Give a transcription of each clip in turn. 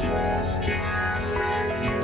just can't let you.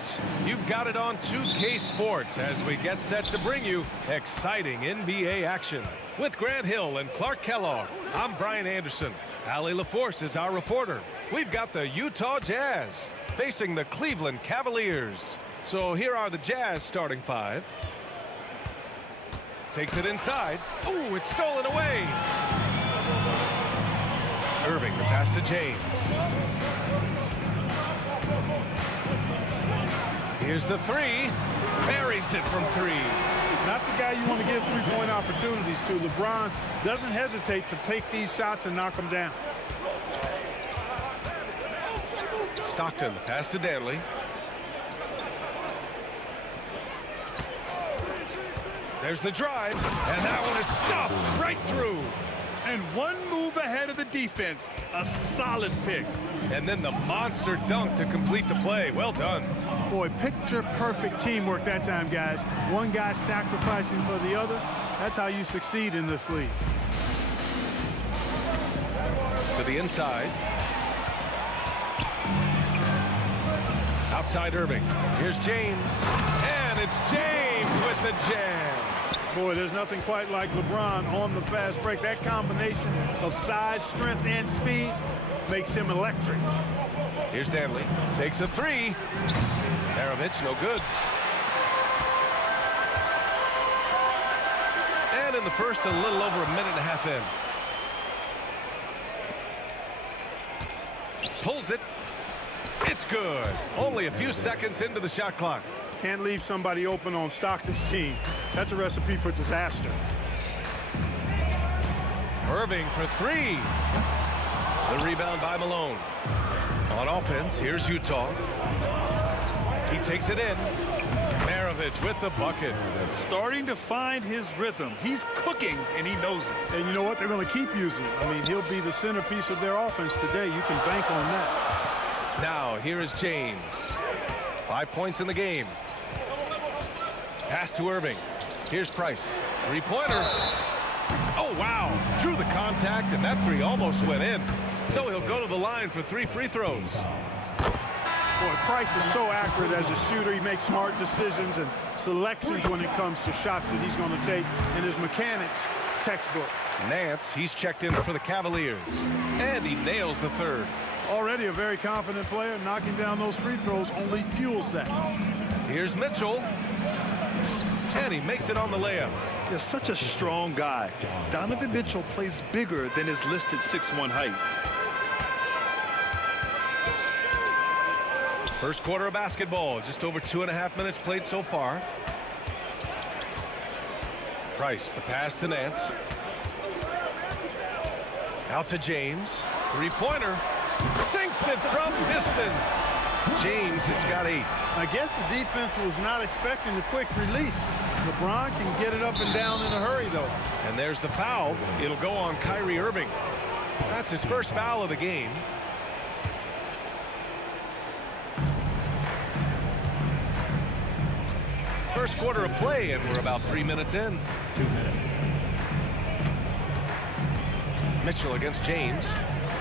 else, you've got it on 2K Sports as we get set to bring you exciting NBA action. With Grant Hill and Clark Kellogg, I'm Brian Anderson. Allie LaForce is our reporter. We've got the Utah Jazz facing the Cleveland Cavaliers. So here are the Jazz starting five. Takes it inside. Ooh, it's stolen away. Irving, the pass to James. Here's the three. Buries it from three. Not the guy you want to give three-point opportunities to. LeBron doesn't hesitate to take these shots and knock them down. Stockton, the pass to Danley. There's the drive, and that one is stuffed right through. And one move ahead of the defense. A solid pick. And then the monster dunk to complete the play. Well done. Boy, picture-perfect teamwork that time, guys. One guy sacrificing for the other. That's how you succeed in this league. To the inside. Outside Irving. Here's James. And it's James with the jam. Boy, there's nothing quite like LeBron on the fast break. That combination of size, strength, and speed makes him electric. Here's Danley. Takes a three. Maravich, no good. And in the first, a little over a minute and a half in. Pulls it. It's good. Only a few seconds into the shot clock. Can't leave somebody open on Stockton's team. That's a recipe for disaster. Irving for three. The rebound by Malone. On offense, here's Utah. He takes it in. Maravich with the bucket. Starting to find his rhythm. He's cooking, and he knows it. And you know what? They're going to keep using it. I mean, he'll be the centerpiece of their offense today. You can bank on that. Now, here is James. 5 points in the game. Pass to Irving. Here's Price. Three-pointer. Oh, wow. Drew the contact, and that three almost went in. So he'll go to the line for 3 free throws. Boy, Price is so accurate as a shooter. He makes smart decisions and selections when it comes to shots that he's going to take. And his mechanics, textbook. Nance, he's checked in for the Cavaliers. And he nails the third. Already a very confident player. Knocking down those free throws only fuels that. Here's Mitchell. And he makes it on the layup. You're such a strong guy. Donovan Mitchell plays bigger than his listed 6'1" height. First quarter of basketball. Just over 2.5 minutes played so far. Price, the pass to Nance. Out to James. Three-pointer. Sinks it from distance. James has got 8. I guess the defense was not expecting the quick release. LeBron can get it up and down in a hurry, though. And there's the foul. It'll go on Kyrie Irving. That's his first foul of the game. First quarter of play, and we're about 3 minutes in. 2 minutes. Mitchell against James.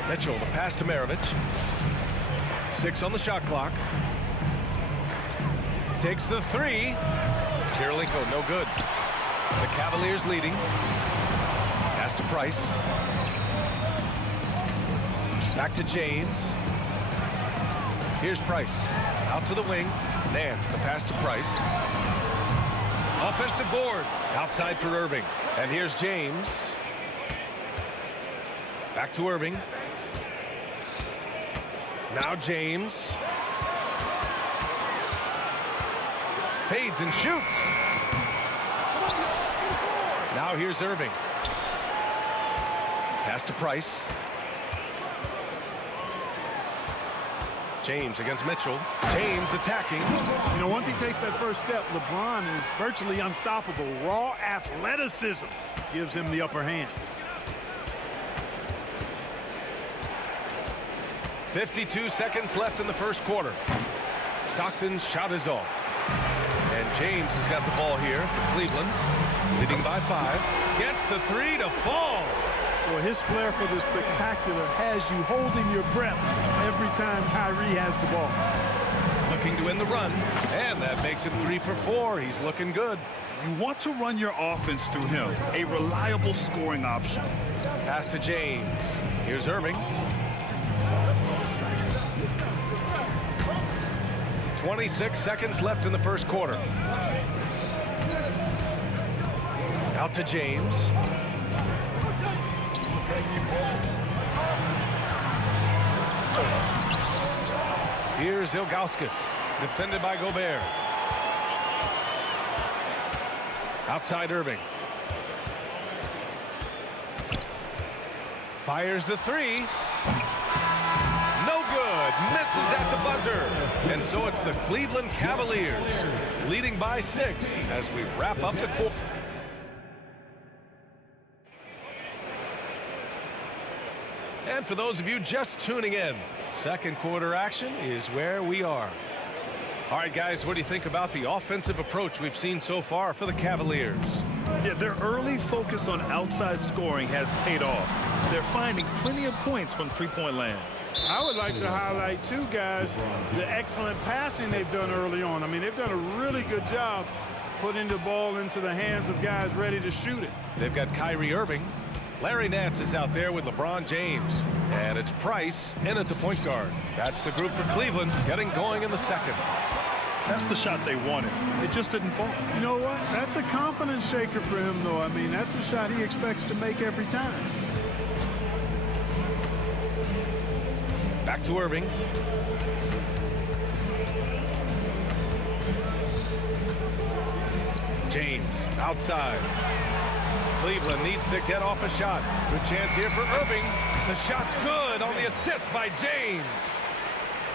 Mitchell, the pass to Maravich. 6 on the shot clock. Takes the three. Kirilenko, no good. The Cavaliers leading. Pass to Price. Back to James. Here's Price. Out to the wing. Nance, the pass to Price. Offensive board. Outside for Irving. And here's James. Back to Irving. Now James. Fades and shoots. Now here's Irving. Pass to Price. James against Mitchell. James attacking. You know, once he takes that first step, LeBron is virtually unstoppable. Raw athleticism gives him the upper hand. 52 seconds left in the first quarter. Stockton's shot is off. And James has got the ball here for Cleveland. Leading by 5. Gets the three to fall. Well, his flair for the spectacular has you holding your breath every time Kyrie has the ball. The looking to win the run, and that makes him 3 for 4. He's looking good. You want to run your offense through him, a reliable scoring option. Pass to James. Here's Irving. 26 seconds left in the first quarter. Out to James. Here's Ilgauskas, defended by Gobert. Outside Irving. Fires the three. No good. Misses at the buzzer. And so it's the Cleveland Cavaliers leading by 6 as we wrap up the quarter. And for those of you just tuning in, second quarter action is where we are. All right, guys, what do you think about the offensive approach we've seen so far for the Cavaliers? Yeah, their early focus on outside scoring has paid off. They're finding plenty of points from three-point land. I would like to highlight, too, guys, the excellent passing they've done early on. I mean, they've done a really good job putting the ball into the hands of guys ready to shoot it. They've got Kyrie Irving. Larry Nance is out there with LeBron James. And it's Price in at the point guard. That's the group for Cleveland getting going in the second. That's the shot they wanted. It just didn't fall. You know what? That's a confidence shaker for him, though. I mean, that's a shot he expects to make every time. Back to Irving. James outside. Cleveland needs to get off a shot. Good chance here for Irving. The shot's good on the assist by James.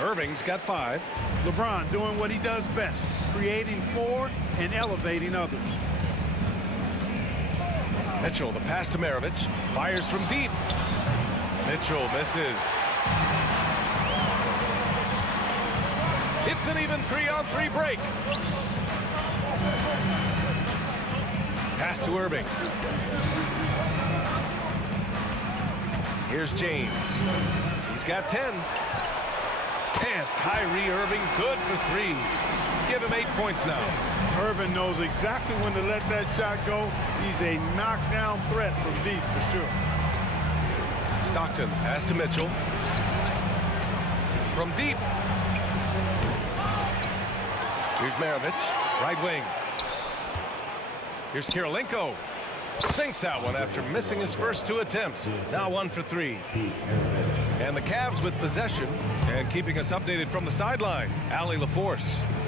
Irving's got 5. LeBron doing what he does best, creating for and elevating others. Mitchell, the pass to Maravich. Fires from deep. Mitchell misses. It's an even 3-on-3 break. Pass to Irving. Here's James. He's got 10. And Kyrie Irving good for 3. Give him 8 points now. Irving knows exactly when to let that shot go. He's a knockdown threat from deep for sure. Stockton, pass to Mitchell. From deep. Here's Maravich, right wing. Here's Kirilenko. Sinks that one after missing his first 2 attempts. Now 1 for 3. And the Cavs with possession and keeping us updated from the sideline, Allie LaForce.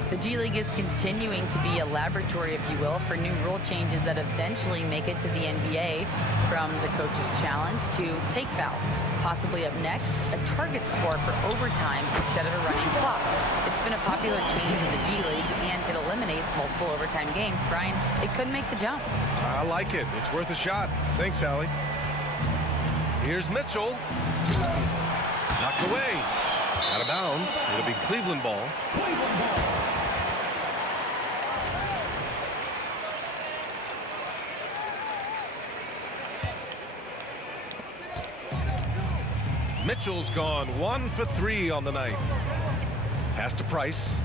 The G League is continuing to be a laboratory, if you will, for new rule changes that eventually make it to the NBA, from the coach's challenge to take foul. Possibly up next, a target score for overtime instead of a running clock. It's been a popular change in the G League, and it eliminates multiple overtime games. Brian, it could make the jump. I like it. It's worth a shot. Thanks, Allie. Here's Mitchell. Knocked away. Out of bounds. It'll be Cleveland ball. Mitchell's gone 1 for 3 on the night. Pass to Price.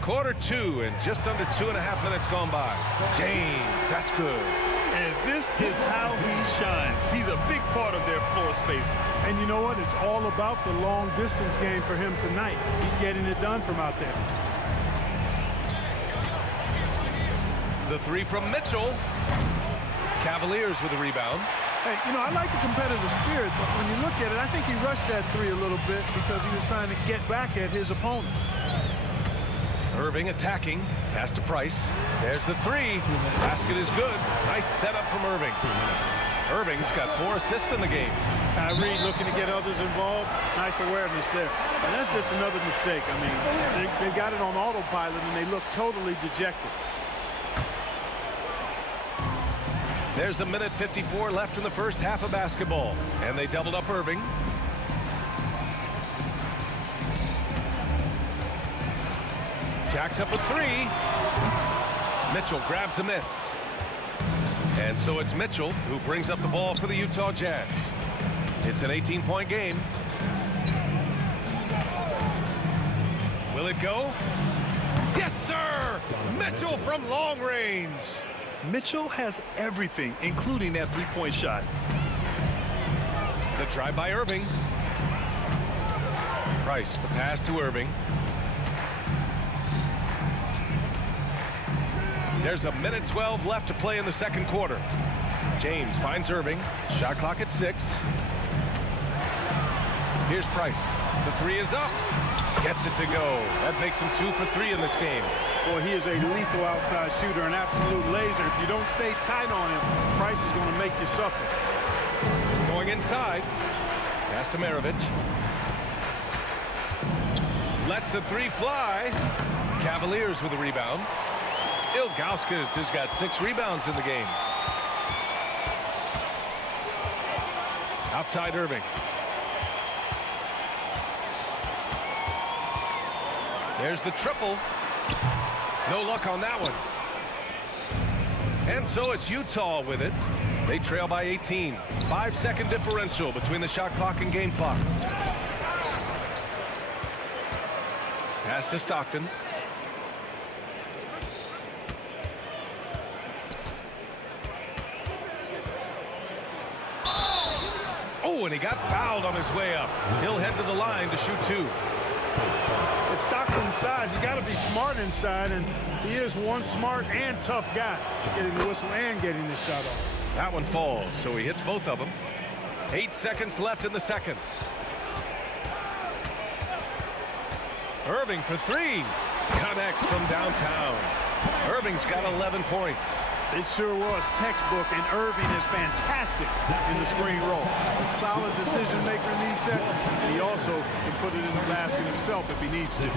Quarter 2 and just under 2.5 minutes gone by. James, that's good. And this is how he shines. He's a big part of their floor space. And you know what? It's all about the long distance game for him tonight. He's getting it done from out there. The 3 from Mitchell. Cavaliers with a rebound. Hey, you know, I like the competitive spirit, but when you look at it, I think he rushed that 3 a little bit because he was trying to get back at his opponent. Irving attacking. Pass to Price. There's the 3. Basket is good. Nice setup from Irving. Irving's got 4 assists in the game. Kyrie looking to get others involved. Nice awareness there. And that's just another mistake. I mean, they got it on autopilot, and they look totally dejected. There's a minute 54 left in the first half of basketball. And they doubled up Irving. Jacks up a 3. Mitchell grabs a miss. And so it's Mitchell who brings up the ball for the Utah Jazz. It's an 18-point game. it go? Yes, sir! Mitchell from long range. Mitchell has everything, including that three-point shot. The drive by Irving. Price, the pass to Irving. There's a minute 12 left to play in the second quarter. James finds Irving. Shot clock at 6. Here's Price. The three is up. Gets it to go. That makes him 2 for 3 in this game. Boy, he is a lethal outside shooter, an absolute laser. If you don't stay tight on him, Price is going to make you suffer. Going inside. Pass to Maravich. Lets the three fly. Cavaliers with a rebound. Ilgauskas has got 6 rebounds in the game. Outside Irving. There's the triple. No luck on that one. And so it's Utah with it. They trail by 18. 5-second differential between the shot clock and game clock. Pass to Stockton. Oh, and he got fouled on his way up. He'll head to the line to shoot 2. It's Stockton's size. He's got to be smart inside, and he is one smart and tough guy, getting the whistle and getting the shot off. That one falls, so he hits both of them. 8 seconds left in the second. Irving for 3. Connects from downtown. Irving's got 11 points. It sure was textbook, and Irving is fantastic in the screen roll. A solid decision maker in these sets, and he also can put it in the basket himself if he needs to.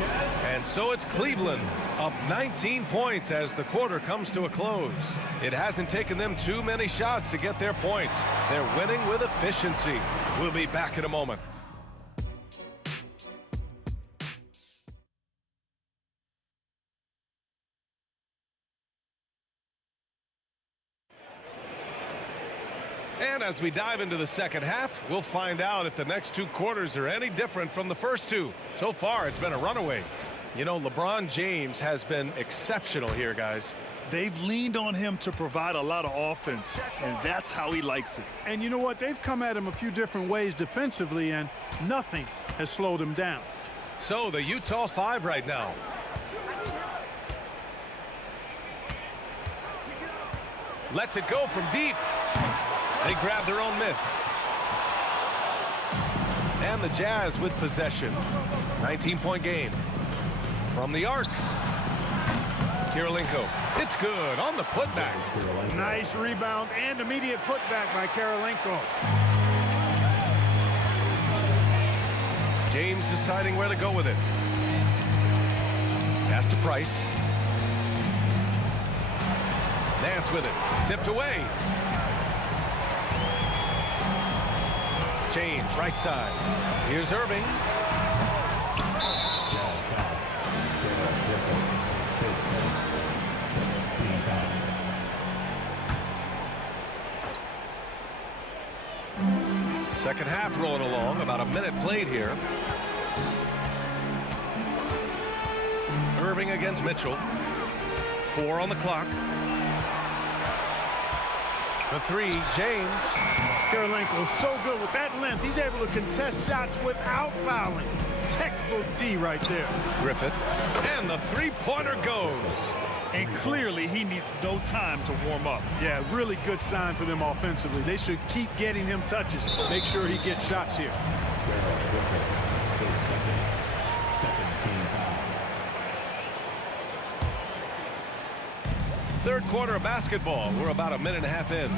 And so it's Cleveland up 19 points as the quarter comes to a close. It hasn't taken them too many shots to get their points. They're winning with efficiency. We'll be back in a moment. And as we dive into the second half, we'll find out if the next 2 quarters are any different from the first 2. So far, it's been a runaway. You know, LeBron James has been exceptional here, guys. They've leaned on him to provide a lot of offense, and that's how he likes it. And you know what? They've come at him a few different ways defensively, and nothing has slowed him down. So the Utah 5 right now. Lets it go from deep. They grab their own miss. And the Jazz with possession. 19-point game. From the arc. Kirilenko. It's good on the putback. Nice rebound and immediate putback by Kirilenko. James deciding where to go with it. Pass to Price. Nance with it. Tipped away. James, right side. Here's Irving. Second half rolling along. About a minute played here. Irving against Mitchell. 4 on the clock. The 3, James. Kirilenko is so good with that length. He's able to contest shots without fouling. Textbook D right there. Griffith. And the three-pointer goes. And clearly he needs no time to warm up. Yeah, really good sign for them offensively. They should keep getting him touches. Make sure he gets shots here. Third quarter of basketball. We're about a minute and a half in.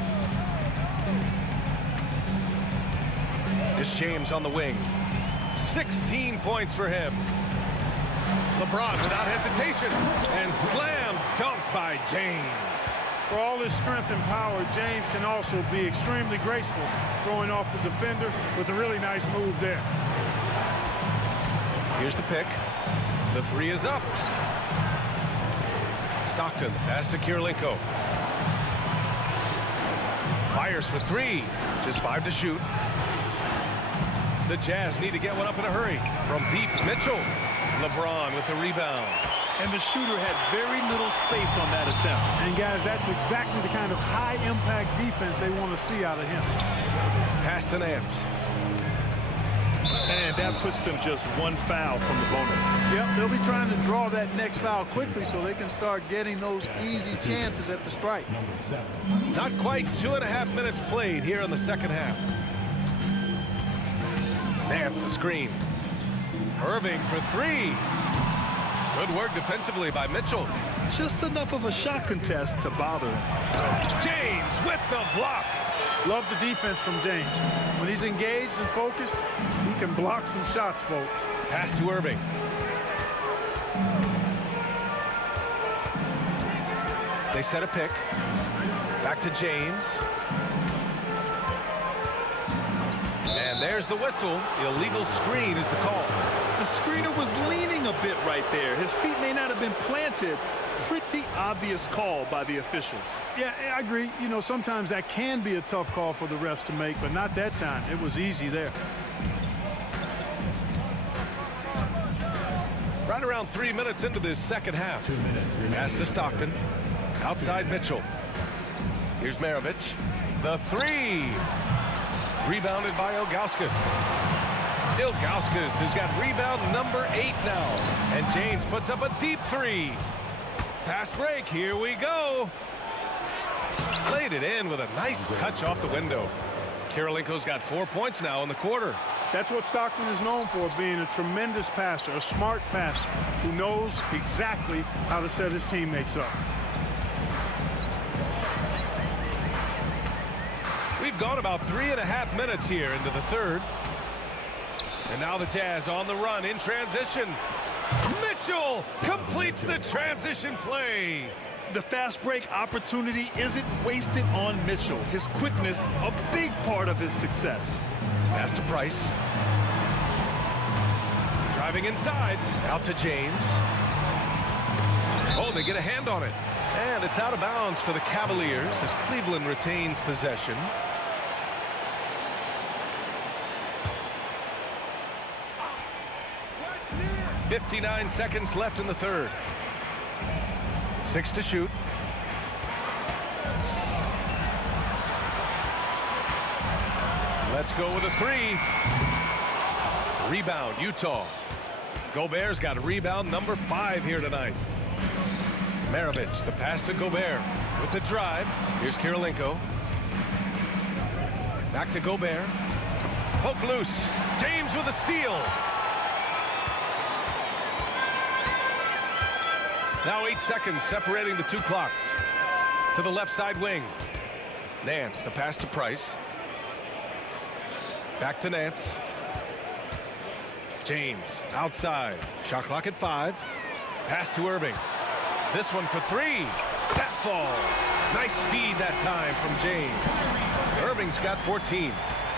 It's James on the wing. 16 points for him. LeBron without hesitation. And slam dunk by James. For all his strength and power, James can also be extremely graceful, throwing off the defender with a really nice move there. Here's the pick. The 3 is up. Stockton, pass to Kirilenko. Fires for 3. Just 5 to shoot. The Jazz need to get one up in a hurry. From deep, Mitchell. LeBron with the rebound. And the shooter had very little space on that attempt. And guys, that's exactly the kind of high-impact defense they want to see out of him. Pass to Nance. And that puts them just one foul from the bonus. Yep, they'll be trying to draw that next foul quickly so they can start getting those easy chances at the strike. Not quite 2.5 minutes played here in the second half. Nance the screen. Irving for three. Good work defensively by Mitchell. Just enough of a shot contest to bother him. James with the block. Love the defense from James. When he's engaged and focused, he can block some shots, folks. Pass to Irving. They set a pick. Back to James. And there's the whistle. Illegal screen is the call. The screener was leaning a bit right there. His feet may not have been planted. Pretty obvious call by the officials. Yeah, I agree. You know, sometimes that can be a tough call for the refs to make, but not that time. It was easy there. Right around 3 minutes into this second half. Pass to Stockton. Outside Mitchell. Here's Maravich. The three. Rebounded by Ilgauskas. Ilgauskas has got rebound number 8 now. And James puts up a deep three. Fast break. Here we go. Laid it in with a nice touch off the window. Kirilenko's got 4 points now in the quarter. That's what Stockton is known for, being a tremendous passer, a smart passer who knows exactly how to set his teammates up. We've gone about 3.5 minutes here into the third. And now the Jazz on the run in transition. Mitchell completes the transition play. The fast break opportunity isn't wasted on Mitchell. His quickness, a big part of his success. Pass to Price. Driving inside. Out to James. Oh, they get a hand on it. And it's out of bounds for the Cavaliers as Cleveland retains possession. .59 seconds left in the third. 6 to shoot. Let's go with a three. Rebound, Utah. Gobert's got a rebound number 5 here tonight. Maravich, the pass to Gobert with the drive. Here's Kirilenko. Back to Gobert. Poke loose. James with a steal. Now 8 seconds separating the two clocks. To the left side wing. Nance, the pass to Price. Back to Nance. James outside. Shot clock at 5. Pass to Irving. This one for 3. That falls. Nice feed that time from James. Irving's got 14.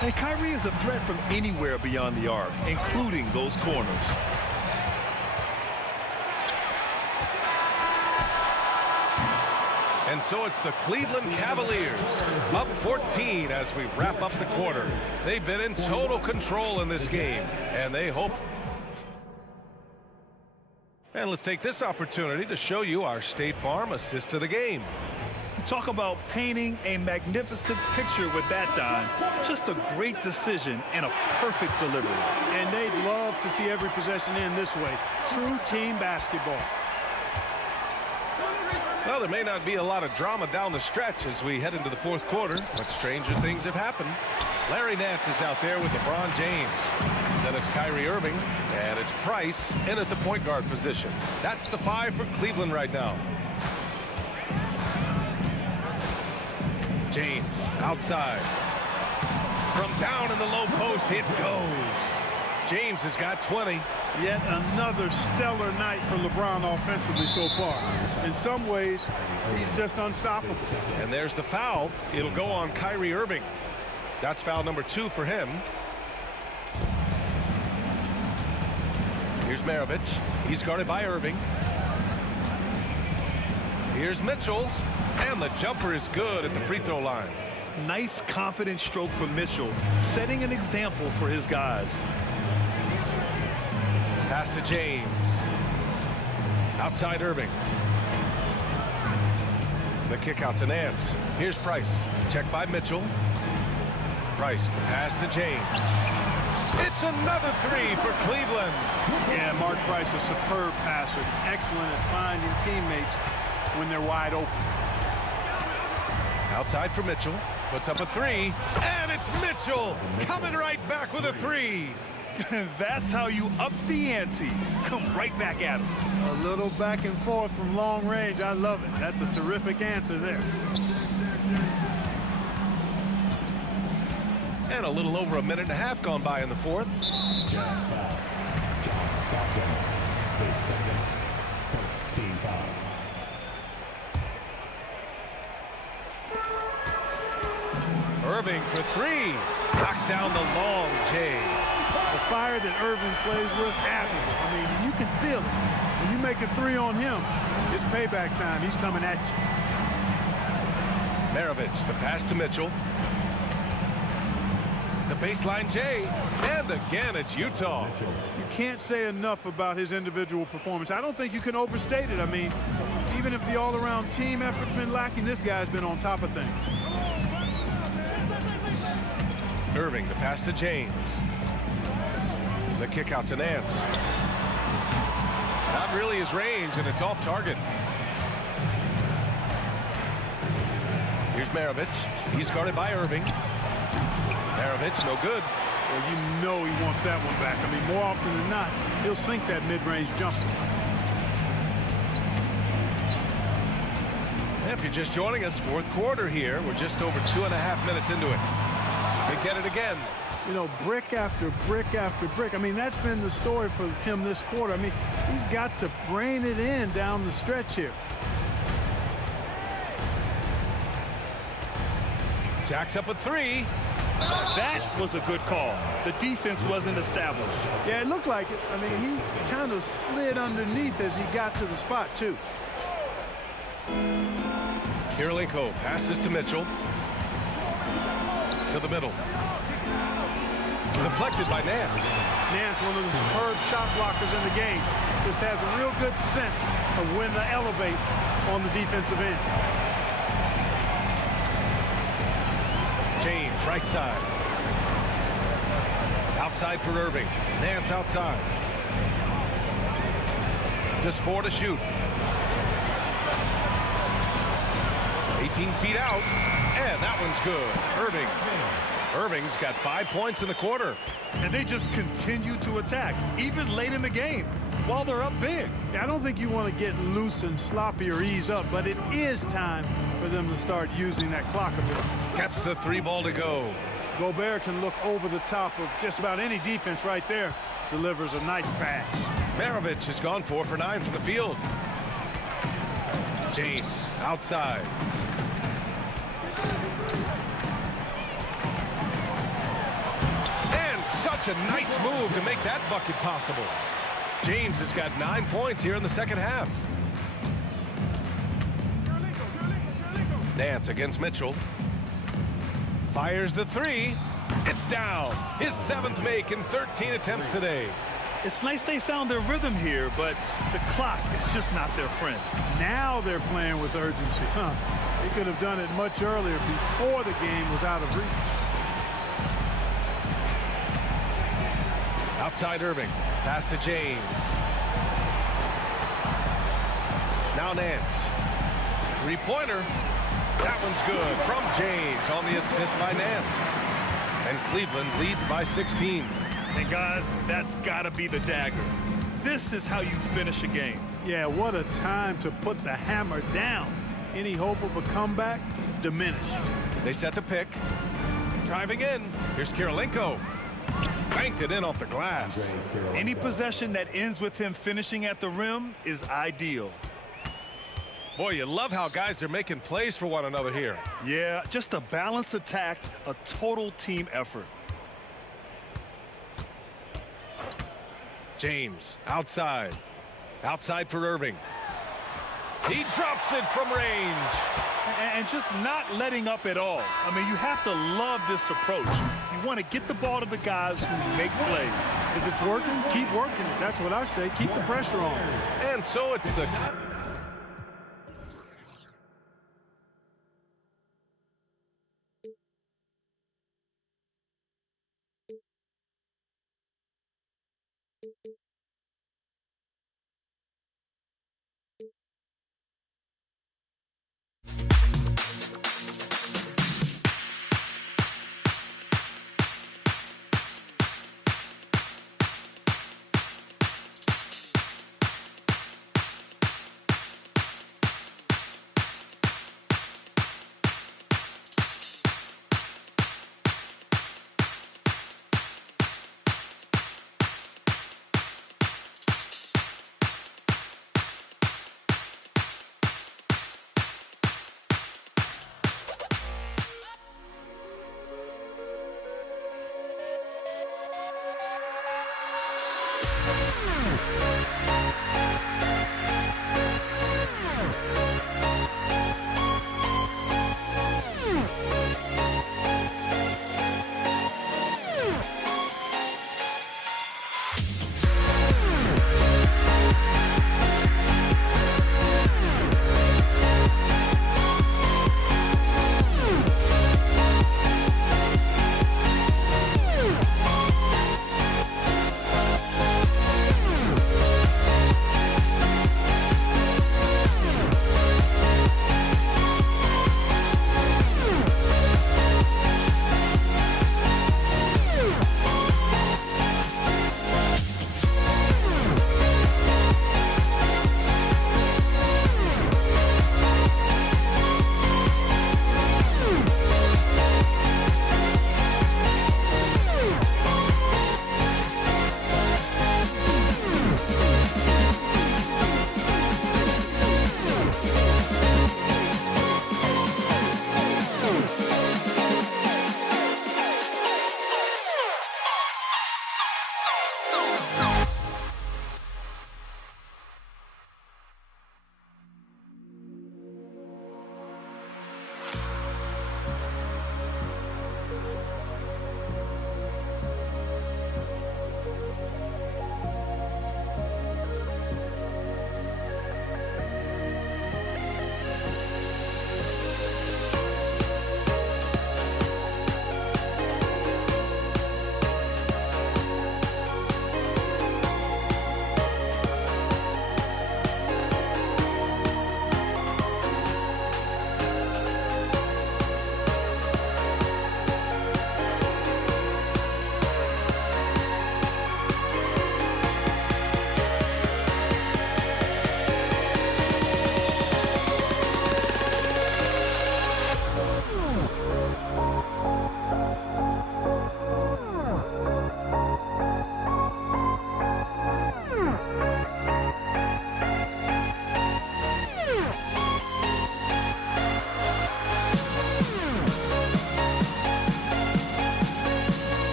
And Kyrie is a threat from anywhere beyond the arc, including those corners. And so it's the Cleveland Cavaliers up 14 as we wrap up the quarter. They've been in total control in this game, and they hope. And let's take this opportunity to show you our State Farm assist to the game. Talk about painting a magnificent picture with that dime. Just a great decision and a perfect delivery. And they'd love to see every possession end this way. True team basketball. Well, there may not be a lot of drama down the stretch as we head into the fourth quarter, but stranger things have happened. Larry Nance is out there with LeBron James. Then it's Kyrie Irving, and it's Price in at the point guard position. That's the 5 for Cleveland right now. James outside. From down in the low post, it goes. James has got 20. Yet another stellar night for LeBron offensively so far. In some ways, he's just unstoppable. And there's the foul. It'll go on Kyrie Irving. That's foul number 2 for him. Here's Maravich. He's guarded by Irving. Here's Mitchell. And the jumper is good at the free throw line. Nice, confident stroke from Mitchell, setting an example for his guys. Pass to James. Outside Irving. The kick out to Nance. Here's Price. Check by Mitchell. Price, the pass to James. It's another three for Cleveland. Yeah, Mark Price, a superb passer. Excellent at finding teammates when they're wide open. Outside for Mitchell. Puts up a three. And it's Mitchell coming right back with a three. That's how you up the ante. Come right back at him. A little back and forth from long range. I love it. That's a terrific answer there. And a little over a minute and a half gone by in the fourth. John Stockton, his second, first team foul. Irving for three. Knocks down the long J. The fire that Irving plays with, Abby. I mean, you can feel it. When you make a three on him, it's payback time. He's coming at you. Maravich, the pass to Mitchell. The baseline J. And again, it's Utah. You can't say enough about his individual performance. I don't think you can overstate it. I mean, even if the all-around team effort's been lacking, this guy's been on top of things. Irving, the pass to James. The kick out to Nance. Not really his range, and it's off target. Here's Maravich. He's guarded by Irving. Maravich, no good. Well, you know he wants that one back. I mean, more often than not, he'll sink that mid-range jumper. If you're just joining us, fourth quarter here. We're just over 2.5 minutes into it. They get it again. You know, brick after brick after brick. I mean, that's been the story for him this quarter. I mean, he's got to rein it in down the stretch here. Jacks up a three. That was a good call. The defense wasn't established. Yeah, it looked like it. I mean, he kind of slid underneath as he got to the spot, too. Kirilenko passes to Mitchell. To the middle. Deflected by Nance. Nance, one of the superb shot blockers in the game, just has a real good sense of when to elevate on the defensive end. James, right side. Outside for Irving. Nance outside. Just 4 to shoot. 18 feet out. And that one's good. Irving's got 5 points in the quarter. And they just continue to attack, even late in the game, while they're up big. Yeah, I don't think you want to get loose and sloppy or ease up, but it is time for them to start using that clock a bit. Gets the 3 ball to go. Gobert can look over the top of just about any defense right there. Delivers a nice pass. Maravich has gone 4 for 9 from the field. James outside. And such a nice move to make that bucket possible. James has got 9 points here in the second half. Nance against Mitchell. Fires the 3. It's down. His 7th make in 13 attempts today. It's nice they found their rhythm here, but the clock is just not their friend. Now they're playing with urgency. They could have done it much earlier before the game was out of reach. Outside Irving. Pass to James. Now Nance. 3-pointer. That one's good from James on the assist by Nance. And Cleveland leads by 16. And guys, that's got to be the dagger. This is how you finish a game. Yeah, what a time to put the hammer down. Any hope of a comeback diminished. They set the pick. Driving in. Here's Kirilenko. Banked it in off the glass. Any possession that ends with him finishing at the rim is ideal. Boy, you love how guys are making plays for one another here. Yeah, just a balanced attack, a total team effort. James outside. Outside for Irving. He drops it from range. And just not letting up at all. I mean, you have to love this approach. You want to get the ball to the guys who make plays. If it's working, keep working it. That's what I say. Keep the pressure on. And so it's the...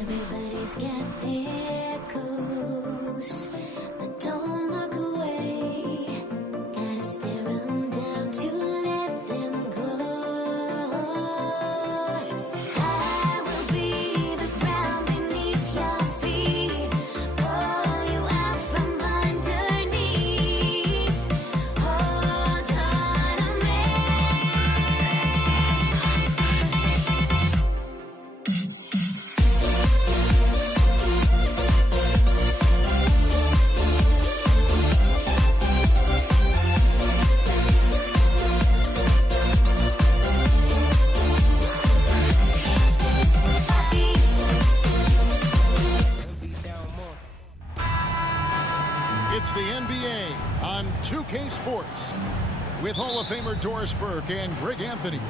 Everybody's got their goals, but don't look away. Gotta stare 'em down to let them go. I will be the ground beneath your feet, pull you out from underneath. Hold on to me. It's the NBA on 2K Sports with Hall of Famer Doris Burke and Greg Anthony.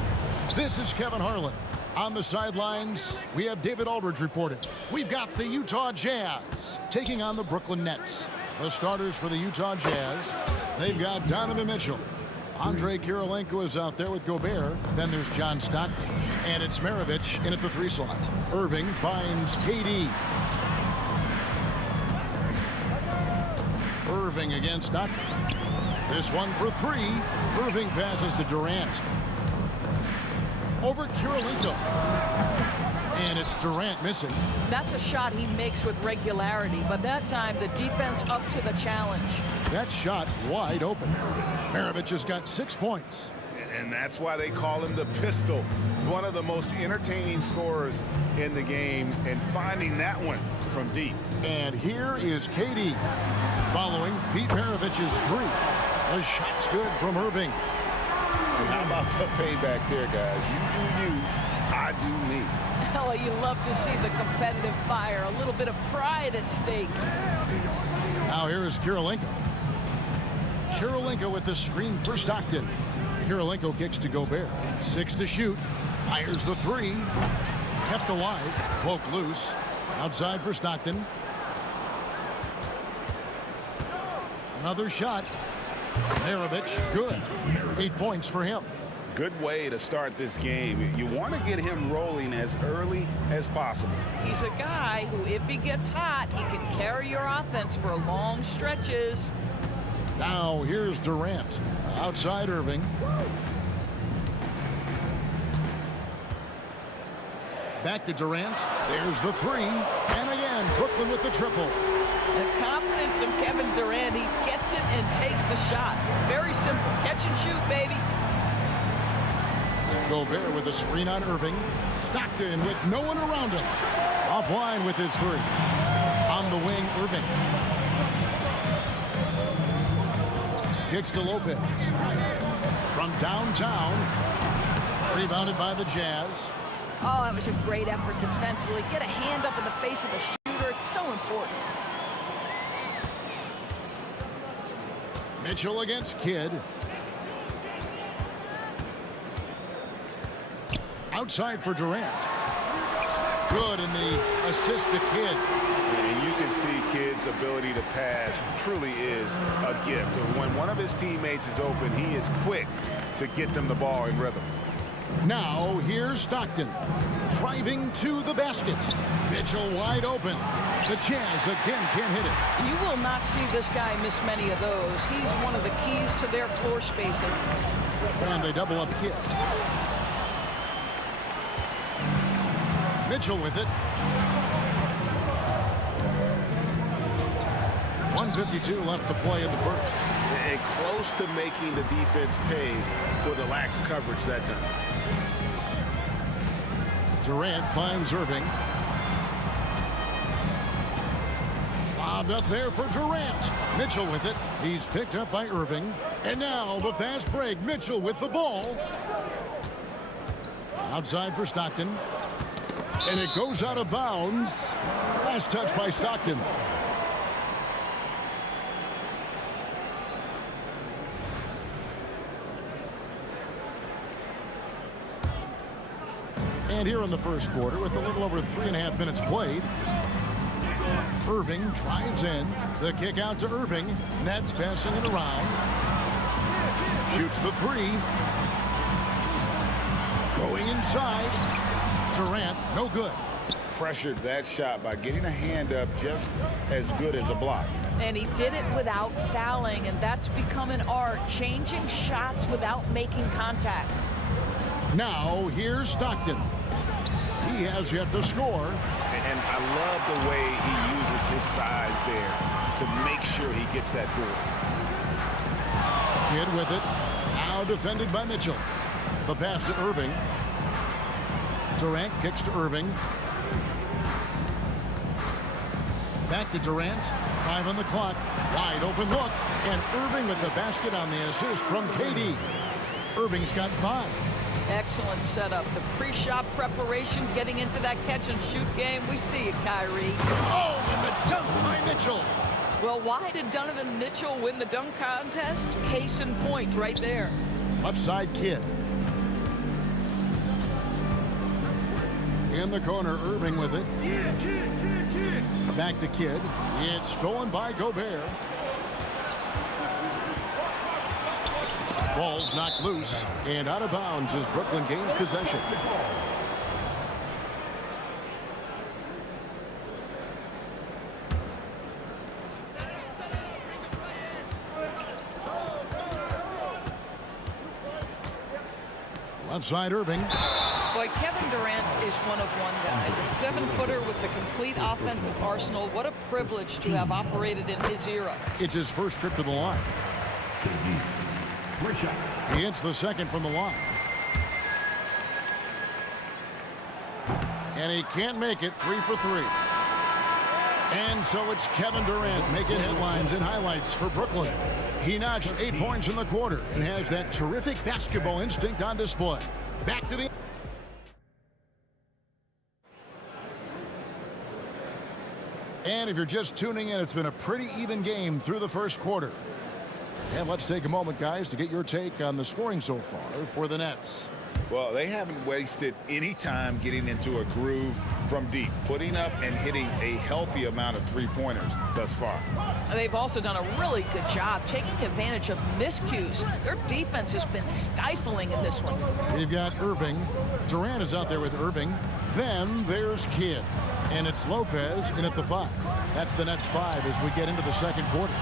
This is Kevin Harlan. On the sidelines, we have David Aldridge reporting. We've got the Utah Jazz taking on the Brooklyn Nets. The starters for the Utah Jazz, they've got Donovan Mitchell. Andrei Kirilenko is out there with Gobert. Then there's John Stockton. And it's Maravich in at the 3 slot. Irving finds KD. Irving against Stockton. This one for 3. Irving passes to Durant. Over Kirilenko. And it's Durant missing. That's a shot he makes with regularity, but that time the defense up to the challenge. That shot wide open. Maravich has got 6 points. And that's why they call him the Pistol. One of the most entertaining scorers in the game, and finding that one from deep. And here is KD following Pete Maravich's 3. The shot's good from Irving. And how about the payback there, guys? You do you, I do me. Oh, you love to see the competitive fire, a little bit of pride at stake. Now here is Kirilenko. Kirilenko with the screen for Stockton. Kirilenko kicks to Gobert. 6 to shoot. Fires the 3. Kept alive. Poked loose. Outside for Stockton. Another shot. Maravich, good. 8 points for him. Good way to start this game. You want to get him rolling as early as possible. He's a guy who, if he gets hot, he can carry your offense for long stretches. Now here's Durant. Outside Irving. Back to Durant. There's the 3. And again, Brooklyn with the triple. The confidence of Kevin Durant, he gets it and takes the shot. Very simple. Catch and shoot, baby. Gobert with a screen on Irving. Stockton with no one around him. Offline with his 3. On the wing, Irving. Kicks to Lopez. From downtown. Rebounded by the Jazz. Oh, that was a great effort defensively. Get a hand up in the face of the shooter. It's so important. Mitchell against Kidd. Outside for Durant. Good in the assist to Kidd. And you can see Kidd's ability to pass truly is a gift. When one of his teammates is open, he is quick to get them the ball in rhythm. Now here's Stockton. Driving to the basket. Mitchell wide open. The Jazz again can't hit it. You will not see this guy miss many of those. He's one of the keys to their floor spacing. And they double up Kidd. Mitchell with it. 1:52 left to play in the first. And close to making the defense pay for the lax coverage that time. Durant finds Irving. Lobbed up there for Durant. Mitchell with it. He's picked up by Irving. And now the fast break. Mitchell with the ball. Outside for Stockton. And it goes out of bounds. Last touch by Stockton. And here in the first quarter, with a little over 3.5 minutes played, Irving drives in. The kick out to Irving. Nets passing it around. Shoots the 3. Going inside. Durant, no good. pressured that shot by getting a hand up just as good as a block. And he did it without fouling, and that's become an art, changing shots without making contact. Now, here's Stockton. He has yet to score. And I love the way he uses his size there to make sure he gets that door. Kidd with it. Now defended by Mitchell. The pass to Irving. Durant kicks to Irving. Back to Durant. 5 on the clock. Wide open look. And Irving with the basket on the assist from KD. Irving's got 5. Excellent setup. The pre-shot preparation, getting into that catch-and-shoot game. We see it, Kyrie. Oh, and the dunk by Mitchell. Well, why did Donovan Mitchell win the dunk contest? Case in point right there. Left side, Kidd. In the corner, Irving with it. Back to Kidd. It's stolen by Gobert. Ball's knocked loose and out of bounds as Brooklyn gains possession. Left side, Irving. Boy, Kevin Durant is one of one guys, a 7-footer with the complete offensive arsenal. What a privilege to have operated in his era. It's his first trip to the line. He hits the second from the line. And he can't make it. 3 for 3. And so it's Kevin Durant making headlines and highlights for Brooklyn. He notched 8 points in the quarter and has that terrific basketball instinct on display. Back to the... And if you're just tuning in, it's been a pretty even game through the first quarter. And let's take a moment, guys, to get your take on the scoring so far for the Nets. Well, they haven't wasted any time getting into a groove from deep, putting up and hitting a healthy amount of three-pointers thus far. They've also done a really good job taking advantage of miscues. Their defense has been stifling in this one. We've got Irving. Durant is out there with Irving. Then there's Kidd. And it's Lopez in at the 5. That's the Nets 5 as we get into the second quarter.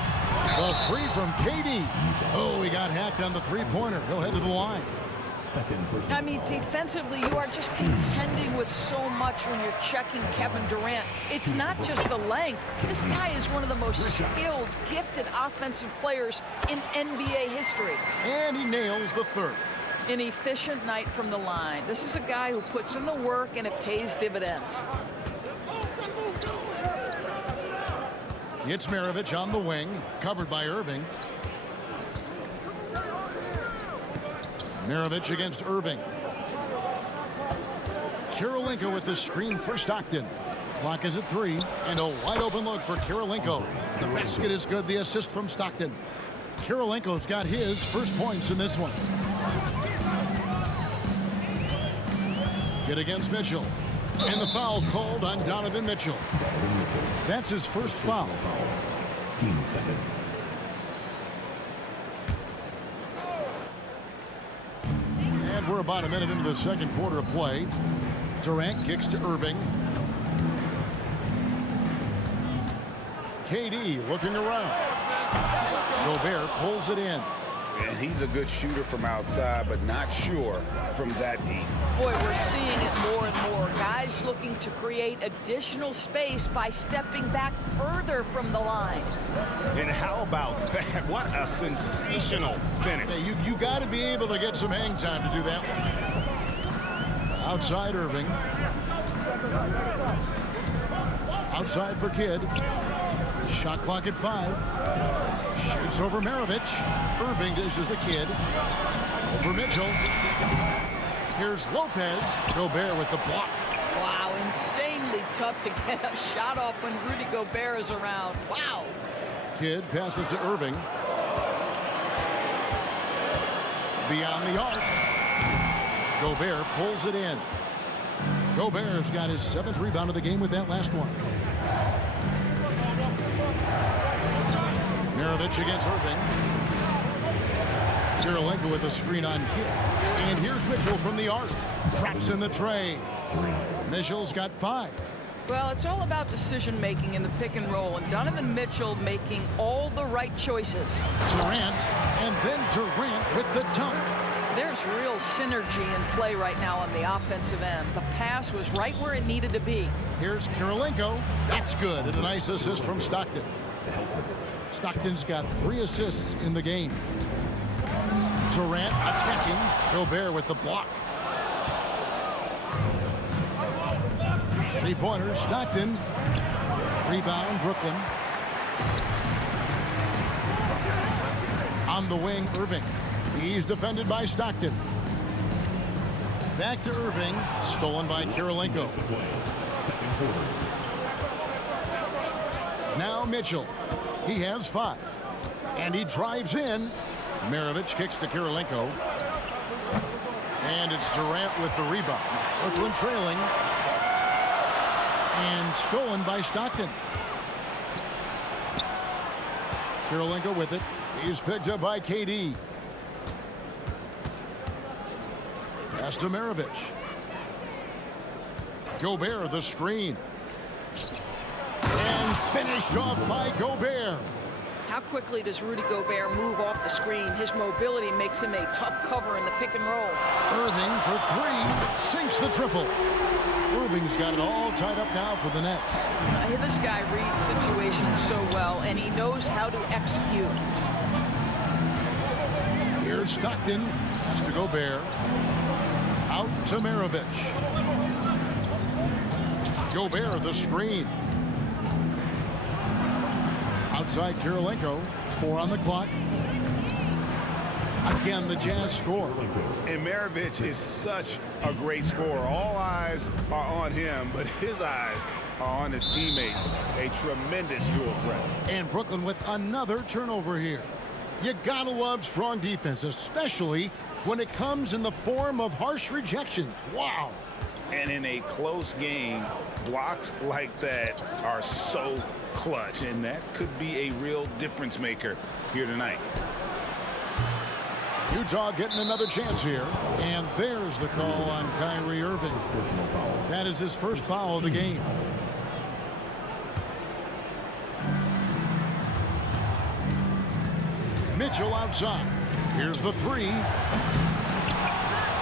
The 3 from KD. Oh, he got hacked on the three-pointer. He'll head to the line. I mean, defensively, you are just contending with so much when you're checking Kevin Durant. It's not just the length. This guy is one of the most skilled, gifted offensive players in NBA history. And he nails the third. An efficient night from the line. This is a guy who puts in the work and it pays dividends. It's Maravich on the wing, covered by Irving. Maravich against Irving. Kirilenko with the screen for Stockton. Clock is at 3, and a wide open look for Kirilenko. The basket is good, the assist from Stockton. Kirilenko's got his first points in this one. Kidd against Mitchell. And the foul called on Donovan Mitchell. That's his first foul. 15 seconds. And we're about a minute into the second quarter of play. Durant kicks to Irving. KD looking around. Gobert pulls it in. And he's a good shooter from outside, but not sure from that deep. Boy, we're seeing it more and more. Guys looking to create additional space by stepping back further from the line. And how about that? What a sensational finish. Hey, you got to be able to get some hang time to do that one. Outside Irving. Outside for Kidd. Shot clock at 5. Shoots over Maravich. Irving dishes the Kidd. Over Mitchell. Here's Lopez. Gobert with the block. Wow, insanely tough to get a shot off when Rudy Gobert is around. Wow. Kidd passes to Irving. Beyond the arc. Gobert pulls it in. Gobert's got his 7th rebound of the game with that last one. Maravich against Irving. Kirilenko with a screen on Kidd. And here's Mitchell from the arc. Traps in the tray. Mitchell's got 5. Well, it's all about decision-making in the pick and roll, and Donovan Mitchell making all the right choices. Durant, and then Durant with the dunk. There's real synergy in play right now on the offensive end. The pass was right where it needed to be. Here's Kirilenko. That's good, and a nice assist from Stockton. Stockton's got 3 assists in the game. Durant attacking. Gobert with the block. 3-pointers, Stockton. Rebound, Brooklyn. On the wing, Irving. He's defended by Stockton. Back to Irving. Stolen by Kirilenko. Now Mitchell. He has 5. And he drives in. Maravich kicks to Kirilenko. And it's Durant with the rebound. Brooklyn trailing. And stolen by Stockton. Kirilenko with it. He's picked up by KD. Pass to Maravich. Gobert the screen. And finished off by Gobert. How quickly does Rudy Gobert move off the screen? His mobility makes him a tough cover in the pick and roll. Irving for 3. Sinks the triple. Irving's got it all tied up now for the Nets. This guy reads situations so well, and he knows how to execute. Here's Stockton. Pass to Gobert. Out to Maravich. Gobert the screen. Outside Kirilenko. 4 on the clock. Again, the Jazz score. And Maravich is such a great scorer. All eyes are on him, but his eyes are on his teammates. A tremendous dual threat. And Brooklyn with another turnover here. You gotta love strong defense, especially when it comes in the form of harsh rejections. Wow. And in a close game, blocks like that are so clutch, and that could be a real difference maker here tonight. Utah getting another chance here. And there's the call on Kyrie Irving. That is his first foul of the game. Mitchell outside. Here's the 3.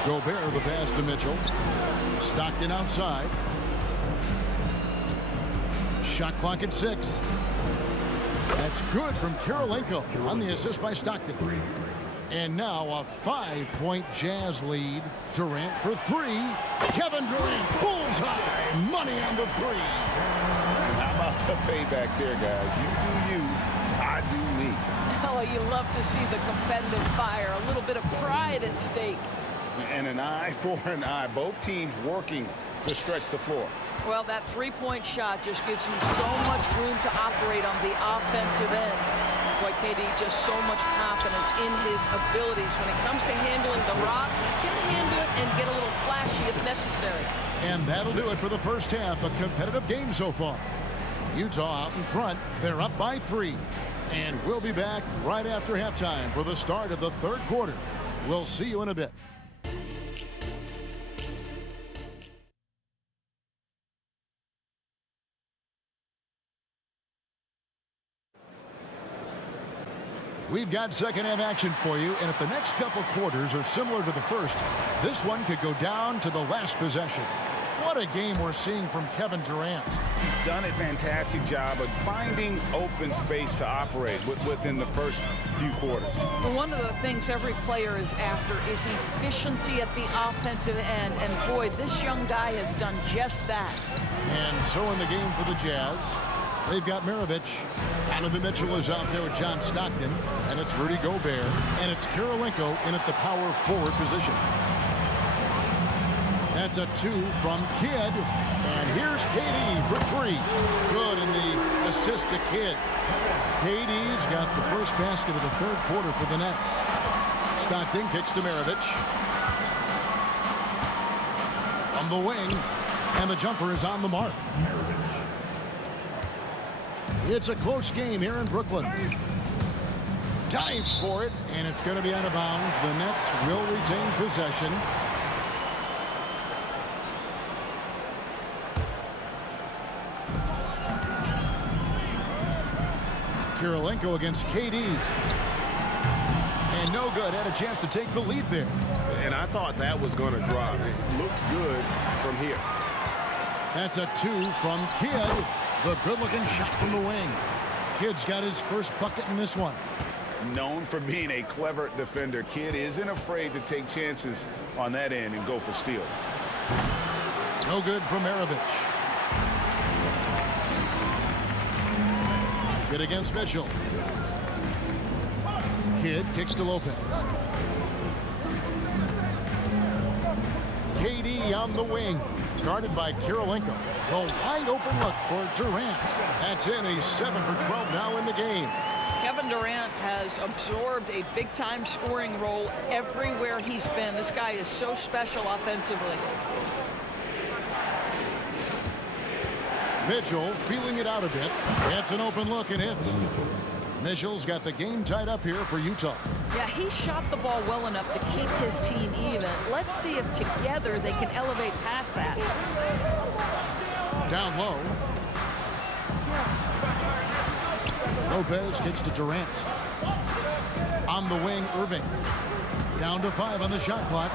Gobert the pass to Mitchell. Stockton outside. Shot clock at 6. That's good from Kirilenko on the assist by Stockton. And now a 5-point Jazz lead. Durant for 3. Kevin Durant, bullseye. Money on the 3. And how about the payback there, guys? You do you, I do me. Oh, you love to see the competitive fire. A little bit of pride at stake. And an eye for an eye. Both teams working to stretch the floor. Well, that 3-point shot just gives you so much room to operate on the offensive end. Boy, KD just so much confidence in his abilities. When it comes to handling the rock, he can handle it and get a little flashy if necessary. And that'll do it for the first half. A competitive game so far. Utah out in front. They're up by 3. And we'll be back right after halftime for the start of the 3rd quarter. We'll see you in a bit. We've got second half action for you, and if the next couple quarters are similar to the first, this one could go down to the last possession. What a game we're seeing from Kevin Durant. He's done a fantastic job of finding open space to operate within the first few quarters. Well, one of the things every player is after is efficiency at the offensive end, and boy, this young guy has done just that. And so in the game for the Jazz, they've got Maravich. Donovan Mitchell is out there with John Stockton, and it's Rudy Gobert, and it's Kirilenko in at the power forward position. That's a 2 from Kidd, and here's KD for 3. Good in the assist to Kidd. KD's got the first basket of the 3rd quarter for the Nets. Stockton kicks to Maravich. From the wing, and the jumper is on the mark. It's a close game here in Brooklyn. Dives for it, and it's going to be out of bounds. The Nets will retain possession. Kirilenko against KD. And no good. Had a chance to take the lead there. And I thought that was going to drop. It looked good from here. That's a 2 from Kidd. The good-looking shot from the wing. Kidd's got his first bucket in this one. Known for being a clever defender, Kidd isn't afraid to take chances on that end and go for steals. No good from Maravich. Kidd against Mitchell. Kidd kicks to Lopez. KD on the wing, guarded by Kirilenko. The wide open look for Durant. That's in. He's 7 for 12 now in the game. Kevin Durant has absorbed a big-time scoring role everywhere he's been. This guy is so special offensively. Mitchell feeling it out a bit. Gets an open look and hits. Mitchell's got the game tied up here for Utah. Yeah, he shot the ball well enough to keep his team even. Let's see if together they can elevate past that. Down low. Lopez kicks to Durant. On the wing, Irving. Down to 5 on the shot clock.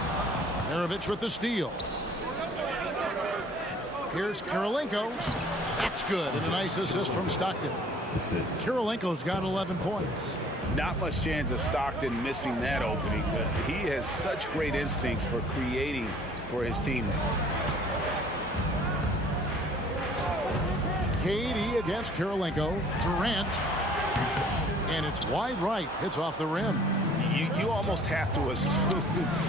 Maravich with the steal. Here's Kirilenko. That's good, and a nice assist from Stockton. Kirilenko's got 11 points. Not much chance of Stockton missing that opening, but he has such great instincts for creating for his teammates. KD against Kirilenko. Durant. And it's wide right. It's off the rim. You almost have to assume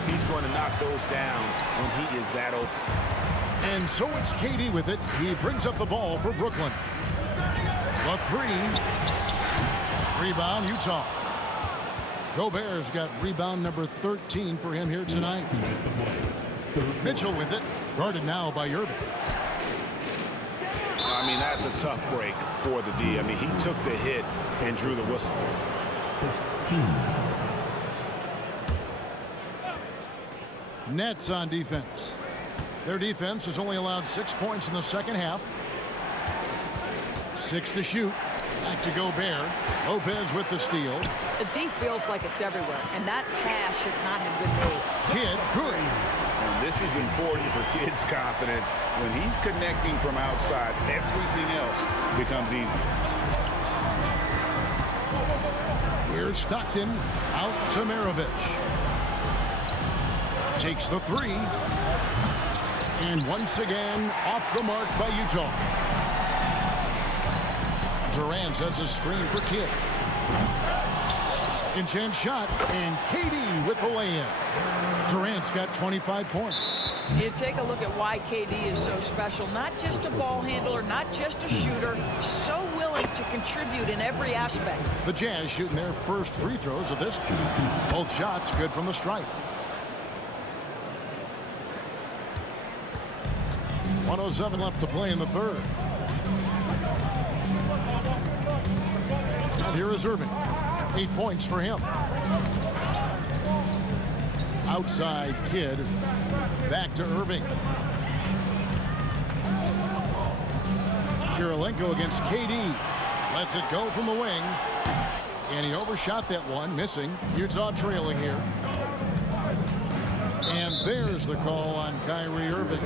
he's going to knock those down when he is that open. And so it's KD with it. He brings up the ball for Brooklyn. The 3. Rebound, Utah. Gobert's got rebound number 13 for him here tonight. Mitchell with it. Guarded now by Irving. I mean, that's a tough break for the D. I mean, he took the hit and drew the whistle. Nets on defense. Their defense has only allowed 6 points in the second half. 6 to shoot. Back to Gobert. Lopez with the steal. The D feels like it's everywhere, and that pass should not have been made. Kidd, good. And this is important for Kidd's confidence. When he's connecting from outside, everything else becomes easy. Here's Stockton. Out to Maravich. Takes the 3. And once again, off the mark by Utah. Durant sets a screen for Kidd. Second chance shot, and KD with the lay-in. Durant's got 25 points. You take a look at why KD is so special. Not just a ball handler, not just a shooter, so willing to contribute in every aspect. The Jazz shooting their first free throws of this. Both shots good from the stripe. 1:07 left to play in the third. And here is Irving. 8 points for him. Outside Kidd. Back to Irving. Kirilenko against KD. Lets it go from the wing. And he overshot that one, missing. Utah trailing here. And there's the call on Kyrie Irving.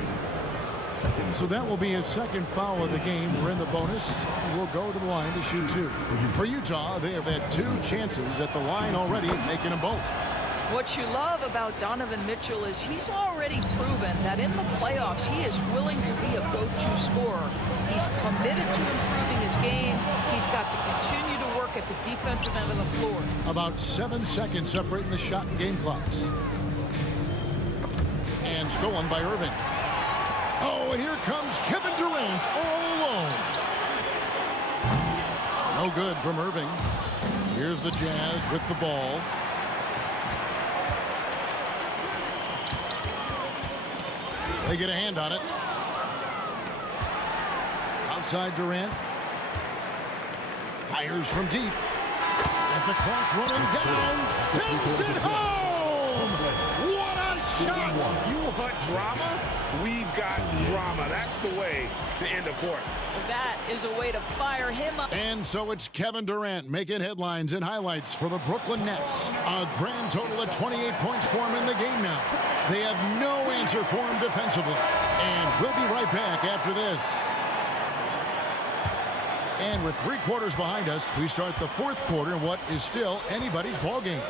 So that will be his second foul of the game. We're in the bonus. We'll go to the line to shoot 2. For Utah, they have had 2 chances at the line already, making them both. What you love about Donovan Mitchell is he's already proven that in the playoffs he is willing to be a go-to scorer. He's committed to improving his game. He's got to continue to work at the defensive end of the floor. About 7 seconds separating the shot and game clocks. And stolen by Irving. Oh, and here comes Kevin Durant all alone. No good from Irving. Here's the Jazz with the ball. They get a hand on it. Outside Durant. Fires from deep. And the clock running down. Sends it home! What a shot. You want drama? We've got drama. That's the way to end a quarter. That is a way to fire him up. And so it's Kevin Durant making headlines and highlights for the Brooklyn Nets. A grand total of 28 points for him in the game now. They have no answer for him defensively. And we'll be right back after this. And with 3 quarters behind us, we start the 4th quarter in what is still anybody's ball game.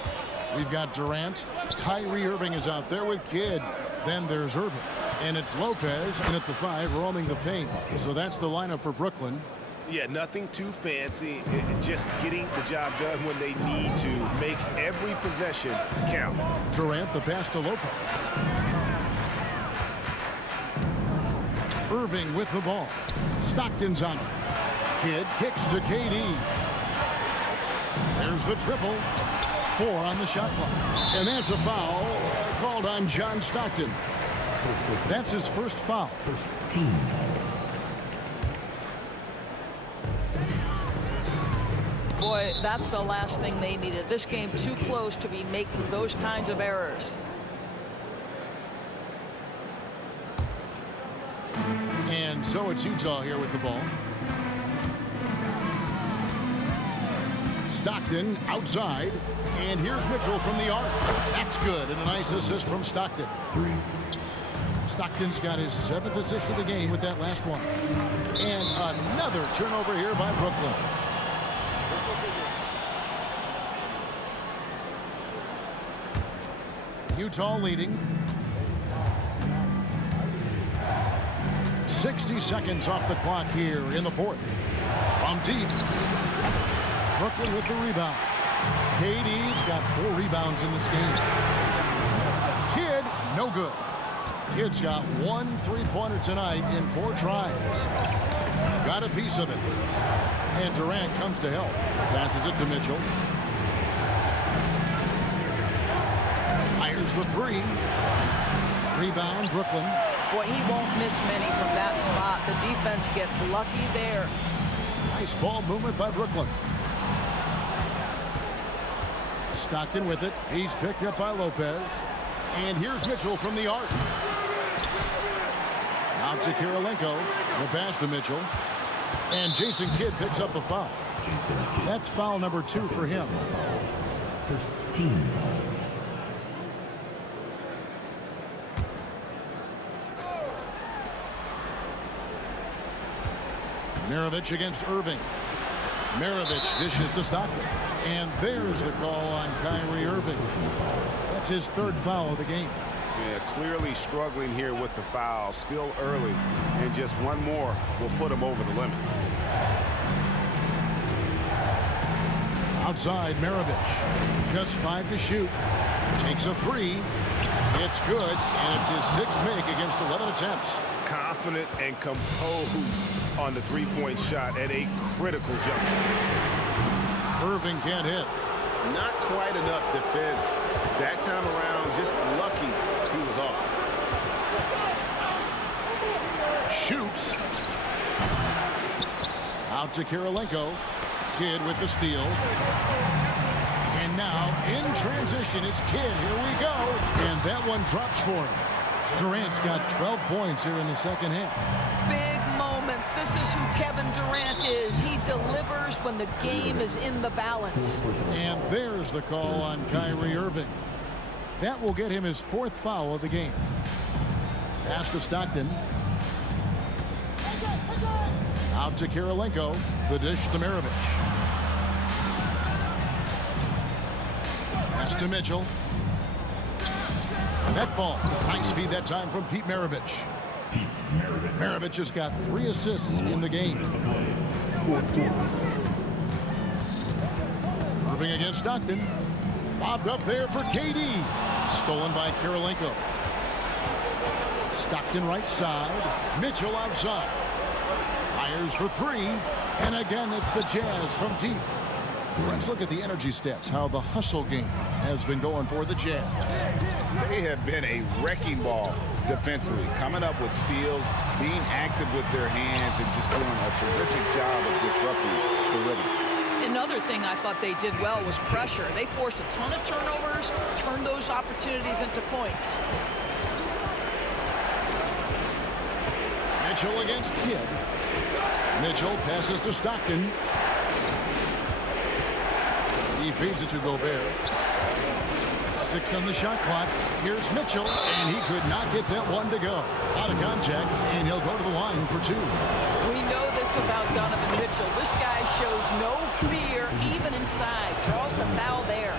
We've got Durant. Kyrie Irving is out there with Kidd. Then there's Irving. And it's Lopez, and at the 5, roaming the paint. So that's the lineup for Brooklyn. Yeah, nothing too fancy. Just getting the job done when they need to. Make every possession count. Durant, the pass to Lopez. Irving with the ball. Stockton's on it. Kidd kicks to KD. There's the triple. 4 on the shot clock. And that's a foul called on John Stockton. That's his first foul. First team foul. Boy, that's the last thing they needed. This game too close to be making those kinds of errors. And so it's Utah here with the ball. Stockton outside. And here's Mitchell from the arc. That's good. And a nice assist from Stockton. 3. Stockton's got his 7th assist of the game with that last one. And another turnover here by Brooklyn. Utah leading. 60 seconds off the clock here in the 4th. From deep. Brooklyn with the rebound. KD's got 4 rebounds in this game. Kidd, no good. Kidd's got 1 3-pointer tonight in 4 tries. Got a piece of it. And Durant comes to help. Passes it to Mitchell. Fires the 3. Rebound, Brooklyn. Boy, he won't miss many from that spot. The defense gets lucky there. Nice ball movement by Brooklyn. Stockton with it. He's picked up by Lopez. And here's Mitchell from the arc. Out to Kirilenko. The pass to Mitchell. And Jason Kidd picks up a foul. That's foul number 2 for him. First team foul. Maravich against Irving. Maravich dishes to Stockton. And there's the call on Kyrie Irving. That's his 3rd foul of the game. Yeah, clearly struggling here with the foul. Still early. And just one more will put him over the limit. Outside, Maravich. Just 5 to shoot. Takes a 3. It's good. And it's his 6th make against 11 attempts. Confident and composed on the 3-point shot at a critical juncture. Irving can't hit. Not quite enough defense. That time around, just lucky he was off. Shoots. Out to Kirilenko. Kidd with the steal. And now, in transition, it's Kidd. Here we go. And that one drops for him. Durant's got 12 points here in the 2nd half. Big moments. This is who Kevin Durant is. He delivers when the game is in the balance. And there's the call on Kyrie Irving. That will get him his 4th foul of the game. Pass to Stockton. Out to Kirilenko. The dish to Maravich. Pass to Mitchell. Net ball. Nice feed that time from Pete Maravich. Maravich has got 3 assists in the game. Irving against Stockton. Lobbed up there for KD. Stolen by Kirilenko. Stockton right side. Mitchell outside. Fires for 3. And again, it's the Jazz from deep. Let's look at the energy stats, how the hustle game has been going for the Jazz. They have been a wrecking ball defensively, coming up with steals, being active with their hands, and just doing a terrific job of disrupting the rhythm. Another thing I thought they did well was pressure. They forced a ton of turnovers, turned those opportunities into points. Mitchell against Kidd. Mitchell passes to Stockton. He feeds it to Gobert. 6 on the shot clock. Here's Mitchell, and he could not get that one to go. Out of contact, and he'll go to the line for 2. We know this about Donovan Mitchell. This guy shows no fear, even inside. Draws the foul there.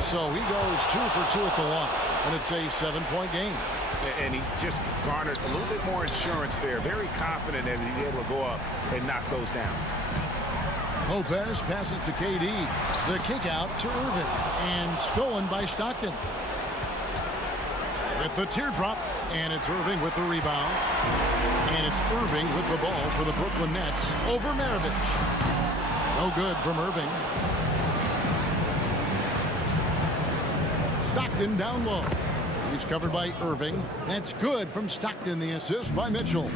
So he goes 2 for 2 at the line, and it's a 7-point game. And he just garnered a little bit more insurance there. Very confident as he's able to go up and knock those down. Lopez passes to KD. The kick out to Irving, and stolen by Stockton. With the teardrop, and it's Irving with the rebound. And it's Irving with the ball for the Brooklyn Nets over Maravich. No good from Irving. Stockton down low. He's covered by Irving. That's good from Stockton. The assist by Mitchell.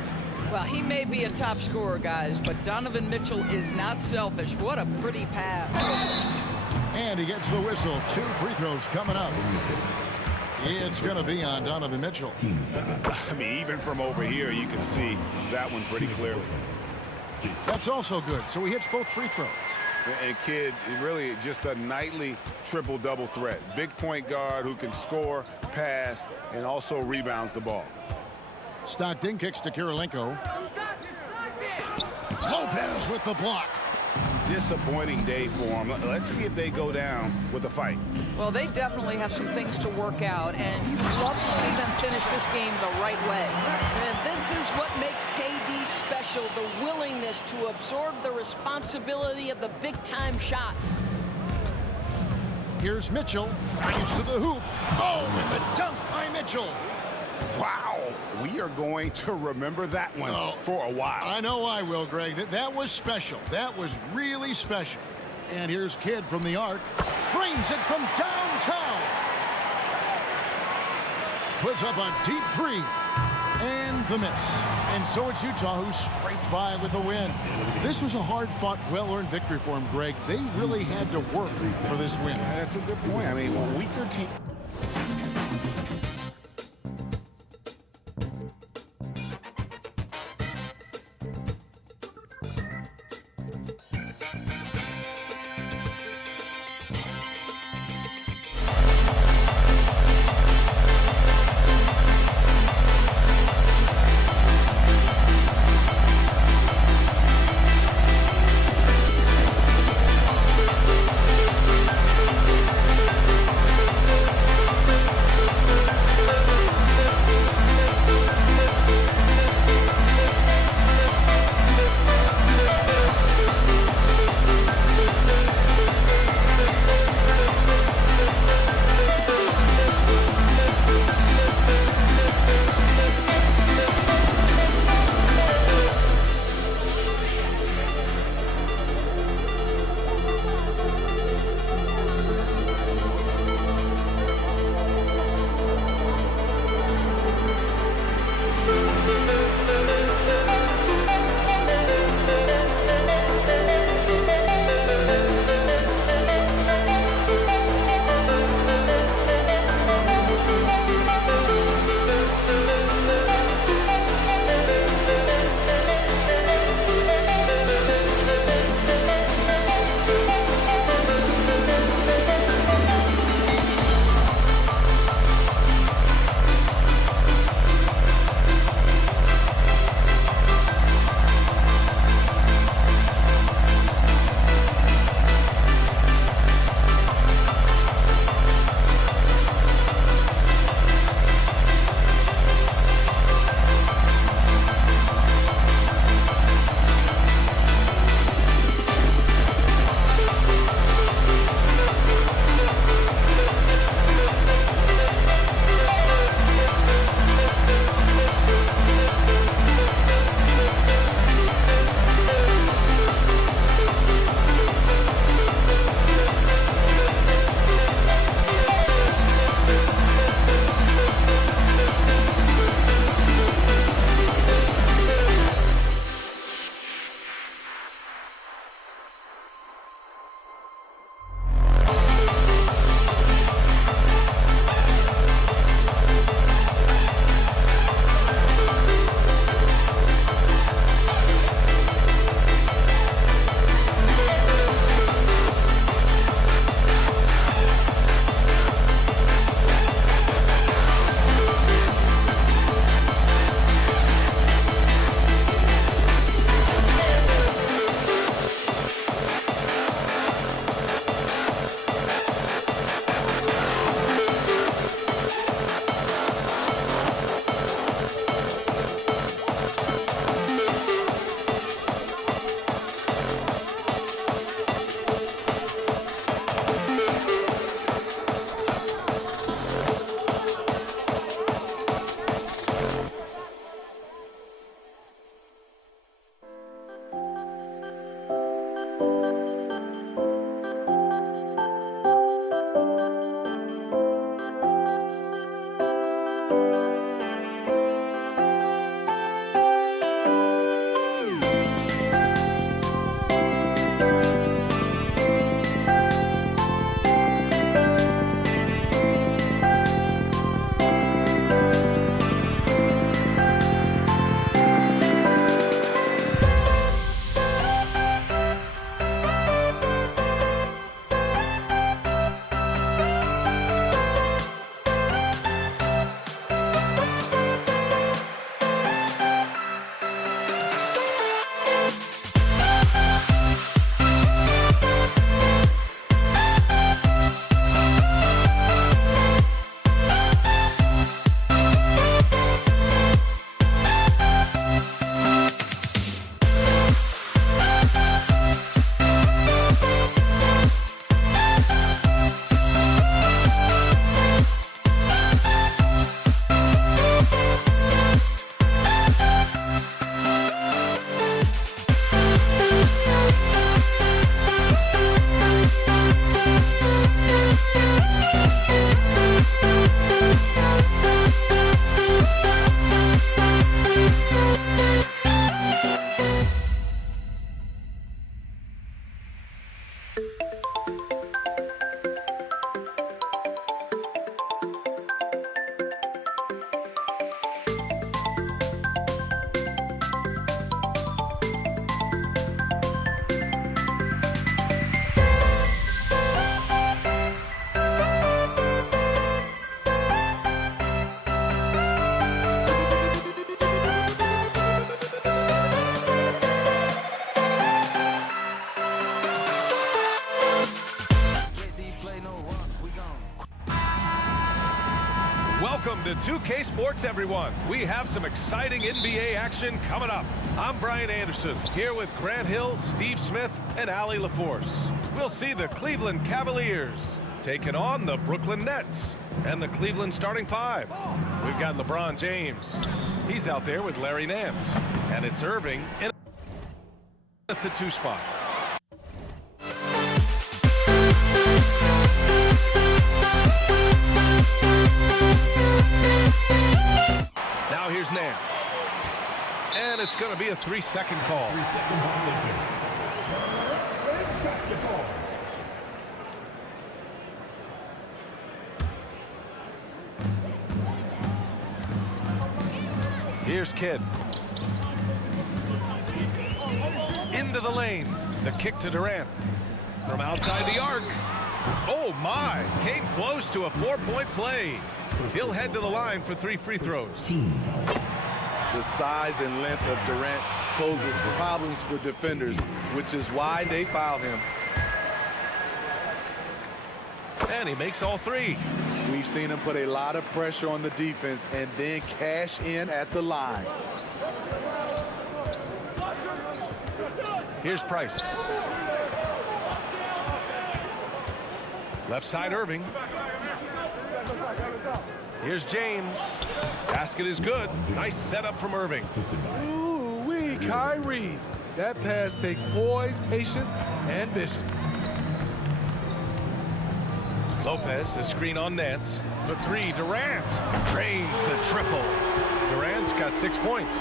Well, he may be a top scorer, guys, but Donovan Mitchell is not selfish. What a pretty pass. And he gets the whistle. 2 free throws coming up. It's going to be on Donovan Mitchell. I mean, even from over here, you can see that one pretty clearly. That's also good. So he hits both free throws. And Kidd is really just a nightly triple-double threat. Big point guard who can score, pass, and also rebounds the ball. Stockton kicks to Kirilenko. Lopez with the block. Disappointing day for him. Let's see if they go down with a fight. Well, they definitely have some things to work out, and you'd love to see them finish this game the right way. And this is what makes KD special, the willingness to absorb the responsibility of the big-time shot. Here's Mitchell. Brings to the hoop. Oh, and the dunk by Mitchell. Wow, we are going to remember that one for a while. I know I will, Greg. That was special. That was really special. And here's Kidd from the arc. Frames it from downtown. Puts up a deep 3. And the miss. And so it's Utah who scraped by with a win. This was a hard-fought, well-earned victory for them, Greg. They really had to work for this win. That's a good point. I mean, a weaker team. Welcome to 2K Sports, everyone. We have some exciting NBA action coming up. I'm Brian Anderson, here with Grant Hill, Steve Smith, and Allie LaForce. We'll see the Cleveland Cavaliers taking on the Brooklyn Nets and the Cleveland starting five. We've got LeBron James. He's out there with Larry Nance. And it's Irving in at the 2 spot. Now here's Nance. And it's going to be a 3-second call. Here's Kidd. Into the lane. The kick to Durant. From outside the arc. Oh my, came close to a 4-point play. He'll head to the line for 3 free throws. The size and length of Durant poses problems for defenders, which is why they foul him. And he makes all 3. We've seen him put a lot of pressure on the defense and then cash in at the line. Here's Price. Left side Irving. Here's James. Basket is good. Nice setup from Irving. Ooh-wee, Kyrie. That pass takes poise, patience, and vision. Lopez, the screen on Nance. For 3, Durant drains the triple. Durant's got 6 points.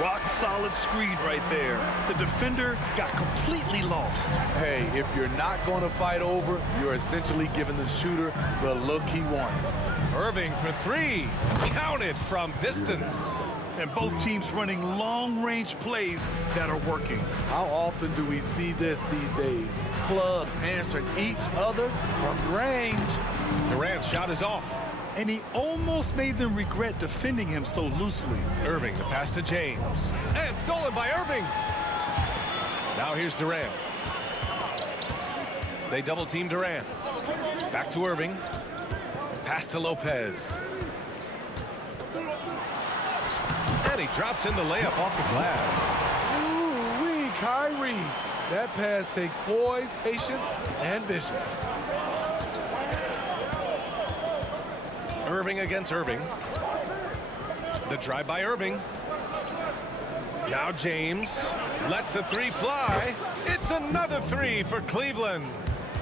Rock solid screen right there. The defender got completely lost. Hey, if you're not going to fight over, you're essentially giving the shooter the look he wants. Irving for 3. Counted from distance. And both teams running long-range plays that are working. How often do we see this these days? Clubs answering each other from range. Durant's shot is off. And he almost made them regret defending him so loosely. Irving, the pass to James. And stolen by Irving. Now here's Durant. They double team Durant. Back to Irving. Pass to Lopez. And he drops in the layup off the glass. Ooh-wee, Kyrie. That pass takes poise, patience, and vision. Irving against Irving. The drive by Irving. Now James lets a three fly. It's another three for Cleveland.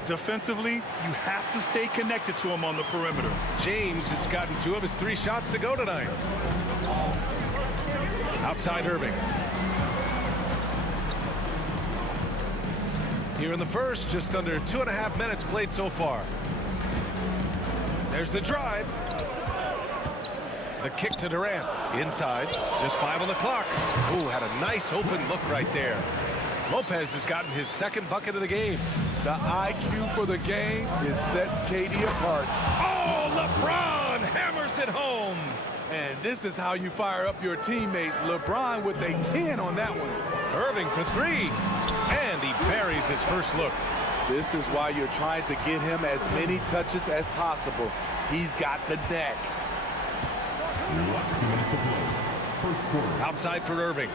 Defensively, you have to stay connected to him on the perimeter. James has gotten 2 of his 3 shots to go tonight. Outside Irving. Here in the first, just under 2.5 minutes played so far. There's the drive. The kick to Durant. Inside, just 5 on the clock. Ooh, had a nice open look right there. Lopez has gotten his 2nd bucket of the game. The IQ for the game sets KD apart. Oh, LeBron hammers it home. And this is how you fire up your teammates. LeBron with a 10 on that one. Irving for 3. And he buries his first look. This is why you're trying to get him as many touches as possible. He's got the neck. Outside for Irving.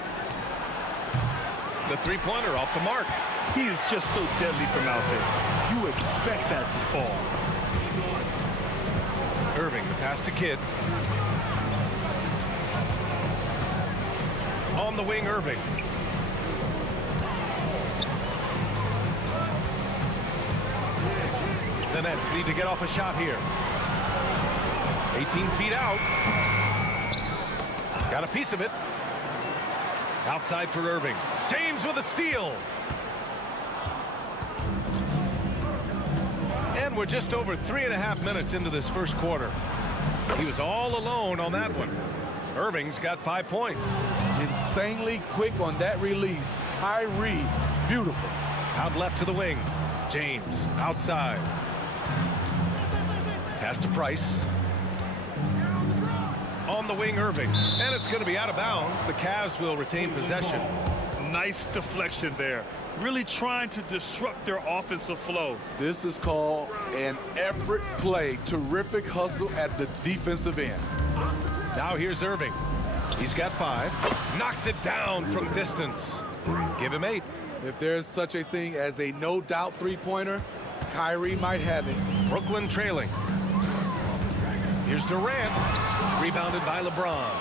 The three-pointer off the mark. He is just so deadly from out there. You expect that to fall. Irving, the pass to Kidd. On the wing, Irving. The Nets need to get off a shot here. 18 feet out. Got a piece of it. Outside for Irving. James with a steal. And we're just over 3.5 minutes into this first quarter. He was all alone on that one. Irving's got 5 points. Insanely quick on that release. Kyrie, beautiful. Out left to the wing. James outside. Pass to Price. On the wing, Irving. And it's going to be out of bounds. The Cavs will retain possession. Nice deflection there. Really trying to disrupt their offensive flow. This is called an effort play. Terrific hustle at the defensive end. Now here's Irving. He's got 5. Knocks it down from distance. Give him 8. If there's such a thing as a no-doubt three-pointer, Kyrie might have it. Brooklyn trailing. Here's Durant. Rebounded by LeBron.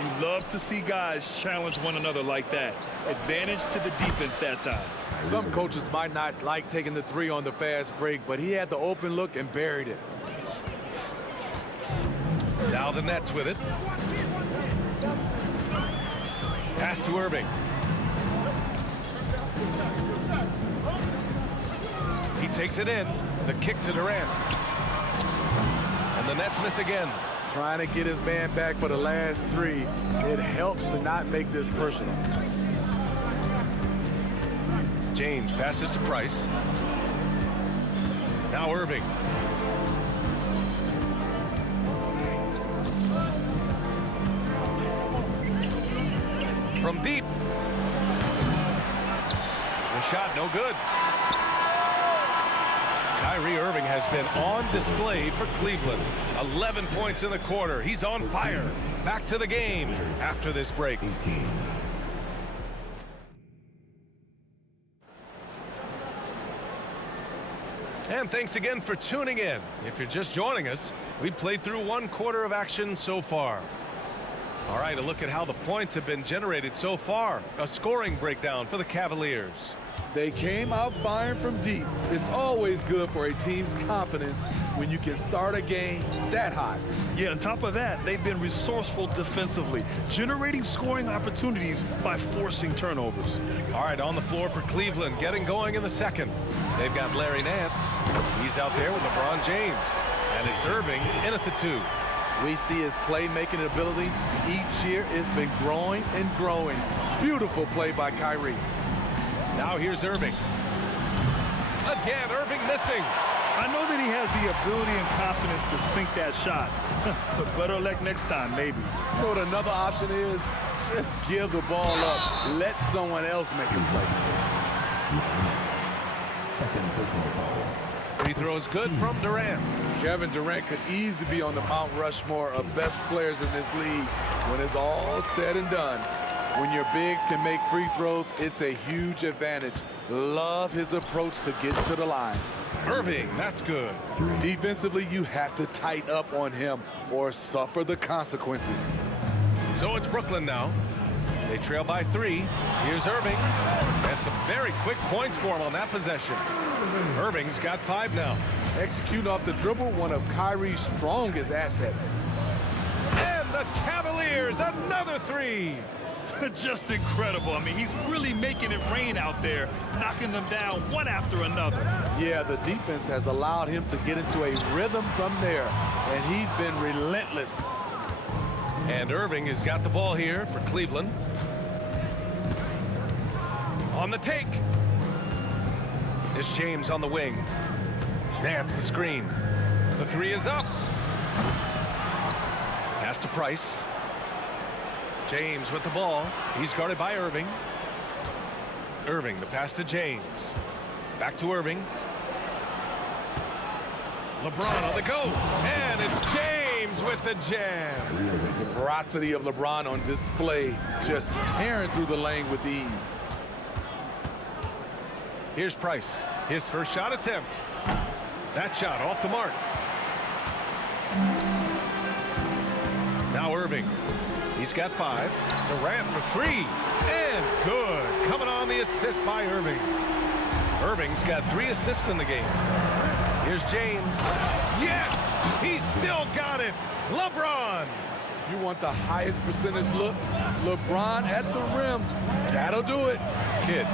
You love to see guys challenge one another like that. Advantage to the defense that time. Some coaches might not like taking the 3 on the fast break, but he had the open look and buried it. Now the Nets with it. Pass to Irving. He takes it in. The kick to Durant. And the Nets miss again. Trying to get his man back for the last 3. It helps to not make this personal. James passes to Price. Now Irving. From deep. The shot no good. Kyrie Irving has been on display for Cleveland. 11 points in the quarter. He's on fire. Back to the game after this break. And thanks again for tuning in. If you're just joining us, we've played through 1 quarter of action so far. All right, a look at how the points have been generated so far. A scoring breakdown for the Cavaliers. They came out firing from deep. It's always good for a team's confidence when you can start a game that hot. Yeah, on top of that, they've been resourceful defensively, generating scoring opportunities by forcing turnovers. All right, on the floor for Cleveland, getting going in the second. They've got Larry Nance. He's out there with LeBron James. And it's Irving in at the 2. We see his playmaking ability each year has been growing and growing. Beautiful play by Kyrie. Now here's Irving. Again, Irving missing. I know that he has the ability and confidence to sink that shot. But better luck next time, maybe. You know what another option is? Just give the ball up. Let someone else make a play. Second personal foul. Free throw is good from Durant. Kevin Durant could easily be on the Mount Rushmore of best players in this league when it's all said and done. When your bigs can make free throws, it's a huge advantage. Love his approach to get to the line. Irving, that's good. Defensively, you have to tighten up on him or suffer the consequences. So it's Brooklyn now. They trail by 3. Here's Irving. That's a very quick points for him on that possession. Irving's got 5 now. Executing off the dribble, one of Kyrie's strongest assets. And the Cavaliers, another 3. Just incredible. I mean, he's really making it rain out there, knocking them down one after another. Yeah, the defense has allowed him to get into a rhythm from there, and he's been relentless. And Irving has got the ball here for Cleveland. On the take. It's James on the wing. Nance the screen. The 3 is up. Pass to Price. James with the ball. He's guarded by Irving. Irving, the pass to James. Back to Irving. LeBron on the go. And it's James with the jam. The ferocity of LeBron on display, just tearing through the lane with ease. Here's Price. His first shot attempt. That shot off the mark. Now Irving. He's got 5. Durant for 3. And good. Coming on the assist by Irving. Irving's got 3 assists in the game. Here's James. Yes! He's still got it. LeBron. You want the highest percentage look? LeBron at the rim. That'll do it. Kidd.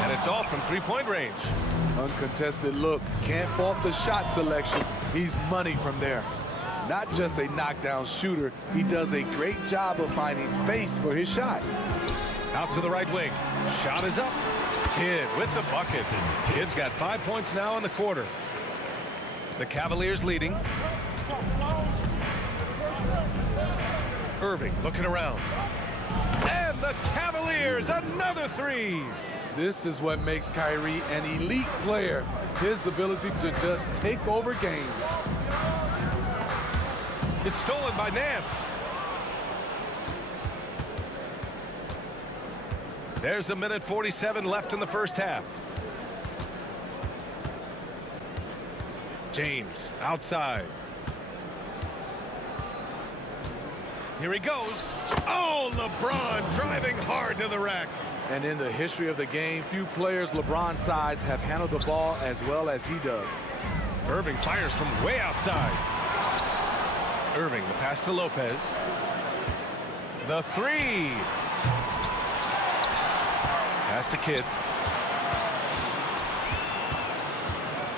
And it's off from 3-point range. Uncontested look. Can't fault the shot selection. He's money from there. Not just a knockdown shooter, he does a great job of finding space for his shot. Out to the right wing. Shot is up. Kidd with the bucket. Kidd's got 5 points now in the quarter. The Cavaliers leading. Irving looking around. And the Cavaliers, another 3. This is what makes Kyrie an elite player. His ability to just take over games. It's stolen by Nance. There's 1:47 left in the first half. James outside. Here he goes. Oh, LeBron driving hard to the rack. And in the history of the game, few players LeBron's size have handled the ball as well as he does. Irving fires from way outside. Irving, the pass to Lopez. The 3. Pass to Kidd.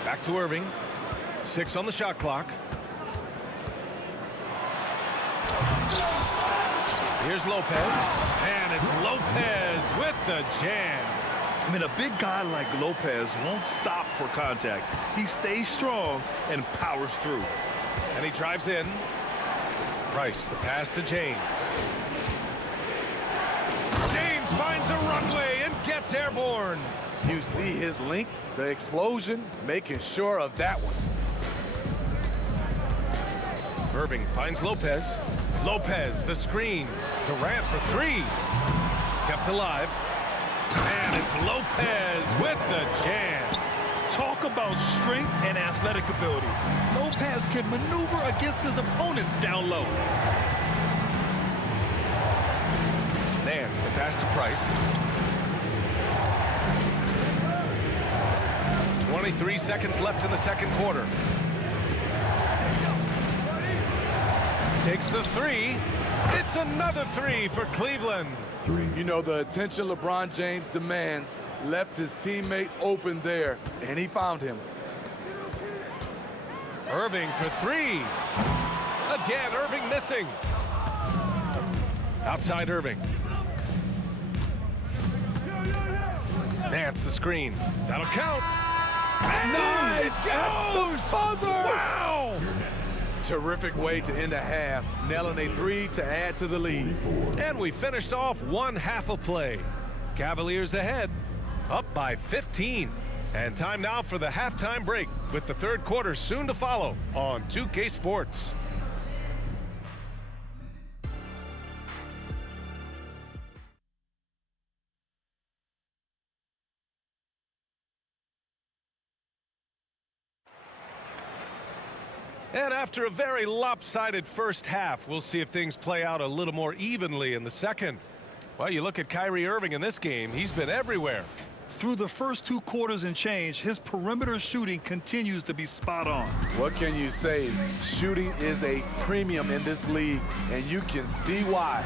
Back to Irving. 6 on the shot clock. Here's Lopez. And it's Lopez with the jam. I mean, a big guy like Lopez won't stop for contact. He stays strong and powers through. And he drives in. Price, the pass to James. James finds a runway and gets airborne. You see his length, the explosion, making sure of that one. Irving finds Lopez. Lopez, the screen. Durant for 3. Kept alive. And it's Lopez with the jam. Talk about strength and athletic ability. Lopez can maneuver against his opponents down low. Nance, the pass to Price. 23 seconds left in the second quarter. Takes the 3. It's another 3 for Cleveland. You know, the attention LeBron James demands left his teammate open there, and he found him. Irving for 3. Again, Irving missing. Outside Irving. Nance the screen. That'll count. Nice! At the buzzer! Wow! Terrific way to end a half, nailing a 3 to add to the lead. And we finished off one half of play. Cavaliers ahead, up by 15. And time now for the halftime break, with the third quarter soon to follow on 2K Sports. And after a very lopsided first half, we'll see if things play out a little more evenly in the second. Well, you look at Kyrie Irving in this game, he's been everywhere. Through the first 2 quarters and change, his perimeter shooting continues to be spot on. What can you say? Shooting is a premium in this league, and you can see why.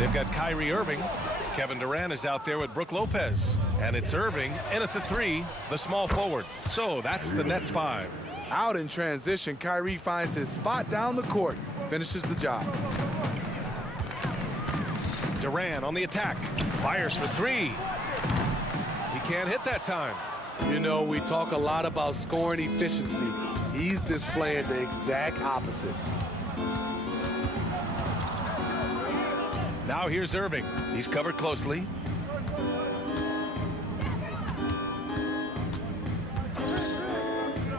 They've got Kyrie Irving. Kevin Durant is out there with Brook Lopez. And it's Irving in at the 3, the small forward. So that's the Nets 5. Out in transition, Kyrie finds his spot down the court, finishes the job. Durant on the attack, fires for 3. He can't hit that time. You know, we talk a lot about scoring efficiency. He's displaying the exact opposite. Now here's Irving. He's covered closely.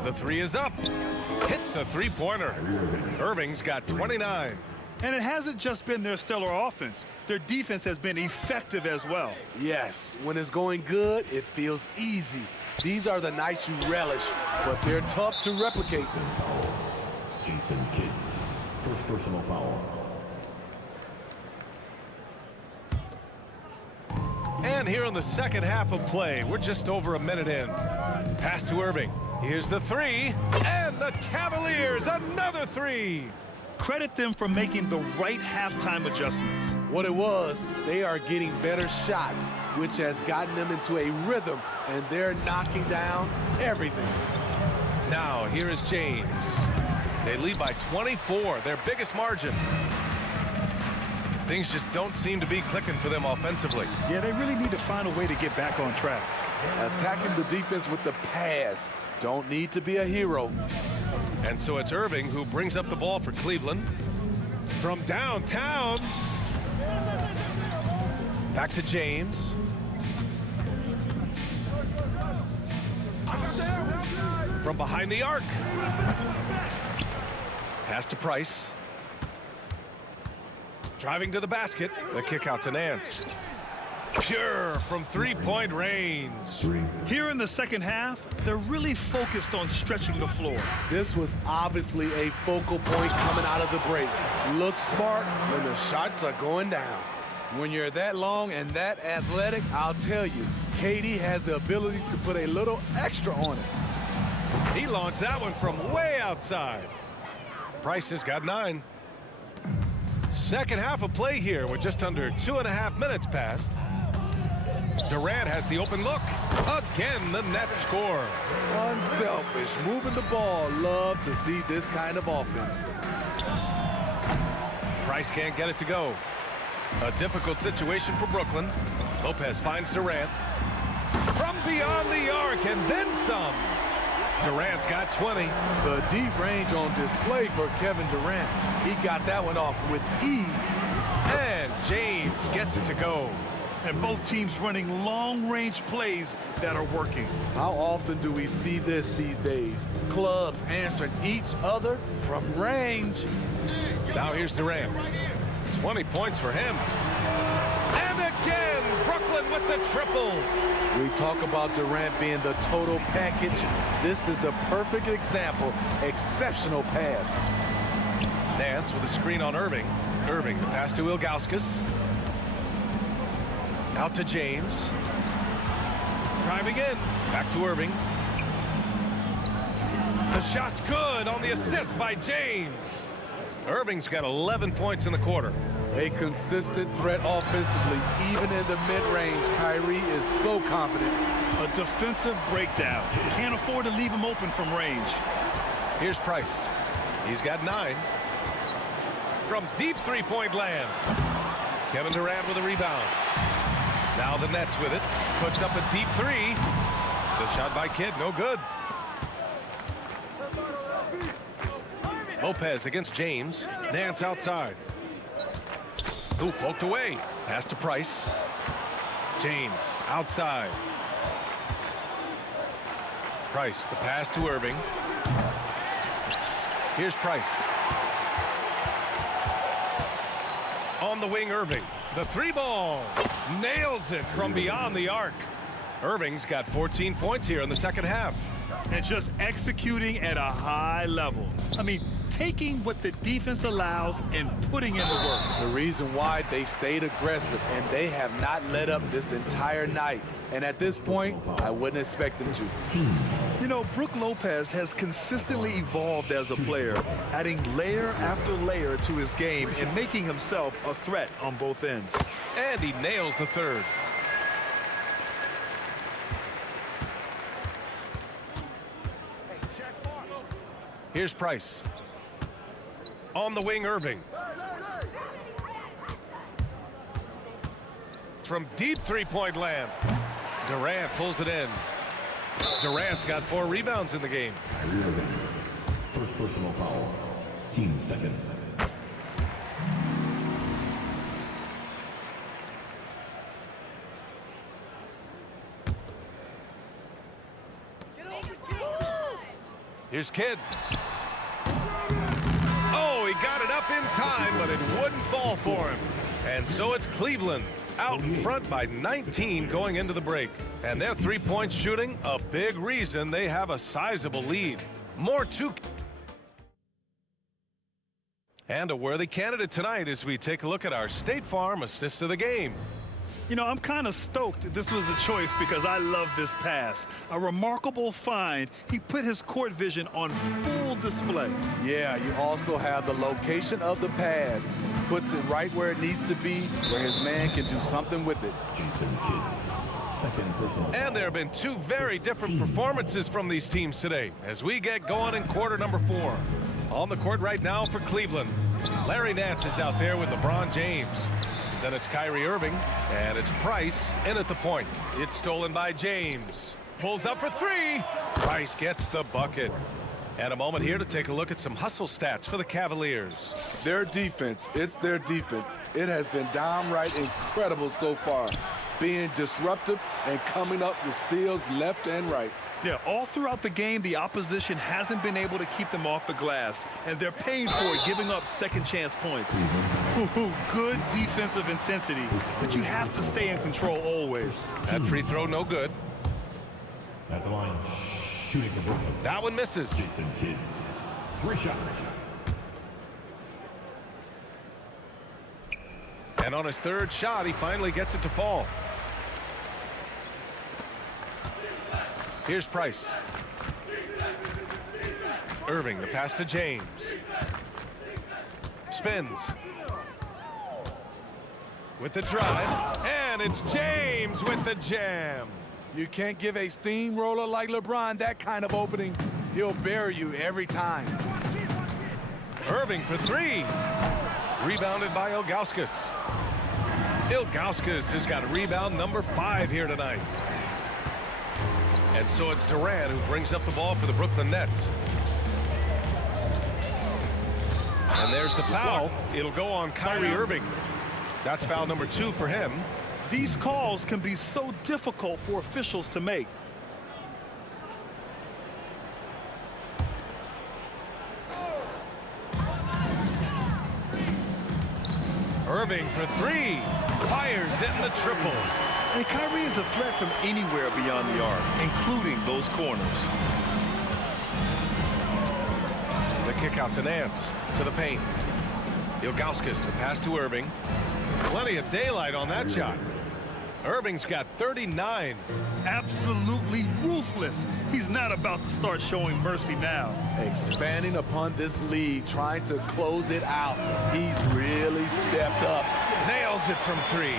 The 3 is up. Hits the 3-pointer. Irving's got 29. And it hasn't just been their stellar offense. Their defense has been effective as well. Yes, when it's going good, it feels easy. These are the nights you relish, but they're tough to replicate. Jason Kidd, first personal foul. And here in the second half of play, we're just over a minute in. Pass to Irving. Here's the 3, and the Cavaliers, another 3. Credit them for making the right halftime adjustments. What it was, they are getting better shots, which has gotten them into a rhythm, and they're knocking down everything. Now, here is James. They lead by 24, their biggest margin. Things just don't seem to be clicking for them offensively. Yeah, they really need to find a way to get back on track. Attacking the defense with the pass. Don't need to be a hero. And so it's Irving who brings up the ball for Cleveland. From downtown. Back to James. From behind the arc. Pass to Price. Driving to the basket. The kick out to Nance. Pure from 3-point range. Here in the second half, they're really focused on stretching the floor. This was obviously a focal point coming out of the break. Look smart when the shots are going down. When you're that long and that athletic, I'll tell you, KD has the ability to put a little extra on it. He launched that one from way outside. Price has got 9. Second half of play here with just under 2.5 minutes passed. Durant has the open look. Again, the Nets score. Unselfish, moving the ball. Love to see this kind of offense. Price can't get it to go. A difficult situation for Brooklyn. Lopez finds Durant. From beyond the arc and then some. Durant's got 20. The deep range on display for Kevin Durant. He got that one off with ease. And James gets it to go. And both teams running long-range plays that are working. How often do we see this these days? Clubs answering each other from range. Now here's Durant. 20 points for him. And again, Brooklyn with the triple. We talk about Durant being the total package. This is the perfect example. Exceptional pass. Nance with a screen on Irving. Irving, the pass to Ilgauskas. Out to James. Driving in. Back to Irving. The shot's good on the assist by James. Irving's got 11 points in the quarter. A consistent threat offensively, even in the mid-range. Kyrie is so confident. A defensive breakdown. Can't afford to leave him open from range. Here's Price. He's got 9. From deep 3-point land. Kevin Durant with a rebound. Now the Nets with it. Puts up a deep 3. The shot by Kidd, no good. Lopez against James. Nance outside. Ooh, poked away. Pass to Price. James outside. Price, the pass to Irving. Here's Price. On the wing, Irving. The 3-ball. Nails it from beyond the arc. Irving's got 14 points here in the second half. And just executing at a high level. I mean, taking what the defense allows and putting in the work. The reason why they stayed aggressive, and they have not let up this entire night. And at this point, I wouldn't expect them to. You know, Brook Lopez has consistently evolved as a player, adding layer after layer to his game and making himself a threat on both ends. And he nails the third. Here's Price. On the wing, Irving. From deep three-point land. Durant pulls it in. Durant's got 4 rebounds in the game. Kyrie Irving. First personal foul. Team second. Here's Kidd. Oh, he got it up in time, but it wouldn't fall for him. And so it's Cleveland out in front by 19 going into the break. And their three-point shooting, a big reason they have a sizable lead. More to... And a worthy candidate tonight as we take a look at our State Farm assist of the game. You know, I'm kind of stoked this was a choice because I love this pass. A remarkable find. He put his court vision on full display. Yeah, you also have the location of the pass. Puts it right where it needs to be, where his man can do something with it. Jason Kidd. Second personal. And there have been 2 very different performances from these teams today as we get going in quarter number 4. On the court right now for Cleveland, Larry Nance is out there with LeBron James. Then it's Kyrie Irving, and it's Price in at the point. It's stolen by James. Pulls up for 3. Price gets the bucket. And a moment here to take a look at some hustle stats for the Cavaliers. Their defense, it's their defense. It has been downright incredible so far, being disruptive and coming up with steals left and right. Yeah, all throughout the game, the opposition hasn't been able to keep them off the glass, and they're paying for it, giving up second chance points. Good defensive intensity, but you have to stay in control always. That free throw no good. At the line, shooting for Brooklyn. That one misses. Jason Kidd. 3 shots. And on his 3rd shot, he finally gets it to fall. Here's Price. Irving, the pass to James. Spins. With the drive, and it's James with the jam. You can't give a steamroller like LeBron that kind of opening. He'll bury you every time. Irving for 3. Rebounded by Ilgauskas. Ilgauskas has got rebound number 5 here tonight. And so it's Durant who brings up the ball for the Brooklyn Nets. And there's the foul. It'll go on Kyrie Irving. That's foul number 2 for him. These calls can be so difficult for officials to make. Irving for 3. Fires in the triple. And Kyrie is a threat from anywhere beyond the arc, including those corners. The kick out to Nance, to the paint. Ilgauskas, the pass to Irving. Plenty of daylight on that shot. Irving's got 39. Absolutely ruthless. He's not about to start showing mercy now. Expanding upon this lead, trying to close it out. He's really stepped up. Nails it from 3.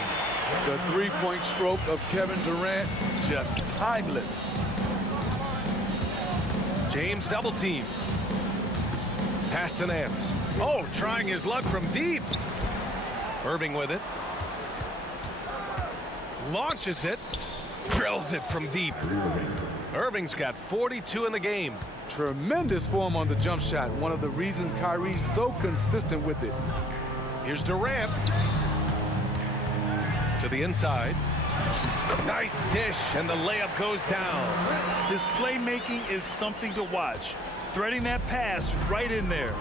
The three-point stroke of Kevin Durant, just timeless. James double team. Pass to Nance. Oh, trying his luck from deep. Irving with it. Launches it. Drills it from deep. Irving's got 42 in the game. Tremendous form on the jump shot. One of the reasons Kyrie's so consistent with it. Here's Durant. To the inside. Nice dish, and the layup goes down. His playmaking is something to watch. Threading that pass right in there.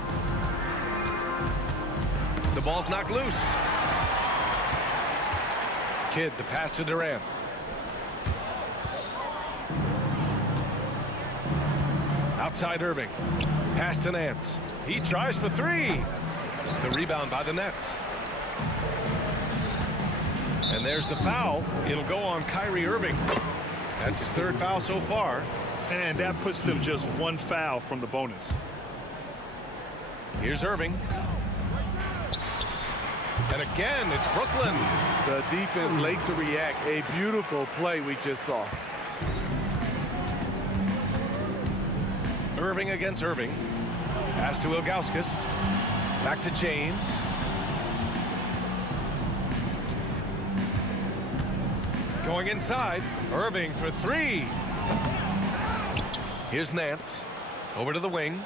The ball's knocked loose. Kidd, the pass to Durant. Outside Irving. Pass to Nance. He tries for three. The rebound by the Nets. And there's the foul. It'll go on Kyrie Irving. That's his third foul so far. And that puts them just one foul from the bonus. Here's Irving. And again, it's Brooklyn. The defense late to react. A beautiful play we just saw. Irving against Irving. Pass to Ilgauskas. Back to James. Going inside. Irving for three. Here's Nance. Over to the wing.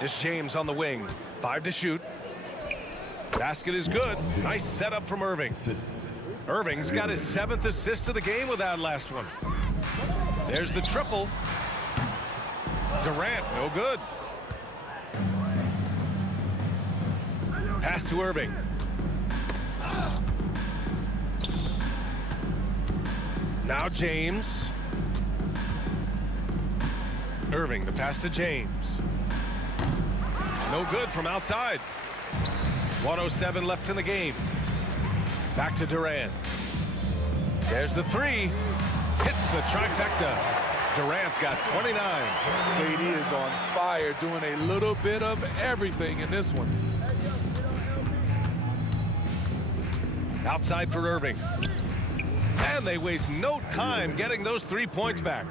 It's James on the wing. 5 to shoot. Basket is good. Nice setup from Irving. Irving's got his 7th assist of the game with that last one. There's the triple. Durant, no good. Pass to Irving. Now James. Irving, the pass to James. No good from outside. 1:07 left in the game. Back to Durant. There's the three. Hits the trifecta. Durant's got 29. KD is on fire, doing a little bit of everything in this one. Outside for Irving. And they waste no time getting those 3 points back.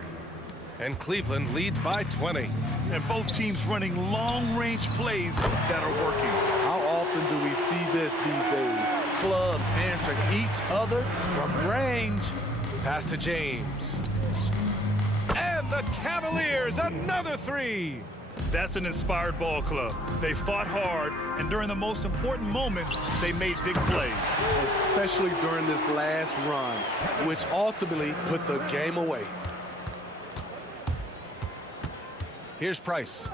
And Cleveland leads by 20. And both teams running long-range plays that are working. How often do we see this these days? Clubs answering each other from range. Pass to James. And the Cavaliers, another three. That's an inspired ball club. They fought hard, and during the most important moments, they made big plays. Especially during this last run, which ultimately put the game away. Here's Price.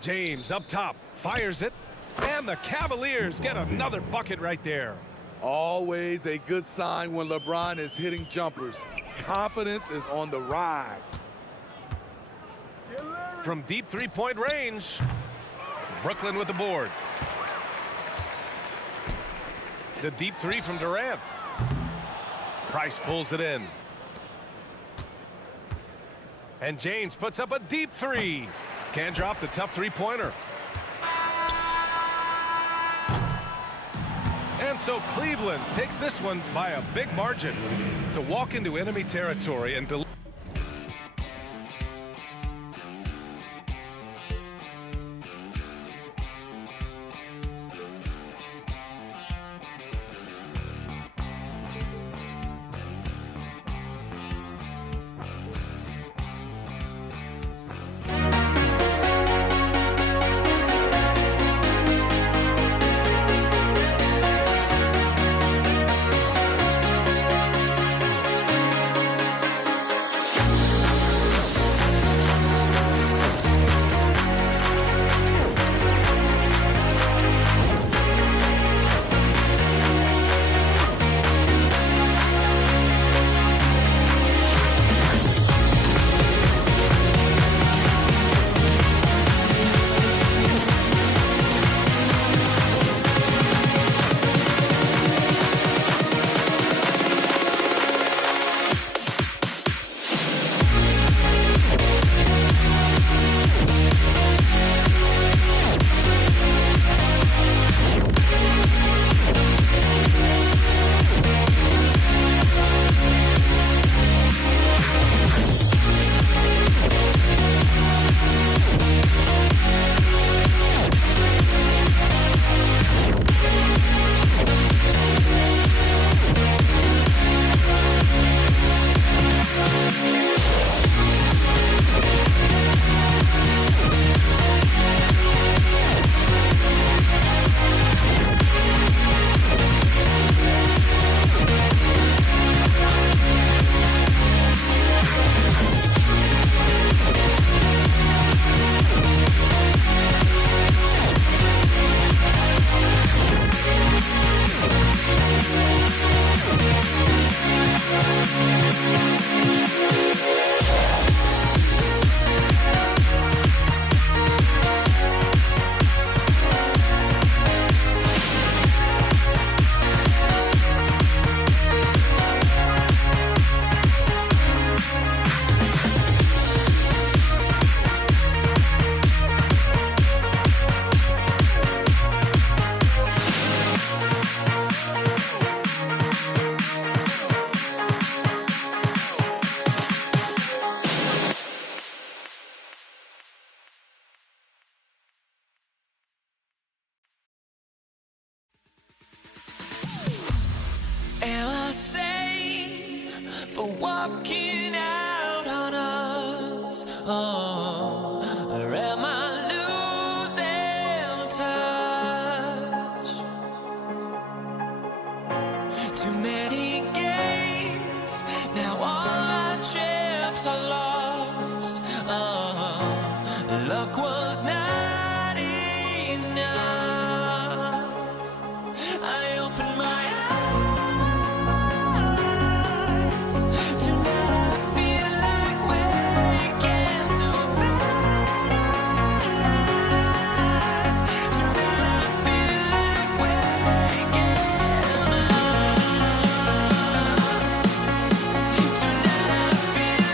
James up top, fires it, and the Cavaliers get another bucket right there. Always a good sign when LeBron is hitting jumpers. Confidence is on the rise. From deep three-point range, Brooklyn with the board. The deep three from Durant. Price pulls it in. And James puts up a deep three. Can't drop the tough three-pointer. And so Cleveland takes this one by a big margin to walk into enemy territory and deliver. walking out on us? Oh, or am I losing touch? Too many games, now all our chips are lost. Oh, luck was not enough. I opened my eyes. Tonight I feel like waking to life. Tonight I feel like waking up. Tonight I feel like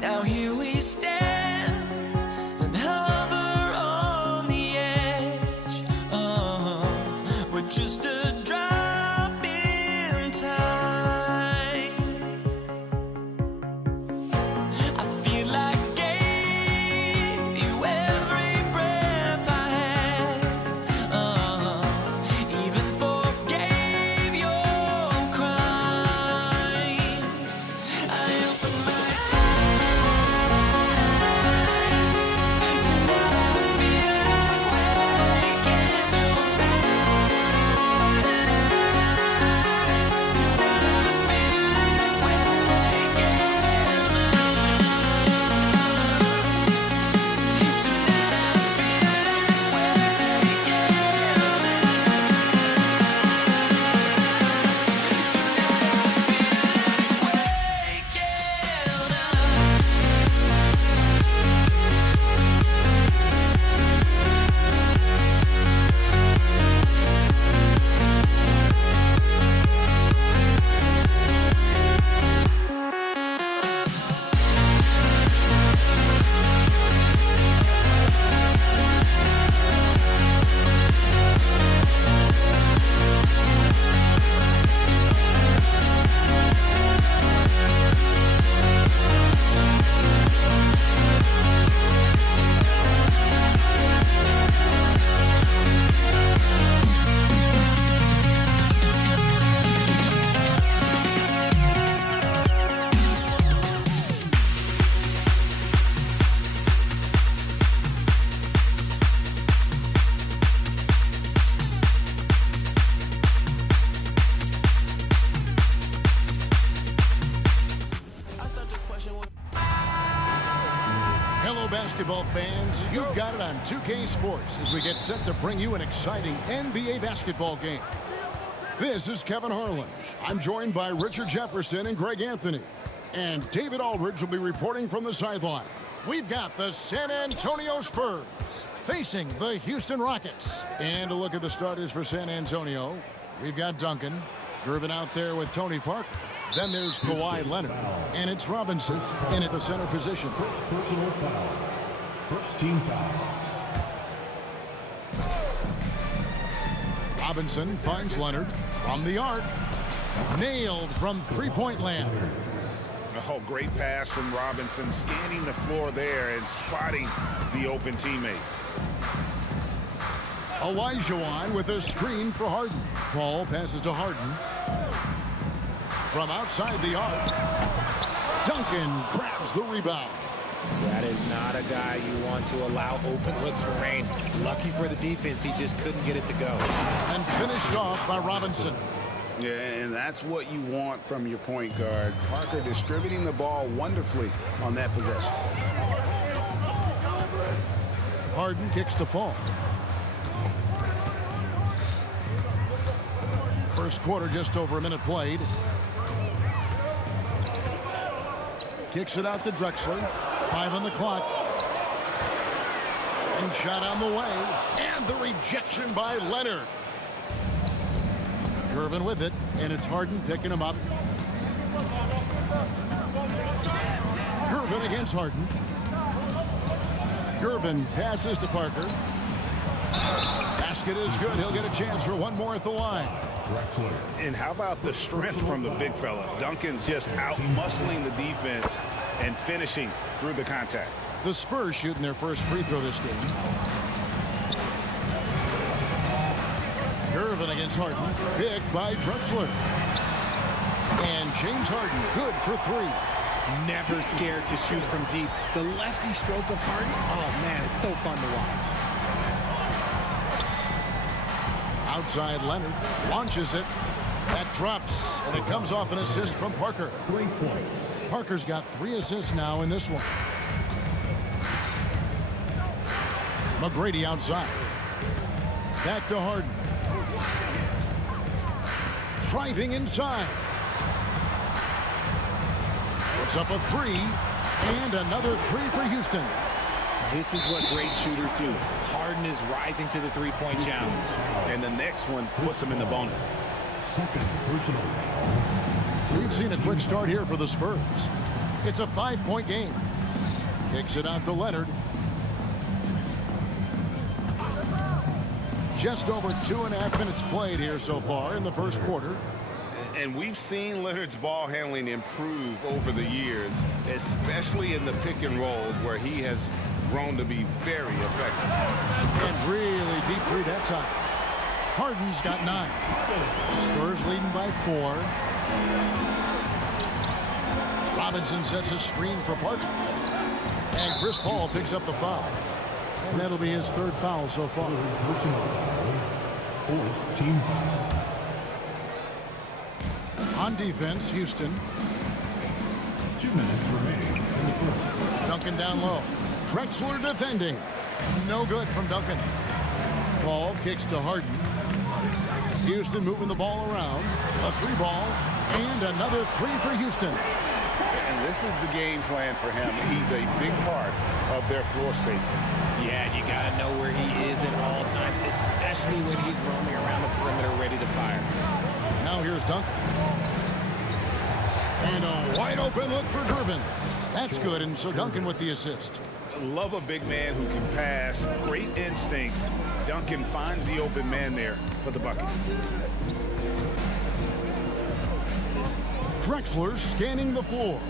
now here we stand and hover on the edge. We're just a drop in time. I feel like I gave you every breath I had. Even forgave your crimes. I opened my Hello, basketball fans. You've got it on 2K Sports as we get set to bring you an exciting NBA basketball game. This is Kevin Harlan. I'm joined by Richard Jefferson and Greg Anthony. And David Aldridge will be reporting from the sideline. We've got the San Antonio Spurs facing the Houston Rockets. And a look at the starters for San Antonio. We've got Duncan, driven out there with Tony Parker. Then there's Kawhi Leonard, and it's Robinson in at the center position. First personal foul. First team foul. Robinson finds Leonard from the arc. Nailed from three-point land. Oh, great pass from Robinson, scanning the floor there and spotting the open teammate. Olajuwon with a screen for Harden. Ball passes to Harden. From outside the arc, Duncan grabs the rebound. That is not a guy you want to allow open looks for rain. Lucky for the defense, he just couldn't get it to go. And finished off by Robinson. Yeah, and that's what you want from your point guard. Parker distributing the ball wonderfully on that possession. Harden kicks to Paul. First quarter, just over a minute played. kicks it out to Drexler. 5 on the clock. And shot on the way. And the rejection by Leonard. Gervin with it, and it's Harden picking him up. Gervin against Harden. Gervin passes to Parker. Basket is good. He'll get a chance for one more at the line. And how about the strength from the big fella? Duncan just out-muscling the defense and finishing through the contact. The Spurs shooting their first free throw this game. Gervin against Harden. Picked by Drexler. And James Harden good for 3. Never scared to shoot from deep. The lefty stroke of Harden, oh man, it's so fun to watch. Outside Leonard launches it. That drops, and it comes off an assist from Parker. 3 points. Parker's got 3 assists now in this one. McGrady outside. Back to Harden. Driving inside. Puts up a 3, and another 3 for Houston. This is what great shooters do. Harden is rising to the three-point challenge. And the next one puts him in the bonus. Second personal. We've seen a quick start here for the Spurs. It's a 5-point game. Kicks it out to Leonard. Just over 2.5 minutes played here so far in the first quarter. And we've seen Leonard's ball handling improve over the years, especially in the pick and rolls where he has grown to be very effective. And really deep three that time. Harden's got 9. Spurs leading by 4. Robinson sets a screen for Parker. And Chris Paul picks up the foul. And that'll be his 3rd foul so far. Personal foul. 4th team foul. On defense, Houston. 2 minutes remaining in the first. Duncan down low. Drexler defending. No good from Duncan. Paul kicks to Harden. Houston moving the ball around. A 3 ball. And another 3 for Houston. And this is the game plan for him. He's a big part of their floor spacing. Yeah, you got to know where he is at all times, especially when he's roaming around the perimeter ready to fire. Now here's Duncan. And a wide open look for Gervin. That's good, and so Duncan with the assist. Love a big man who can pass. Great instincts. Duncan finds the open man there for the bucket. Drexler scanning the floor.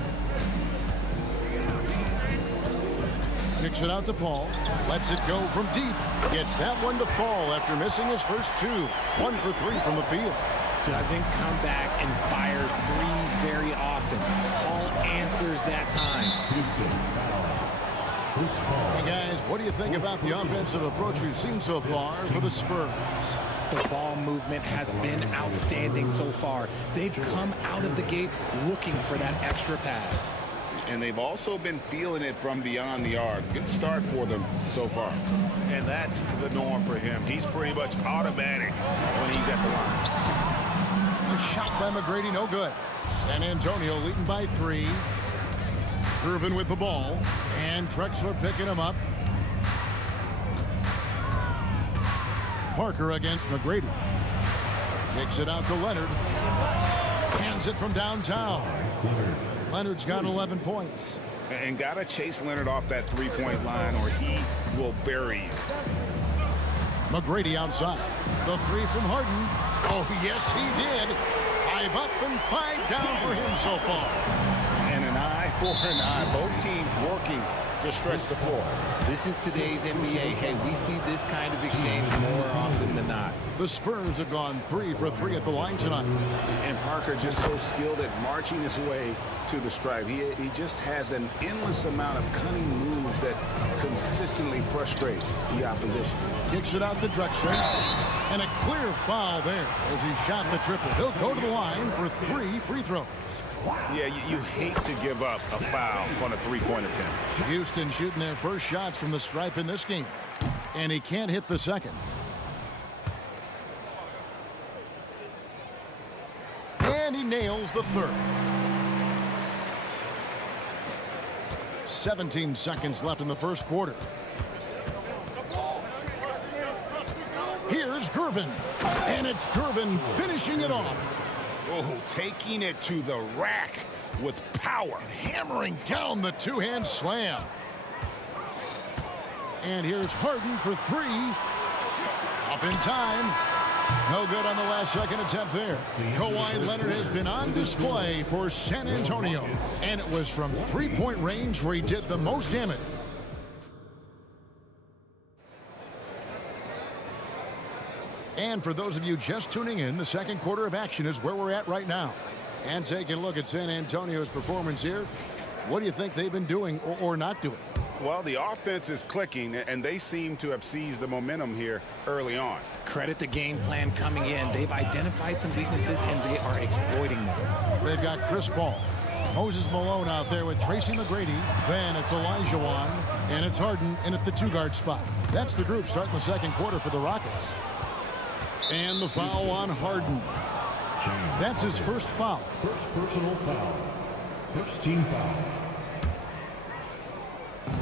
Kicks it out to Paul. Lets it go from deep. Gets that one to fall after missing his first 2. 1 for 3 from the field. Doesn't come back and fire threes very often. Paul answers that time. Hey guys, what do you think about the offensive approach we've seen so far for the Spurs? The ball movement has been outstanding so far. They've come out of the gate looking for that extra pass. And they've also been feeling it from beyond the arc. Good start for them so far. And that's the norm for him. He's pretty much automatic when he's at the line. A shot by McGrady, no good. San Antonio leading by 3. Gervin with the ball. And Drexler picking him up. Parker against McGrady. Kicks it out to Leonard. Hands it from downtown. Leonard's got 11 points. And got to chase Leonard off that 3-point line or he will bury you. McGrady outside. The 3 from Harden. Oh, yes, he did. 5 up and 5 down for him so far. And an eye for an eye. Both teams working to stretch the floor. This is today's NBA. Hey, we see this kind of exchange more often than not. The Spurs have gone 3 for 3 at the line tonight. And Parker just so skilled at marching his way to the stripe. He just has an endless amount of cunning moves that consistently frustrate the opposition. Kicks it out to Drexler. And a clear foul there as he shot the triple. He'll go to the line for 3 free throws. Yeah, you hate to give up a foul on a 3-point attempt. Houston shooting their first shots from the stripe in this game. And he can't hit the second. And he nails the third. 17 seconds left in the first quarter. Here's Gervin. And it's Gervin finishing it off. Oh, taking it to the rack with power. Hammering down the two-hand slam. And here's Harden for three. Up in time. No good on the last second attempt there. Kawhi Leonard has been on display for San Antonio. And it was from three-point range where he did the most damage. And for those of you just tuning in, the second quarter of action is where we're at right now. And taking a look at San Antonio's performance here, what do you think they've been doing or not doing? Well, the offense is clicking, and they seem to have seized the momentum here early on. Credit the game plan coming in. They've identified some weaknesses, and they are exploiting them. They've got Chris Paul, Moses Malone out there with Tracy McGrady. Then it's Elijah Wan, and it's Harden in at the two-guard spot. That's the group starting the second quarter for the Rockets. And the foul on Harden. That's his first foul. First personal foul. First team foul.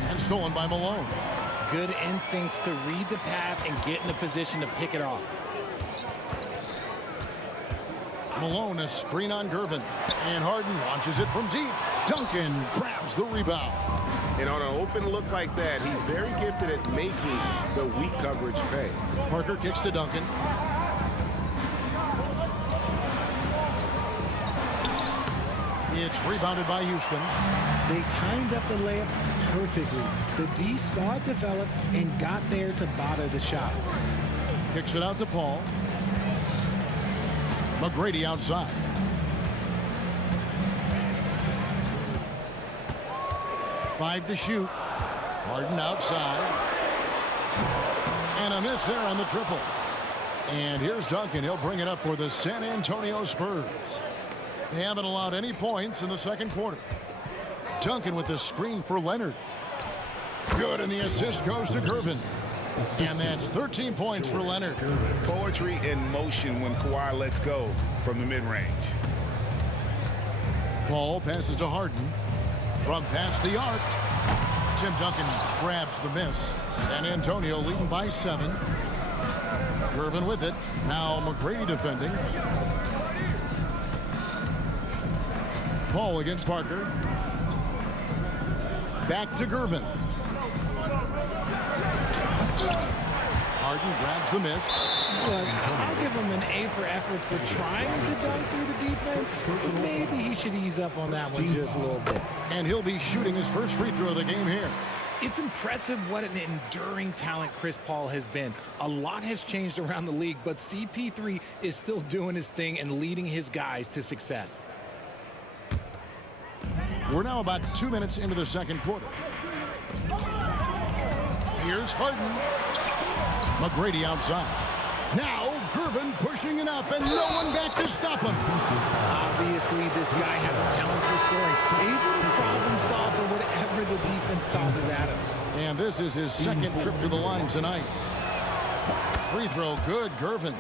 And stolen by Malone. Good instincts to read the path and get in a position to pick it off. Malone, a screen on Gervin. And Harden launches it from deep. Duncan grabs the rebound. And on an open look like that, he's very gifted at making the weak coverage pay. Parker kicks to Duncan. It's rebounded by Houston. They timed up the layup perfectly. The D saw it develop and got there to bother the shot. Kicks it out to Paul. McGrady outside. Five to shoot. Harden outside. And a miss there on the triple. And here's Duncan. He'll bring it up for the San Antonio Spurs. They haven't allowed any points in the second quarter. Duncan with the screen for Leonard. Good, and the assist goes to Gervin. And that's 13 points for Leonard. Poetry in motion when Kawhi lets go from the mid-range. Paul passes to Harden. From past the arc. Tim Duncan grabs the miss. San Antonio leading by 7. Gervin with it. Now McGrady defending. Paul against Parker. Back to Gervin. Harden grabs the miss. Look, I'll give him an A for effort for trying to dunk through the defense. But maybe he should ease up on that one just a little bit. And he'll be shooting his first free throw of the game here. It's impressive what an enduring talent Chris Paul has been. A lot has changed around the league, but CP3 is still doing his thing and leading his guys to success. We're now about 2 minutes into the second quarter. Here's Harden. McGrady outside. Now Gervin pushing it up and no one back to stop him. Obviously, this guy has a talent for scoring. Able to problem solve for whatever the defense tosses at him. And this is his second trip to the line tonight. Free throw good, Gervin.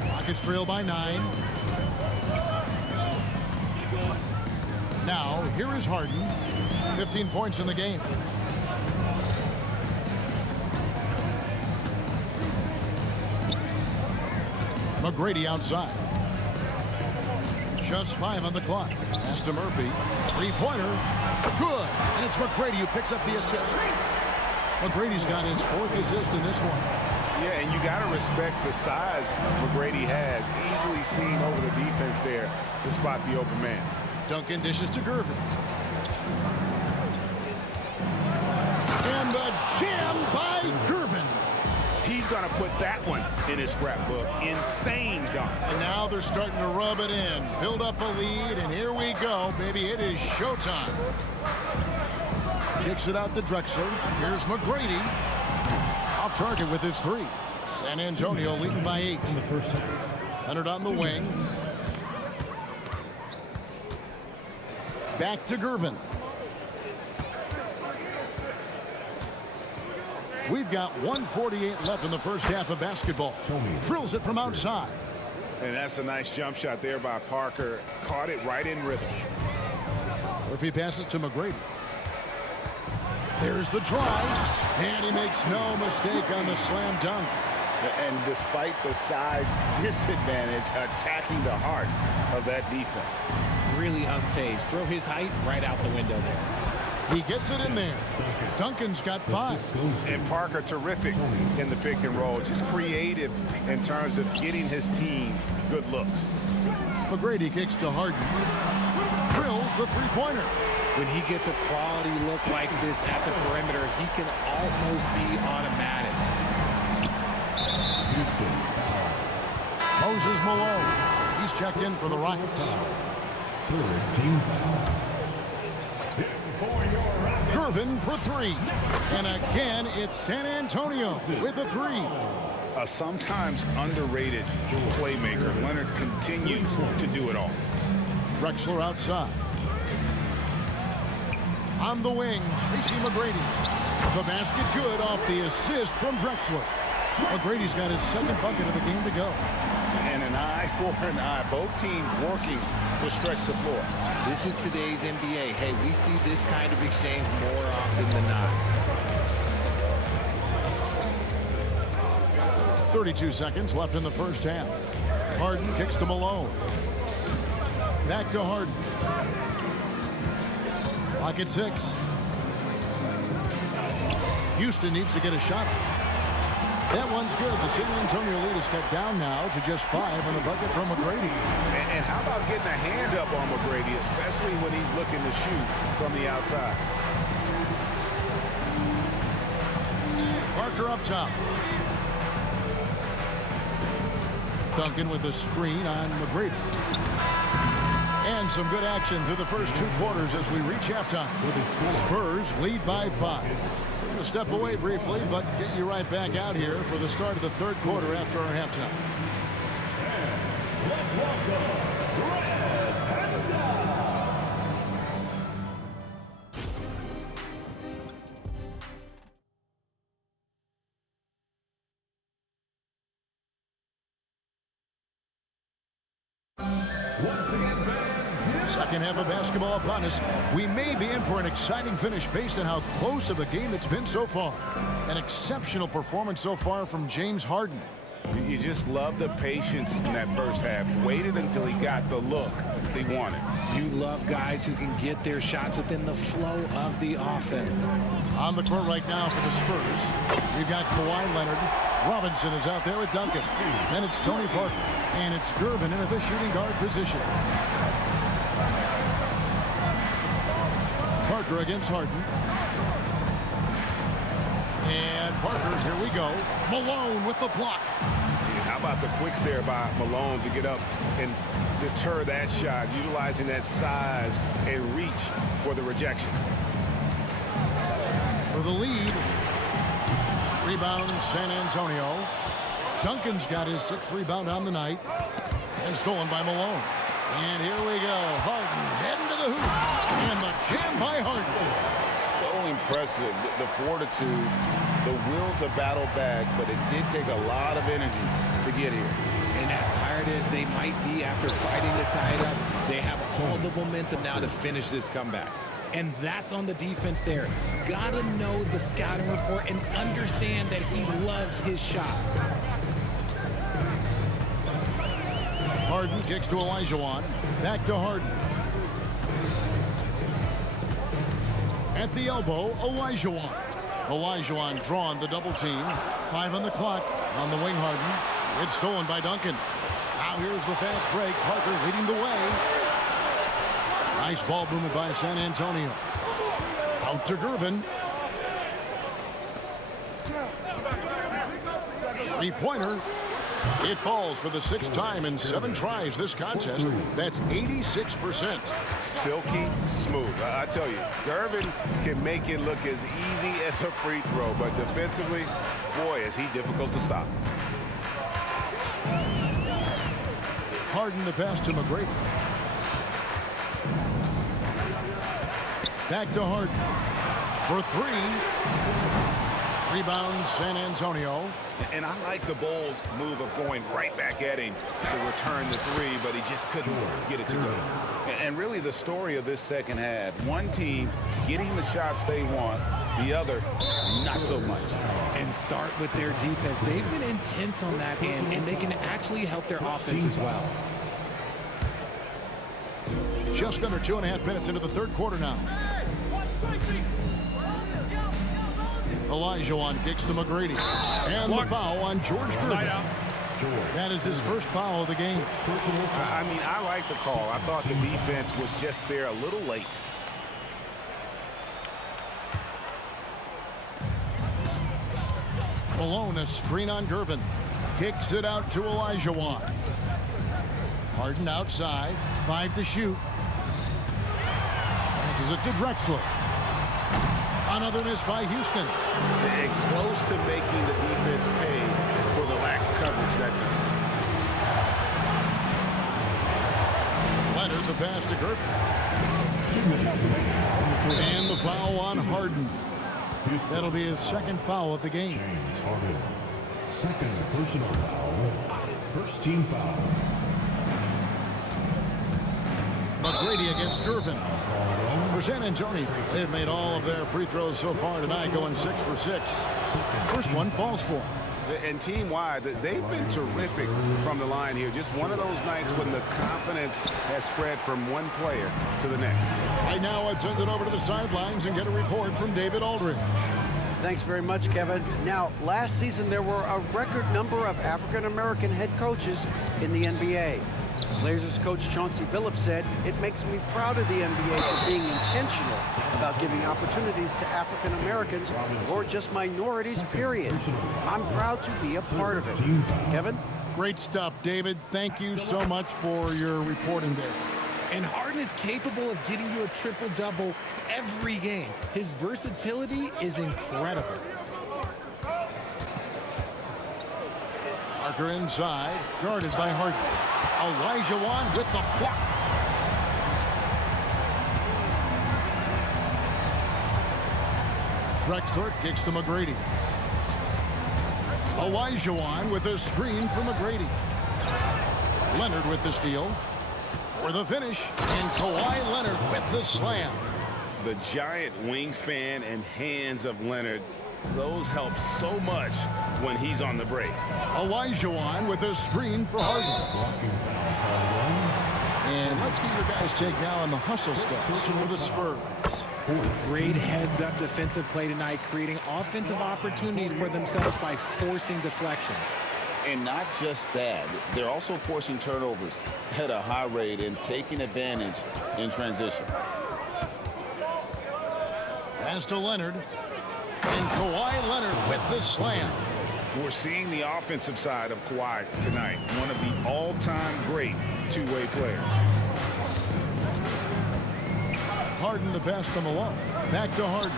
Rockets trail by 9. Now, here is Harden. 15 points in the game. McGrady outside. Just 5 on the clock. Pass to Murphy. Three-pointer. Good. And it's McGrady who picks up the assist. McGrady's got his 4th assist in this one. Yeah, and you got to respect the size McGrady has. Easily seen over the defense there to spot the open man. Duncan dishes to Gervin. And the jam by Gervin. He's going to put that one in his scrapbook. Insane dunk. And now they're starting to rub it in. Build up a lead, and here we go, baby. It is showtime. Kicks it out to Drexler. Here's McGrady. Off target with his 3. San Antonio leading by 8. Leonard on the wing. Back to Gervin. We've got 1:48 left in the first half of basketball. Drills it from outside. And that's a nice jump shot there by Parker. Caught it right in rhythm. Murphy passes to McGrady. There's the drive, and he makes no mistake on the slam dunk. And despite the size disadvantage, attacking the heart of that defense. Really unfazed. Throw his height right out the window there. He gets it in there. Duncan's got 5. And Parker terrific in the pick and roll. Just creative in terms of getting his team good looks. McGrady kicks to Harden. Drills the three-pointer. When he gets a quality look like this at the perimeter, he can almost be automatic. Moses Malone. He's checked in for the Rockets. Gervin for 3. And again, it's San Antonio with a 3. A sometimes underrated playmaker. Leonard continues to do it all. Drexler outside. On the wing, Tracy McGrady. The basket good off the assist from Drexler. McGrady's got his second bucket of the game to go. And an eye for an eye. Both teams working to stretch the floor. This is today's NBA. Hey, we see this kind of exchange more often than not. 32 seconds left in the first half. Harden kicks to Malone. Back to Harden. Clock at 6. Houston needs to get a shot. That one's good. The San Antonio lead is cut down now to just 5 on the bucket from McGrady. And how about getting a hand up on McGrady, especially when he's looking to shoot from the outside. Parker up top. Duncan with a screen on McGrady. And some good action through the first 2 quarters as we reach halftime. Spurs lead by 5. We're going to step away briefly, but get you right back out here for the start of the third quarter after our halftime. Second half of basketball upon us. We may be in for an exciting finish based on how close of a game it's been so far. An exceptional performance so far from James Harden. You just love the patience in that first half. Waited until he got the look he wanted. You love guys who can get their shots within the flow of the offense. On the court right now for the Spurs, we've got Kawhi Leonard. Robinson is out there with Duncan. Then it's Tony Parker. And it's Gervin into the shooting guard position. Parker against Harden. And Parker, here we go. Malone with the block. How about the quicks there by Malone to get up and deter that shot, utilizing that size and reach for the rejection. For the lead. Rebound San Antonio. Duncan's got his 6th rebound on the night. And stolen by Malone. And here we go. Harden heading to the hoop. And the jam by Harden. So impressive. The fortitude, the will to battle back, but it did take a lot of energy to get here. And as tired as they might be after fighting to tie it up, they have all the momentum now to finish this comeback. And that's on the defense there. Gotta know the scouting report and understand that he loves his shot. Harden kicks to Olajuwon. Back to Harden. At the elbow, Olajuwon. Olajuwon drawn the double team. 5 on the clock. On the wing, Harden. It's stolen by Duncan. Now here's the fast break. Parker leading the way. Nice ball movement by San Antonio. Out to Gervin. 3-pointer. It falls for the 6th time in 7 tries this contest. That's 86%. Silky smooth. I tell you, Gervin can make it look as easy as a free throw, but defensively, boy, is he difficult to stop. Harden the pass to McGrady. Back to Harden for 3. Rebound, San Antonio. And I like the bold move of going right back at him to return the three, but he just couldn't get it to go. And really the story of this second half, one team getting the shots they want, the other not so much. And start with their defense. They've been intense on that end, and they can actually help their offense as well. Just under 2.5 minutes into the third quarter now. Olajuwon kicks to McGrady. And the foul on George Gervin. That is his first foul of the game. I mean, I like the call. I thought the defense was just there a little late. Malone, a screen on Gervin. Kicks it out to Olajuwon. Harden outside. 5 to shoot. Passes it to Drexler. Another miss by Houston. And close to making the defense pay for the lax coverage that time. Leonard, the pass to Gervin. And the foul on Harden. That'll be his second foul of the game. James Harden. Second personal foul. First team foul. McGrady against Gervin. For San Antonio, they've made all of their free throws so far tonight, going 6 for 6. First one falls for them. And team-wide, they've been terrific from the line here. Just one of those nights when the confidence has spread from one player to the next. Right now, let's send it over to the sidelines and get a report from David Aldridge. Thanks very much, Kevin. Now, last season, there were a record number of African-American head coaches in the NBA. Blazers coach Chauncey Billups said, "It makes me proud of the NBA for being intentional about giving opportunities to African Americans or just minorities, period. I'm proud to be a part of it." Kevin? Great stuff, David. Thank you so much for your reporting there. And Harden is capable of getting you a triple-double every game. His versatility is incredible. Parker inside, guarded by Harden. Olajuwon with the block. Drexler kicks to McGrady. Olajuwon with a screen for McGrady. Leonard with the steal. For the finish, and Kawhi Leonard with the slam. The giant wingspan and hands of Leonard, those help so much when he's on the break. Olajuwon with a screen for Harden. And let's get your guys' take now on the hustle stats for the Spurs. Great heads-up defensive play tonight, creating offensive opportunities for themselves by forcing deflections. And not just that, they're also forcing turnovers at a high rate and taking advantage in transition. Pass to Leonard. And Kawhi Leonard with the slam. We're seeing the offensive side of Kawhi tonight. One of the all-time great two-way players. Harden the pass to Malone. Back to Harden.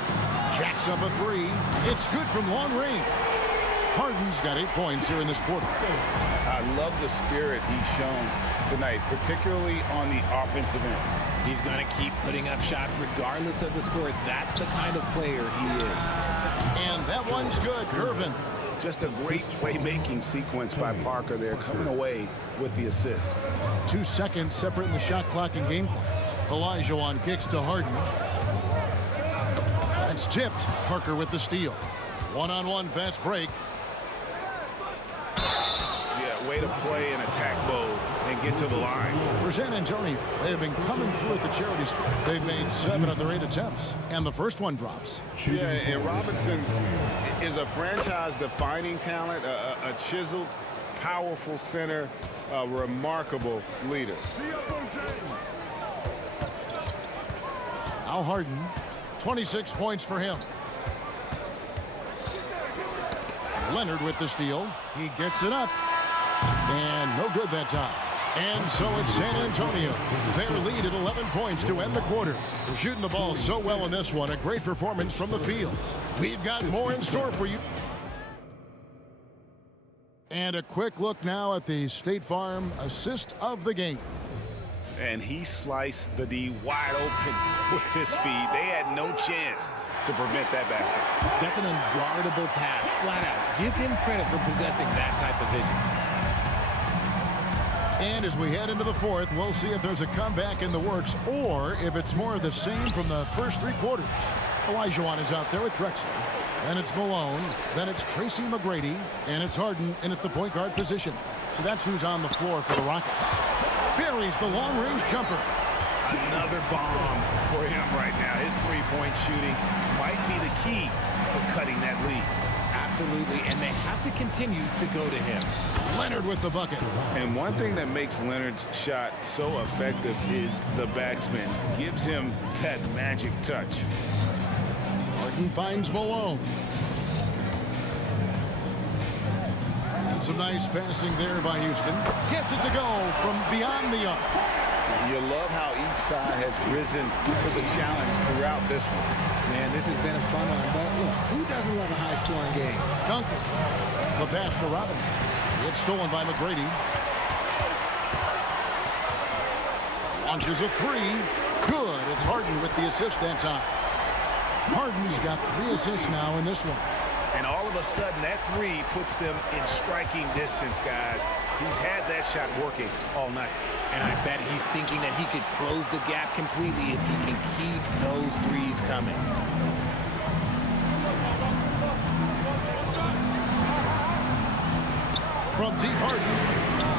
Jacks up a three. It's good from long range. Harden's got 8 points here in this quarter. I love the spirit he's shown tonight, particularly on the offensive end. He's going to keep putting up shots regardless of the score. That's the kind of player he is. And that one's good. Gervin. Just a great playmaking sequence by Parker there, coming away with the assist. 2 seconds separating the shot clock and game clock. Olajuwon kicks to Harden. That's tipped. Parker with the steal. One-on-one fast break. Yeah, way to play in attack mode and get to the line. For San Antonio, they have been coming through at the charity stripe. They've made 7 of their 8 attempts, and the first one drops. Yeah, and Robinson is a franchise-defining talent, a chiseled, powerful center, a remarkable leader. Al Harden, 26 points for him. Leonard with the steal. He gets it up. And no good that time. And so it's San Antonio. Their lead at 11 points to end the quarter. They're shooting the ball so well in this one. A great performance from the field. We've got more in store for you. And a quick look now at the State Farm assist of the game. And he sliced the D wide open with his feet. They had no chance to prevent that basket. That's an unguardable pass, flat out. Give him credit for possessing that type of vision. And as we head into the fourth, we'll see if there's a comeback in the works or if it's more of the same from the first 3 quarters. Olajuwon is out there with Drexler. Then it's Malone. Then it's Tracy McGrady. And it's Harden in at the point guard position. So that's who's on the floor for the Rockets. Buries the long-range jumper. Another bomb for him right now. His three-point shooting might be the key to cutting that lead. Absolutely, and they have to continue to go to him. Leonard with the bucket. And one thing that makes Leonard's shot so effective is the backspin. Gives him that magic touch. Harden finds Malone. And some nice passing there by Houston. Gets it to go from beyond the arc. You love how each side has risen to the challenge throughout this one. Man, this has been a fun one, but look, who doesn't love a high-scoring game? Duncan. The pass to Robinson. It's stolen by McGrady. Launches a 3. Good. It's Harden with the assist that time. Harden's got 3 assists now in this one. And all of a sudden, that 3 puts them in striking distance, guys. He's had that shot working all night. And I bet he's thinking that he could close the gap completely if he can keep those 3s coming. From deep, Harden.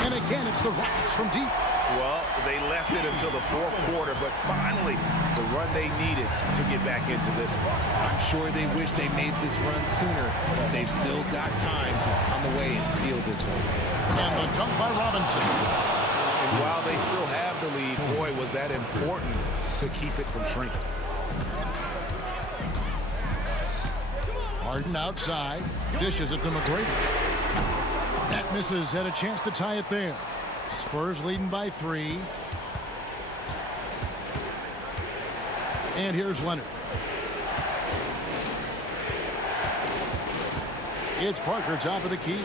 And again, it's the Rockets from deep. Well, they left it until the fourth quarter, but finally, the run they needed to get back into this one. I'm sure they wish they made this run sooner, but they've still got time to come away and steal this one. And the dunk by Robinson. And while they still have the lead, boy, was that important to keep it from shrinking. Harden outside. Dishes it to McGrady. That misses. Had a chance to tie it there. Spurs leading by 3. And here's Leonard. It's Parker top of the key.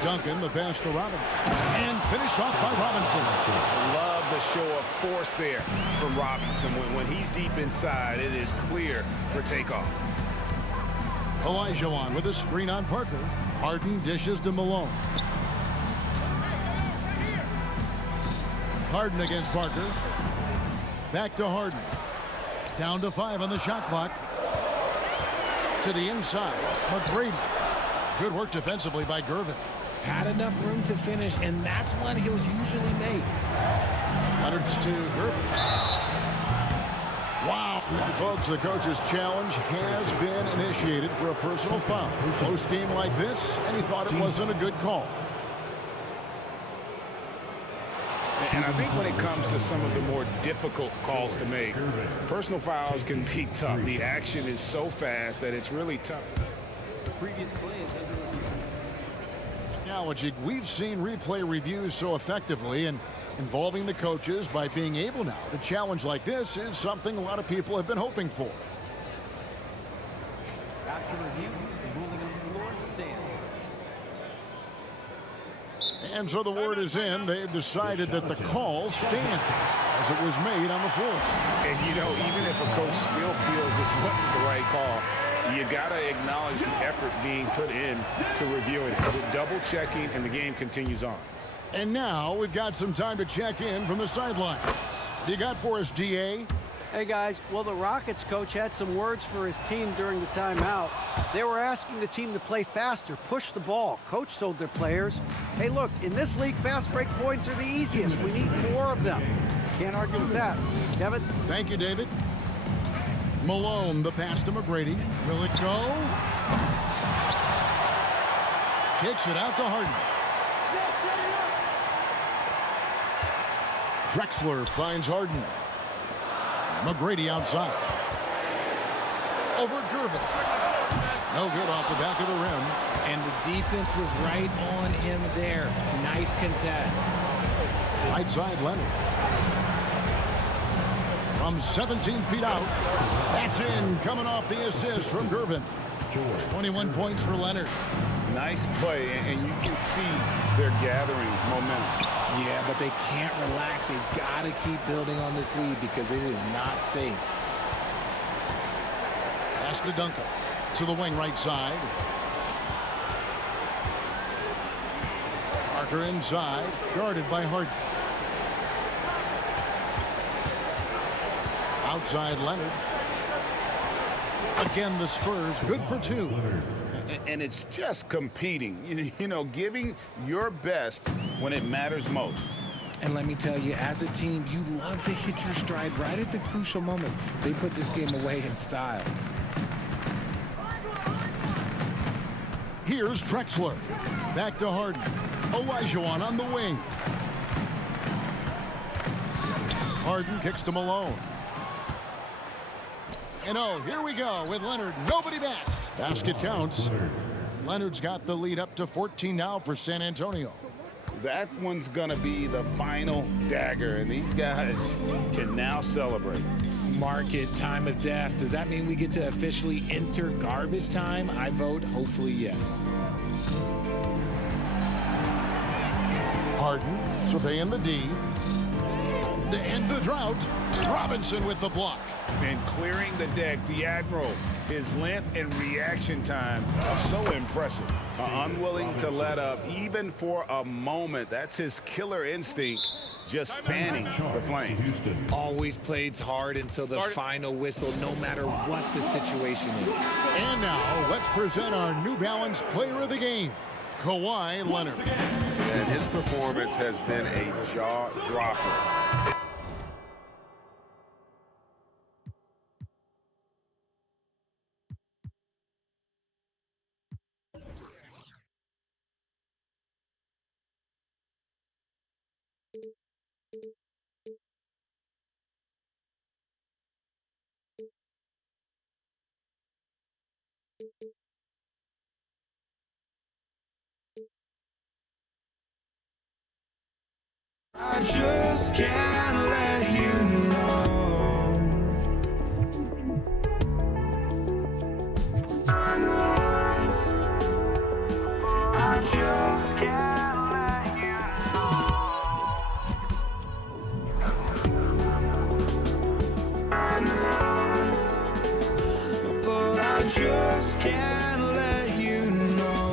Duncan, the pass to Robinson. And finished off by Robinson. Love the show of force there from Robinson. When he's deep inside, it is clear for takeoff. Olajuwon with a screen on Parker. Harden dishes to Malone. Harden against Parker. Back to Harden. Down to 5 on the shot clock. To the inside. McGrady. Good work defensively by Gervin. Had enough room to finish, and that's one he'll usually make. Leonard to Gervin. Wow. Folks, the coach's challenge has been initiated for a personal foul. Close game like this, and he thought it wasn't a good call. And I think when it comes to some of the more difficult calls to make, personal fouls can be tough. The action is so fast that it's really tough. Previous play is under review. Technology, we've seen replay reviews so effectively, and involving the coaches by being able now to challenge like this is something a lot of people have been hoping for. After review, the ruling on the floor stands. And so the word is in. They've decided that the call stands as it was made on the floor. And, you know, even if a coach still feels this wasn't the right call, you got to acknowledge the effort being put in to reviewing it. The double checking, and the game continues on. And now we've got some time to check in from the sidelines. What you got for us, DA? Hey, guys. Well, the Rockets coach had some words for his team during the timeout. They were asking the team to play faster, push the ball. Coach told their players, hey, look, in this league, fast break points are the easiest. We need more of them. Can't argue with that. Kevin? Thank you, David. Malone, the pass to McGrady. Will it go? Kicks it out to Harden. Drexler finds Harden. McGrady outside. Over Gervin. No good off the back of the rim. And the defense was right on him there. Nice contest. Right side, Leonard. From 17 feet out. That's in, coming off the assist from Gervin. 21 points for Leonard. Nice play, and you can see they're gathering momentum. Yeah, but they can't relax. They've got to keep building on this lead because it is not safe. Pass to Duncan. To the wing right side. Parker inside. Guarded by Harden. Outside Leonard. Again, the Spurs good for 2. And it's just competing, you know, giving your best when it matters most. And let me tell you, as a team, you love to hit your stride right at the crucial moments. They put this game away in style. Here's Drexler. Back to Harden. Olajuwon on the wing. Harden kicks to Malone. And here we go with Leonard. Nobody back. Basket counts. Leonard's got the lead up to 14 now for San Antonio. That one's going to be the final dagger, and these guys can now celebrate. Mark it, time of death. Does that mean we get to officially enter garbage time? I vote hopefully yes. Harden surveying the D. To end the drought, Robinson with the block. And clearing the deck, the Admiral, his length and reaction time are so impressive. Unwilling to let up even for a moment. That's his killer instinct, just fanning the flame. Always plays hard until the final whistle, no matter what the situation is. And now, let's present our New Balance Player of the Game, Kawhi Leonard. And his performance has been a jaw-dropper. I just can't let you know. I just can't let you know. But I just can't let you know.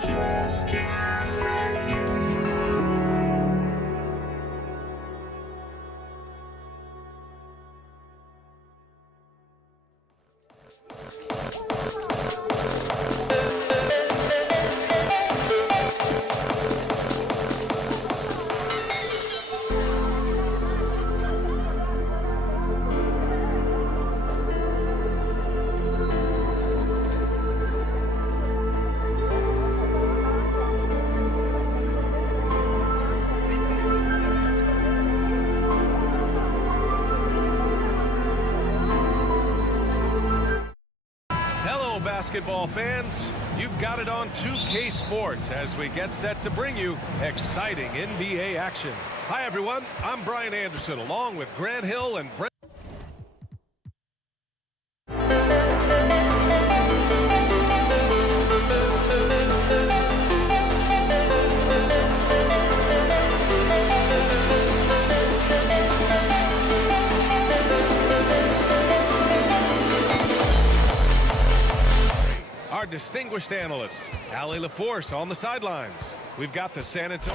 just can't let you go. Basketball fans, you've got it on 2K Sports as we get set to bring you exciting NBA action. Hi everyone, I'm Brian Anderson along with Grant Hill and Brent. Our distinguished analyst, Allie LaForce, on the sidelines. We've got the San Antonio.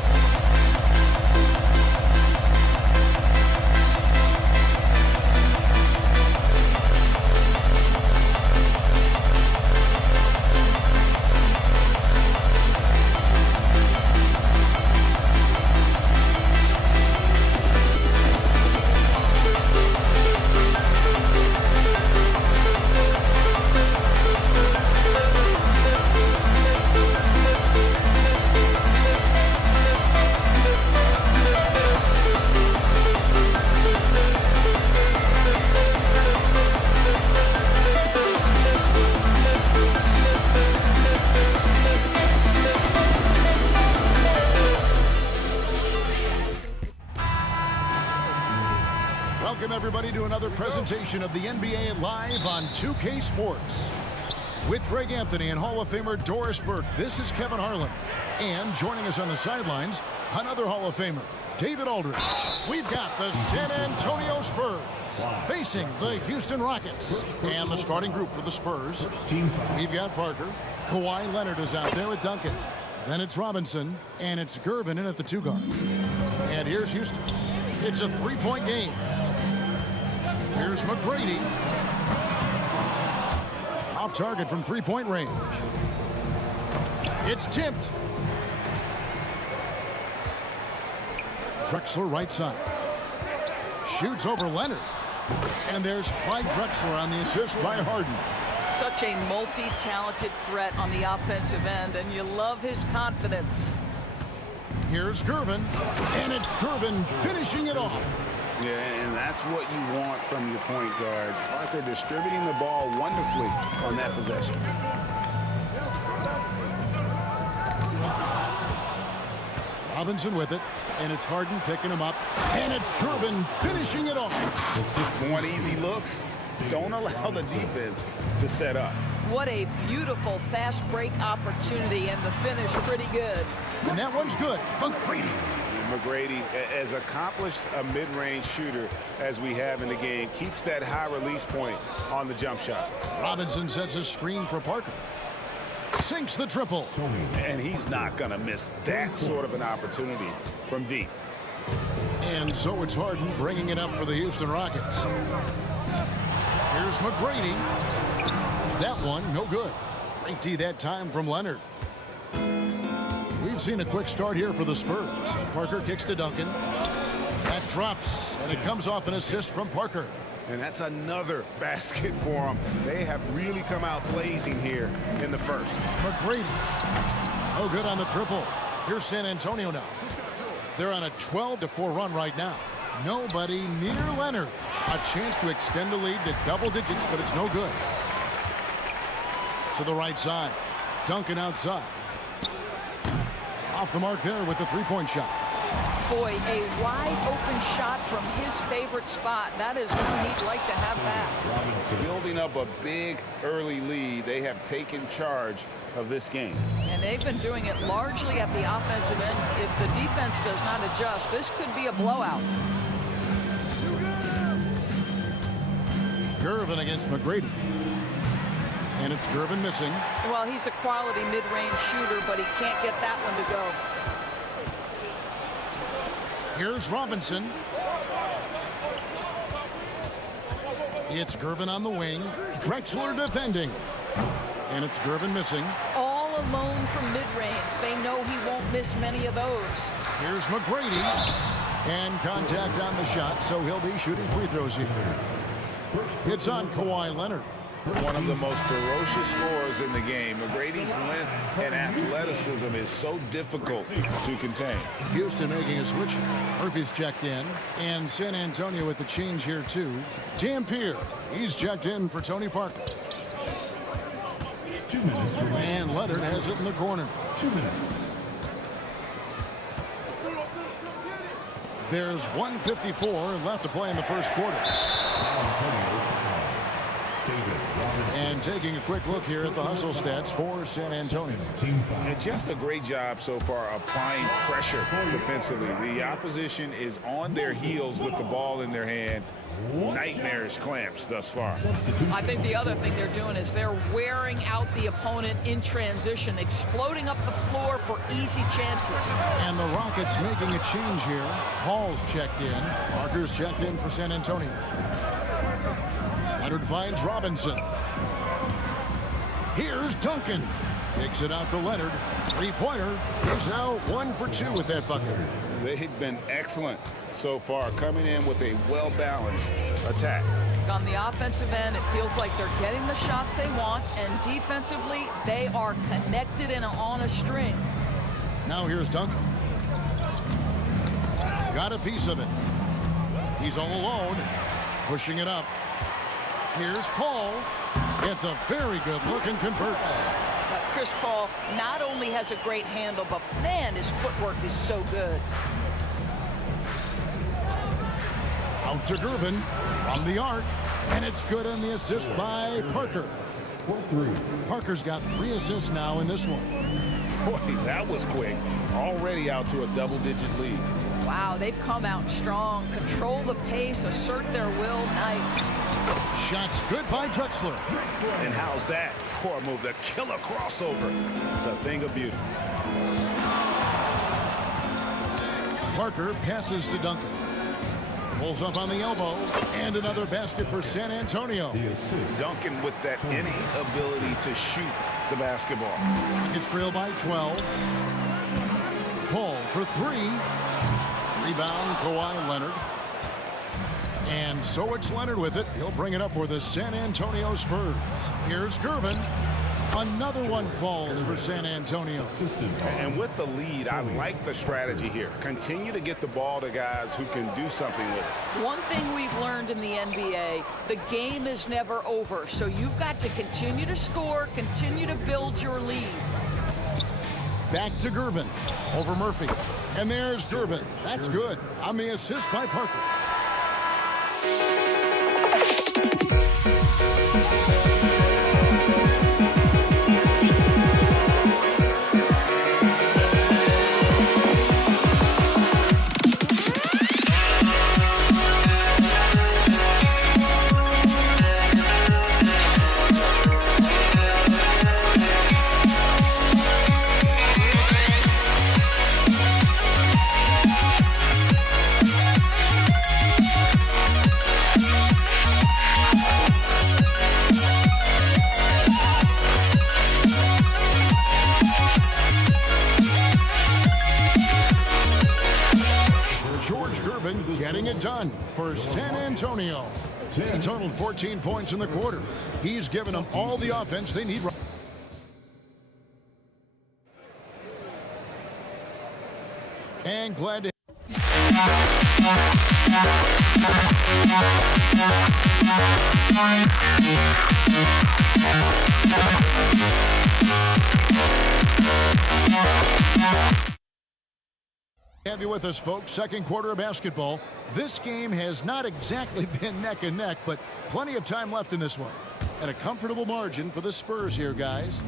Welcome, everybody, to another presentation of the NBA Live on 2K Sports. With Greg Anthony and Hall of Famer Doris Burke, this is Kevin Harlan. And joining us on the sidelines, another Hall of Famer, David Aldridge. We've got the San Antonio Spurs facing the Houston Rockets. And the starting group for the Spurs, we've got Parker. Kawhi Leonard is out there with Duncan. Then it's Robinson, and it's Gervin in at the 2 guard. And here's Houston. It's a 3-point game. Here's McGrady. Off target from 3-point range. It's tipped. Drexler right side. Shoots over Leonard. And there's Clyde Drexler on the assist by Harden. Such a multi-talented threat on the offensive end, and you love his confidence. Here's Gervin. And it's Gervin finishing it off. Yeah, and that's what you want from your point guard. Parker distributing the ball wonderfully on that possession. Robinson with it, and it's Harden picking him up, and it's Gervin finishing it off. Want easy looks? Don't allow the defense to set up. What a beautiful fast break opportunity, and the finish pretty good. And that one's good. McGrady. McGrady, as accomplished a mid-range shooter as we have in the game, keeps that high release point on the jump shot. Robinson sets a screen for Parker. Sinks the triple. And he's not going to miss that sort of an opportunity from deep. And so it's Harden bringing it up for the Houston Rockets. Here's McGrady. That one, no good. Great D that time from Leonard. We've seen a quick start here for the Spurs. Parker kicks to Duncan. That drops, and it comes off an assist from Parker. And that's another basket for them. They have really come out blazing here in the first. McGrady. Oh, good on the triple. Here's San Antonio now. They're on a 12-4 run right now. Nobody near Leonard. A chance to extend the lead to double digits, but it's no good. To the right side. Duncan outside. Off the mark there with the 3-point shot. Boy, a wide open shot from his favorite spot. That is one he'd like to have back. Building up a big early lead, they have taken charge of this game. And they've been doing it largely at the offensive end. If the defense does not adjust, this could be a blowout. Gervin against McGrady. And it's Gervin missing. Well, he's a quality mid-range shooter, but he can't get that one to go. Here's Robinson. It's Gervin on the wing. Drexler defending. And it's Gervin missing. All alone from mid-range. They know he won't miss many of those. Here's McGrady. And contact on the shot, so he'll be shooting free throws here. It's on Kawhi Leonard. One of the most ferocious scorers in the game. McGrady's length and athleticism is so difficult to contain. Houston making a switch. Murphy's checked in. And San Antonio with the change here, too. Dampier, he's checked in for Tony Parker. 2 minutes remaining. And Leonard has it in the corner. 2 minutes. There's 1:54 left to play in the first quarter. And taking a quick look here at the hustle stats for San Antonio. And just a great job so far applying pressure defensively. The opposition is on their heels with the ball in their hand. Nightmarish clamps thus far. I think the other thing they're doing is they're wearing out the opponent in transition, exploding up the floor for easy chances. And the Rockets making a change here. Paul's checked in. Parker's checked in for San Antonio. Leonard finds Robinson. Here's Duncan. Kicks it out to Leonard. Three-pointer. He's now 1 for 2 with that bucket. They've been excellent so far, coming in with a well-balanced attack. On the offensive end, it feels like they're getting the shots they want, and defensively, they are connected and on a string. Now here's Duncan. Got a piece of it. He's all alone. Pushing it up. Here's Paul. It's a very good look and converts. Chris Paul not only has a great handle, but man, his footwork is so good. Out to Gervin from the arc, and it's good on the assist by Parker. Parker's got 3 assists now in this one. Boy, that was quick. Already out to a double-digit lead. Wow, they've come out strong. Control the pace, assert their will. Nice. Shots good by Drexler. And how's that for a move? The killer crossover. It's a thing of beauty. Parker passes to Duncan. Pulls up on the elbow. And another basket for San Antonio. Duncan with that innate ability to shoot the basketball. It's trailed by 12. Paul for 3. Rebound, Kawhi Leonard. And so it's Leonard with it. He'll bring it up for the San Antonio Spurs. Here's Gervin. Another one falls for San Antonio. And with the lead, I like the strategy here. Continue to get the ball to guys who can do something with it. One thing we've learned in the NBA, the game is never over. So you've got to continue to score, continue to build your lead. Back to Gervin. Over Murphy. And there's Gervin. That's good. On the assist by Parker. Getting it done for San Antonio. He totaled 14 points in the quarter. He's given them all the offense they need. And glad to have you with us, folks. Second quarter of basketball. This game has not exactly been neck and neck, but plenty of time left in this one. And a comfortable margin for the Spurs here, guys.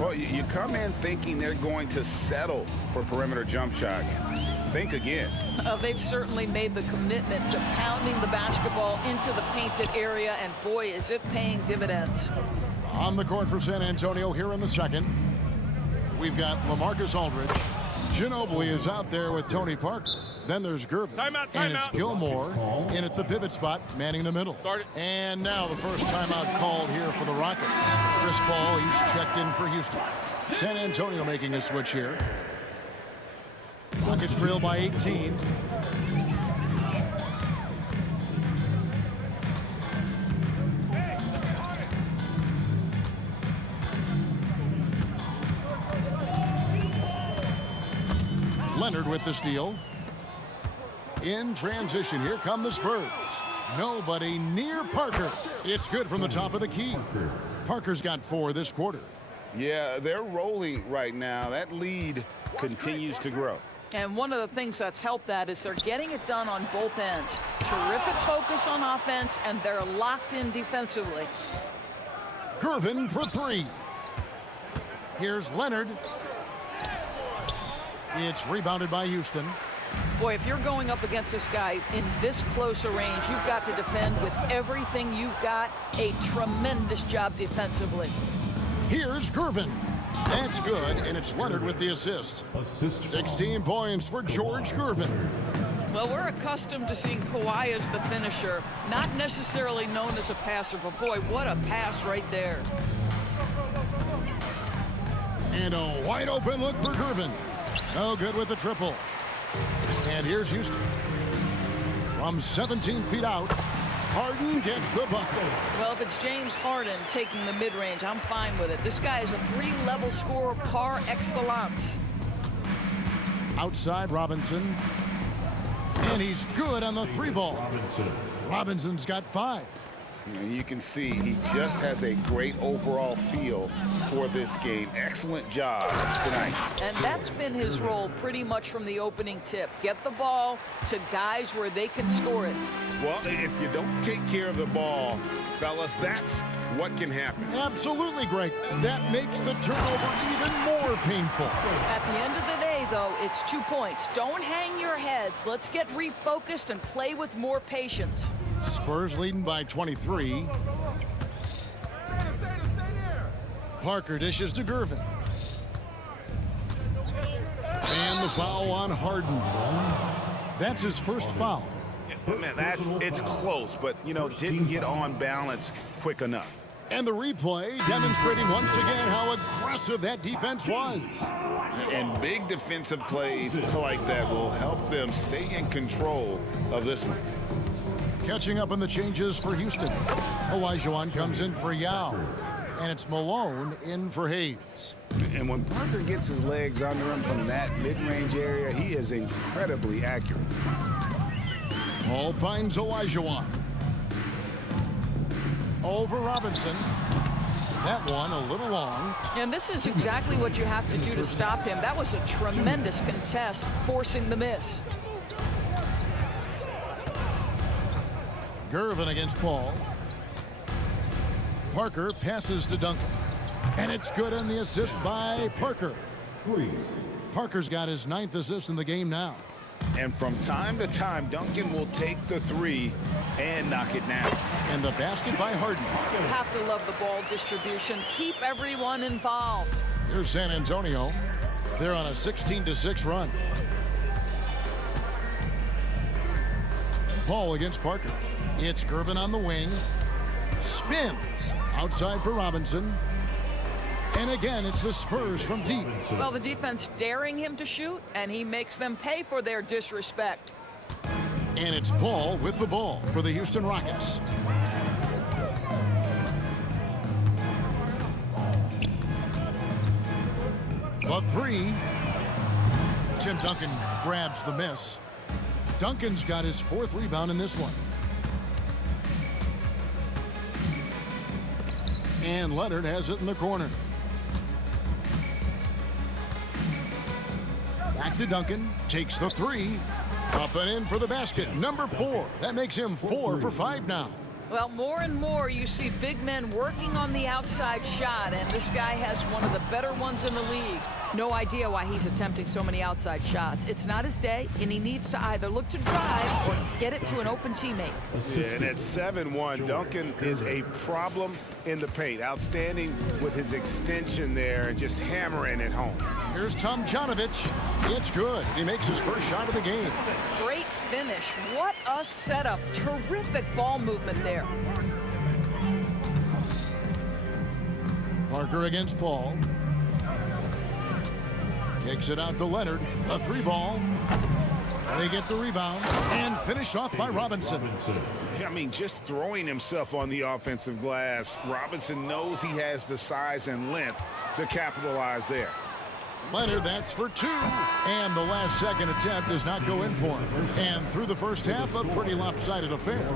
Well, you come in thinking they're going to settle for perimeter jump shots. Think again. They've certainly made the commitment to pounding the basketball into the painted area, and boy, is it paying dividends. On the court for San Antonio here in the second. We've got LaMarcus Aldridge. Ginobili is out there with Tony Parker. Then there's Gervin. And it's Gilmore in at the pivot spot, manning the middle. And now the first timeout called here for the Rockets. Chris Paul, he's checked in for Houston. San Antonio making a switch here. Rockets trail by 18. Leonard with the steal. In transition, here come the Spurs. Nobody near Parker. It's good from the top of the key. Parker's got 4 this quarter. Yeah, they're rolling right now. That lead continues to grow. And one of the things that's helped that is they're getting it done on both ends. Terrific focus on offense, and they're locked in defensively. Gervin for 3. Here's Leonard. It's rebounded by Houston. Boy, if you're going up against this guy in this close a range, you've got to defend with everything you've got. A tremendous job defensively. Here's Gervin. That's good, and it's Leonard with the assist. 16 points for George Gervin. Well, we're accustomed to seeing Kawhi as the finisher, not necessarily known as a passer, but boy, what a pass right there. And a wide open look for Gervin. No good with the triple. And here's Houston. From 17 feet out, Harden gets the bucket. Well, if it's James Harden taking the mid-range, I'm fine with it. This guy is a 3-level scorer par excellence. Outside Robinson. And he's good on the 3-ball. Robinson's got 5. And you can see he just has a great overall feel for this game. Excellent job tonight. And that's been his role pretty much from the opening tip. Get the ball to guys where they can score it. Well, if you don't take care of the ball, fellas, that's what can happen. Absolutely, Greg. That makes the turnover even more painful. At the end of the day, though, it's 2 points. Don't hang your heads. Let's get refocused and play with more patience. Spurs leading by 23. Parker dishes to Gervin. And the foul on Harden. That's his first foul. Man, it's close, but, you know, didn't get on balance quick enough. And the replay demonstrating once again how aggressive that defense was. And big defensive plays like that will help them stay in control of this one. Catching up on the changes for Houston. Olajuwon comes in for Yao. And it's Malone in for Hayes. And when Parker gets his legs under him from that mid-range area, he is incredibly accurate. Paul finds Olajuwon. Over Robinson. That one a little long. And this is exactly what you have to do to stop him. That was a tremendous contest, forcing the miss. Gervin against Paul. Parker passes to Duncan. And it's good on the assist by Parker. Parker's got his 9th assist in the game now. And from time to time, Duncan will take the 3 and knock it down. And the basket by Harden. You have to love the ball distribution. Keep everyone involved. Here's San Antonio. They're on a 16-6 run. Paul against Parker. It's Gervin on the wing. Spins outside for Robinson. And again, it's the Spurs from deep. Well, the defense daring him to shoot, and he makes them pay for their disrespect. And it's Paul with the ball for the Houston Rockets. A 3. Tim Duncan grabs the miss. Duncan's got his 4th rebound in this one. And Leonard has it in the corner. Back to Duncan. Takes the 3. Up and in for the basket. Number 4. That makes him 4 for 5 now. Well, more and more you see big men working on the outside shot, and this guy has one of the better ones in the league. No idea why he's attempting so many outside shots. It's not his day, and he needs to either look to drive or get it to an open teammate. Yeah, and at 7-1, Duncan is a problem in the paint. Outstanding with his extension there and just hammering it home. Here's Tomjanovich. It's good. He makes his first shot of the game. Great finish. What a setup. Terrific ball movement there. Parker against Paul. Takes it out to Leonard. A 3-ball. They get the rebound and finished off by Robinson. I mean, just throwing himself on the offensive glass. Robinson knows he has the size and length to capitalize there. Leonard, that's for 2. And the last second attempt does not go in for him. And through the first half, a pretty lopsided affair.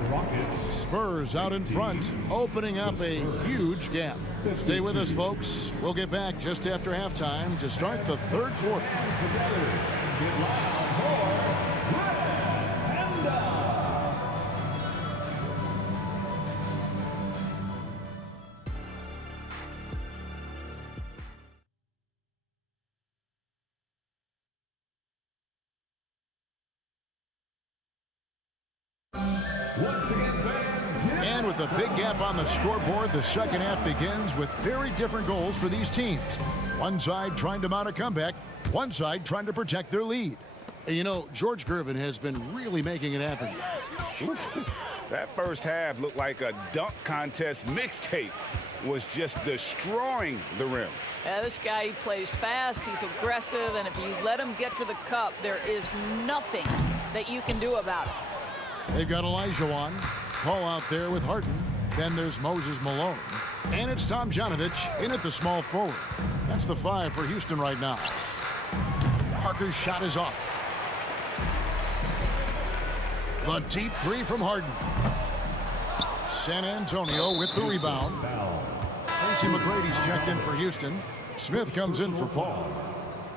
Spurs out in front, opening up a huge gap. Stay with us, folks. We'll get back just after halftime to start the third quarter. And with a big gap on the scoreboard, the second half begins with very different goals for these teams. One side trying to mount a comeback, one side trying to protect their lead. And you know, George Gervin has been really making it happen. That first half looked like a dunk contest mixtape. Was just destroying the rim. This guy, he plays fast, he's aggressive, and if you let him get to the cup, there is nothing that you can do about it. They've got Elijah Paul out there with Harden. Then there's Moses Malone. And it's Tomjanovich in at the small forward. That's the 5 for Houston right now. Parker's shot is off. The deep 3 from Harden. San Antonio with the rebound. Tracy McGrady's checked in for Houston. Smith comes in for Paul.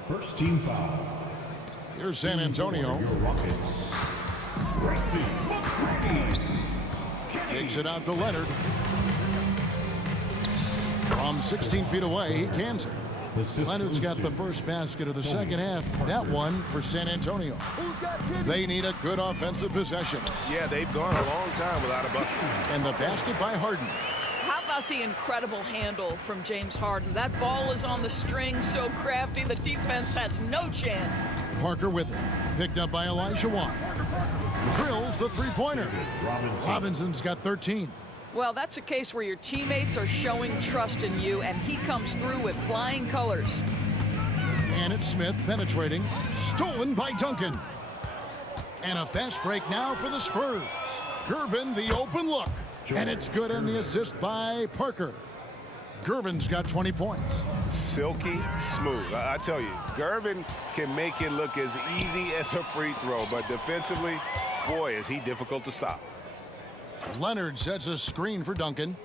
First team foul. Here's San Antonio. Takes it out to Leonard. From 16 feet away, he cans it. Leonard's got the first basket of the second half. That one for San Antonio. They need a good offensive possession. Yeah, they've gone a long time without a bucket. And the basket by Harden. How about the incredible handle from James Harden? That ball is on the string, so crafty, the defense has no chance. Parker with it. Picked up by Elijah Drills the three-pointer. Robinson's got 13. Well, that's a case where your teammates are showing trust in you, and he comes through with flying colors. And it's Smith penetrating. Stolen by Duncan. And a fast break now for the Spurs. Gervin, the open look. And it's good on the assist by Parker. Gervin's got 20 points. Silky smooth. I tell you, Gervin can make it look as easy as a free throw, but defensively, boy, is he difficult to stop. Leonard sets a screen for Duncan.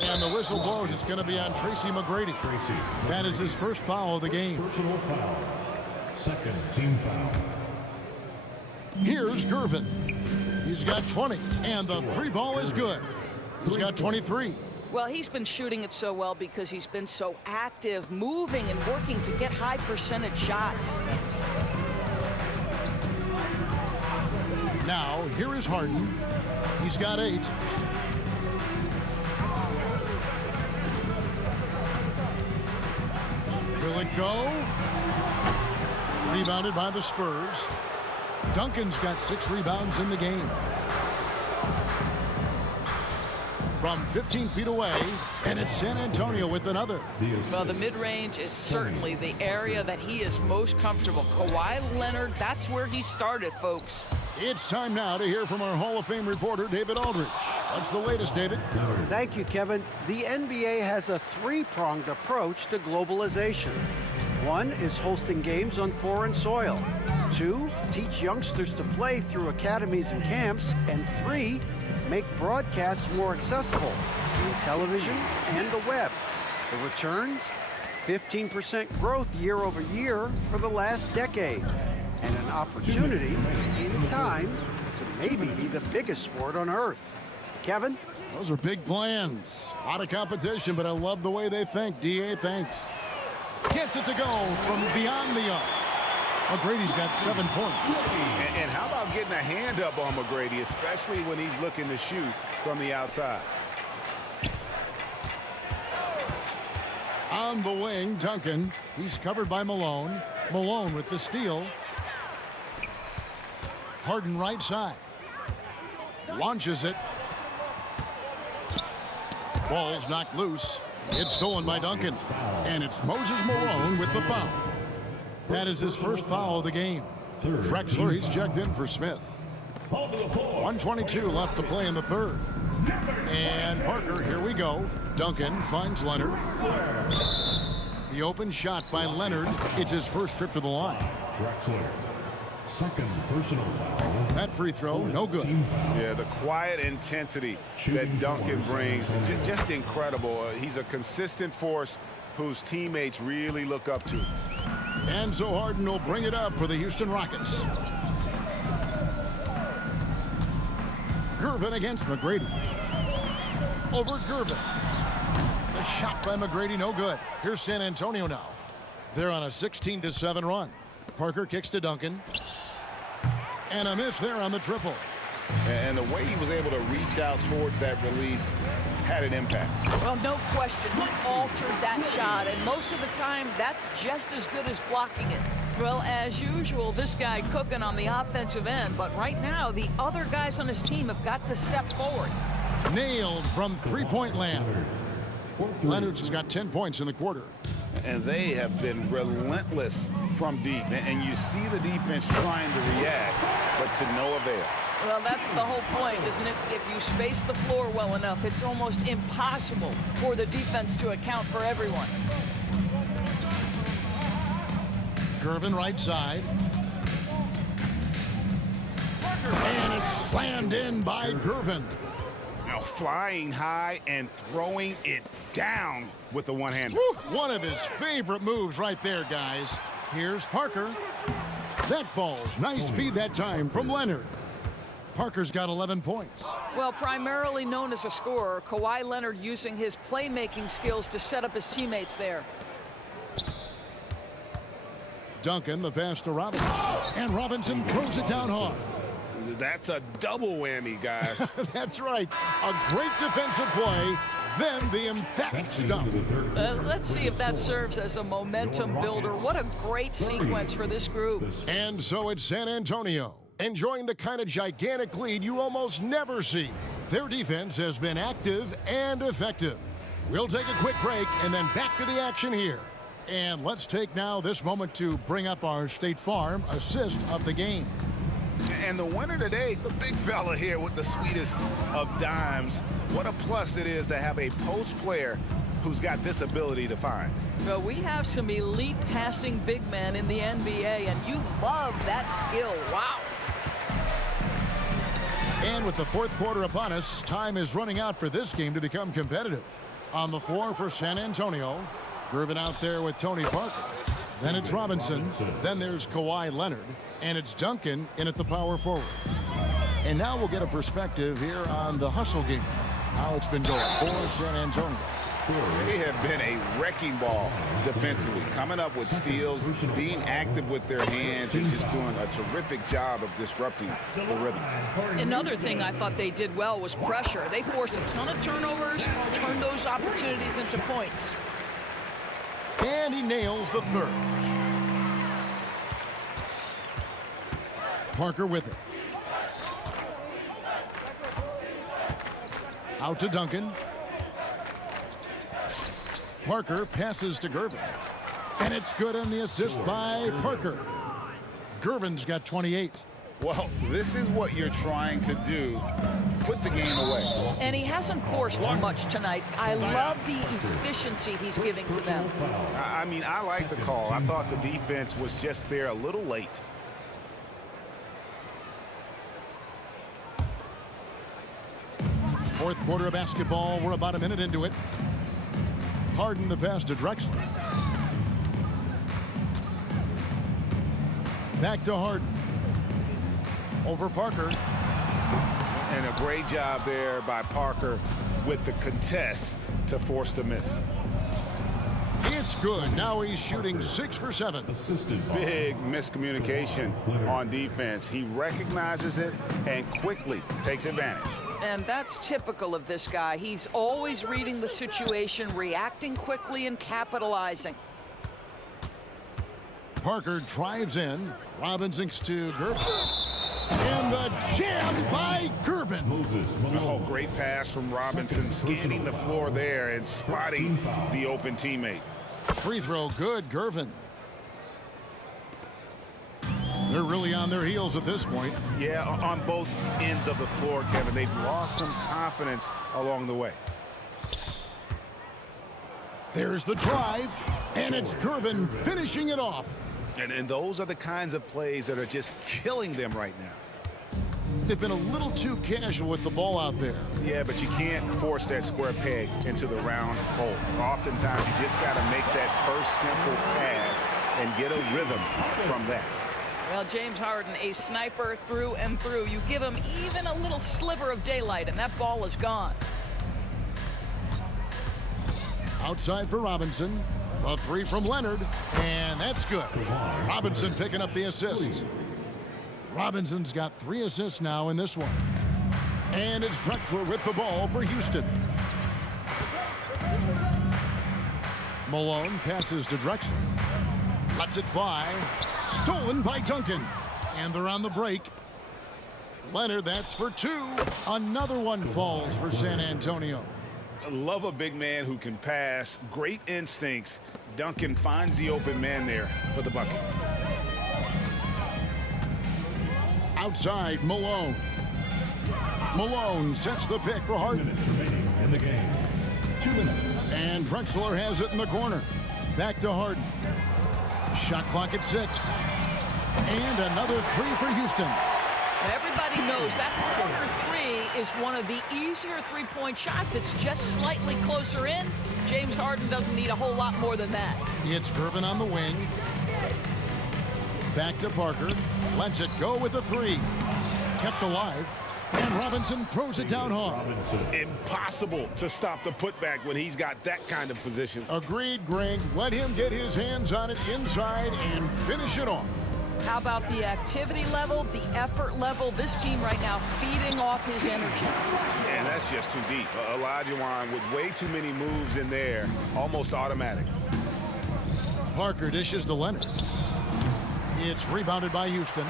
And the whistle blows. It's going to be on Tracy McGrady. That is his first foul of the game. Personal foul. Second team foul. Here's Gervin. He's got 20, and the 3-ball is good. He's got 23. Well, he's been shooting it so well because he's been so active, moving and working to get high percentage shots. Now, here is Harden. He's got 8. Will it go? Rebounded by the Spurs. Duncan's got 6 rebounds in the game. From 15 feet away, and it's San Antonio with another. Well, the mid-range is certainly the area that he is most comfortable. Kawhi Leonard, that's where he started, folks. It's time now to hear from our Hall of Fame reporter, David Aldridge. What's the latest, David? Thank you, Kevin. The NBA has a 3-pronged approach to globalization. 1 is hosting games on foreign soil. 2, teach youngsters to play through academies and camps. And 3, make broadcasts more accessible through television and the web. The returns? 15% growth year over year for the last decade. And an opportunity in time to maybe be the biggest sport on earth. Kevin? Those are big plans. A lot of competition, but I love the way they think. DA, thanks. Gets it to go from beyond the arc. McGrady's got 7 points. And how about getting a hand up on McGrady, especially when he's looking to shoot from the outside? On the wing, Duncan. He's covered by Malone. Malone with the steal. Harden right side. Launches it. Ball's knocked loose. It's stolen by Duncan. And it's Moses Malone with the foul. That is his first foul of the game. Drexler, he's checked in for Smith. 1:22 left to play in the third. And Parker, here we go. Duncan finds Leonard. The open shot by Leonard. It's his first trip to the line. Drexler. Second personal foul. That free throw, no good. Yeah, the quiet intensity that Duncan brings, just incredible. He's a consistent force whose teammates really look up to. Enzo Harden will bring it up for the Houston Rockets. Gervin against McGrady. Over Gervin. The shot by McGrady, no good. Here's San Antonio now. They're on a 16-7 run. Parker kicks to Duncan. And a miss there on the triple. And the way he was able to reach out towards that release had an impact. Well, no question. He altered that shot, and most of the time, that's just as good as blocking it. Well, as usual, this guy cooking on the offensive end, but right now, the other guys on his team have got to step forward. Nailed from three-point land. Leonard's got 10 points in the quarter. And they have been relentless from deep. And you see the defense trying to react, but to no avail. Well, that's the whole point, isn't it? If you space the floor well enough, it's almost impossible for the defense to account for everyone. Gervin right side. And it's slammed in by Gervin. Now flying high and throwing it down with the one-hander. One of his favorite moves right there, guys. Here's Parker. That falls. Nice feed that time from Leonard. Parker's got 11 points. Well, primarily known as a scorer, Kawhi Leonard using his playmaking skills to set up his teammates there. Duncan, the pass to Robinson. And Robinson throws it down hard. That's a double whammy, guys. That's right. A great defensive play, then the emphatic stuff. Let's see if that serves as a momentum builder. What a great sequence for this group. And so it's San Antonio, enjoying the kind of gigantic lead you almost never see. Their defense has been active and effective. We'll take a quick break and then back to the action here. And let's take now this moment to bring up our State Farm assist of the game. And the winner today, the big fella here with the sweetest of dimes. What a plus it is to have a post player who's got this ability to find. Well, we have some elite passing big men in the NBA, and you love that skill. Wow. And with the fourth quarter upon us, time is running out for this game to become competitive. On the floor for San Antonio, Gervin out there with Tony Parker. Then it's Robinson. Then there's Kawhi Leonard. And it's Duncan in at the power forward. And now we'll get a perspective here on the hustle game. How it's been going for San Antonio. They have been a wrecking ball defensively, coming up with steals, being active with their hands, and just doing a terrific job of disrupting the rhythm. Another thing I thought they did well was pressure. They forced a ton of turnovers, turned those opportunities into points. And he nails the third. Parker with it. Out to Duncan. Parker passes to Gervin. And it's good on the assist by Parker. Gervin's got 28. Well, this is what you're trying to do. Put the game away. And he hasn't forced much tonight. I love the efficiency he's giving to them. I mean, I like the call. I thought the defense was just there a little late. Fourth quarter of basketball. We're about a minute into it. Harden the pass to Drexler. Back to Harden. Over Parker. And a great job there by Parker with the contest to force the miss. It's good. Now he's shooting 6 for 7. Big miscommunication on defense. He recognizes it and quickly takes advantage. And that's typical of this guy. He's always reading the situation, reacting quickly, and capitalizing. Parker drives in. Robinson to Gervin. And the jam by Gervin. Oh, great pass from Robinson, scanning the floor there and spotting the open teammate. Free throw good, Gervin. They're really on their heels at this point. Yeah, on both ends of the floor, Kevin. They've lost some confidence along the way. There's the drive, and it's Gervin finishing it off. And those are the kinds of plays that are just killing them right now. They've been a little too casual with the ball out there. Yeah, but you can't force that square peg into the round hole. Oftentimes, you just got to make that first simple pass and get a rhythm from that. Well, James Harden, a sniper through and through. You give him even a little sliver of daylight, and that ball is gone. Outside for Robinson. A 3 from Leonard, and that's good. Robinson picking up the assist. Robinson's got 3 assists now in this one. And it's Drexler with the ball for Houston. Malone passes to Drexler. Lets it fly. Stolen by Duncan. And they're on the break. Leonard, that's for 2. Another one falls for San Antonio. I love a big man who can pass. Great instincts. Duncan finds the open man there for the bucket. Outside, Malone. Malone sets the pick for Harden. 2 minutes remaining in the game. 2 minutes. And Drexler has it in the corner. Back to Harden. Shot clock at 6. And another 3 for Houston. And everybody knows that corner 3 is one of the easier three-point shots. It's just slightly closer in. James Harden doesn't need a whole lot more than that. It's Gervin on the wing. Back to Parker. Lets it go with a 3. Kept alive. And Robinson throws it down hard. Impossible to stop the putback when he's got that kind of position. Agreed, Greg. Let him get his hands on it inside and finish it off. How about the activity level, the effort level? This team right now feeding off his energy. And that's just too deep. Olajuwon with way too many moves in there, almost automatic. Parker dishes to Leonard. It's rebounded by Houston.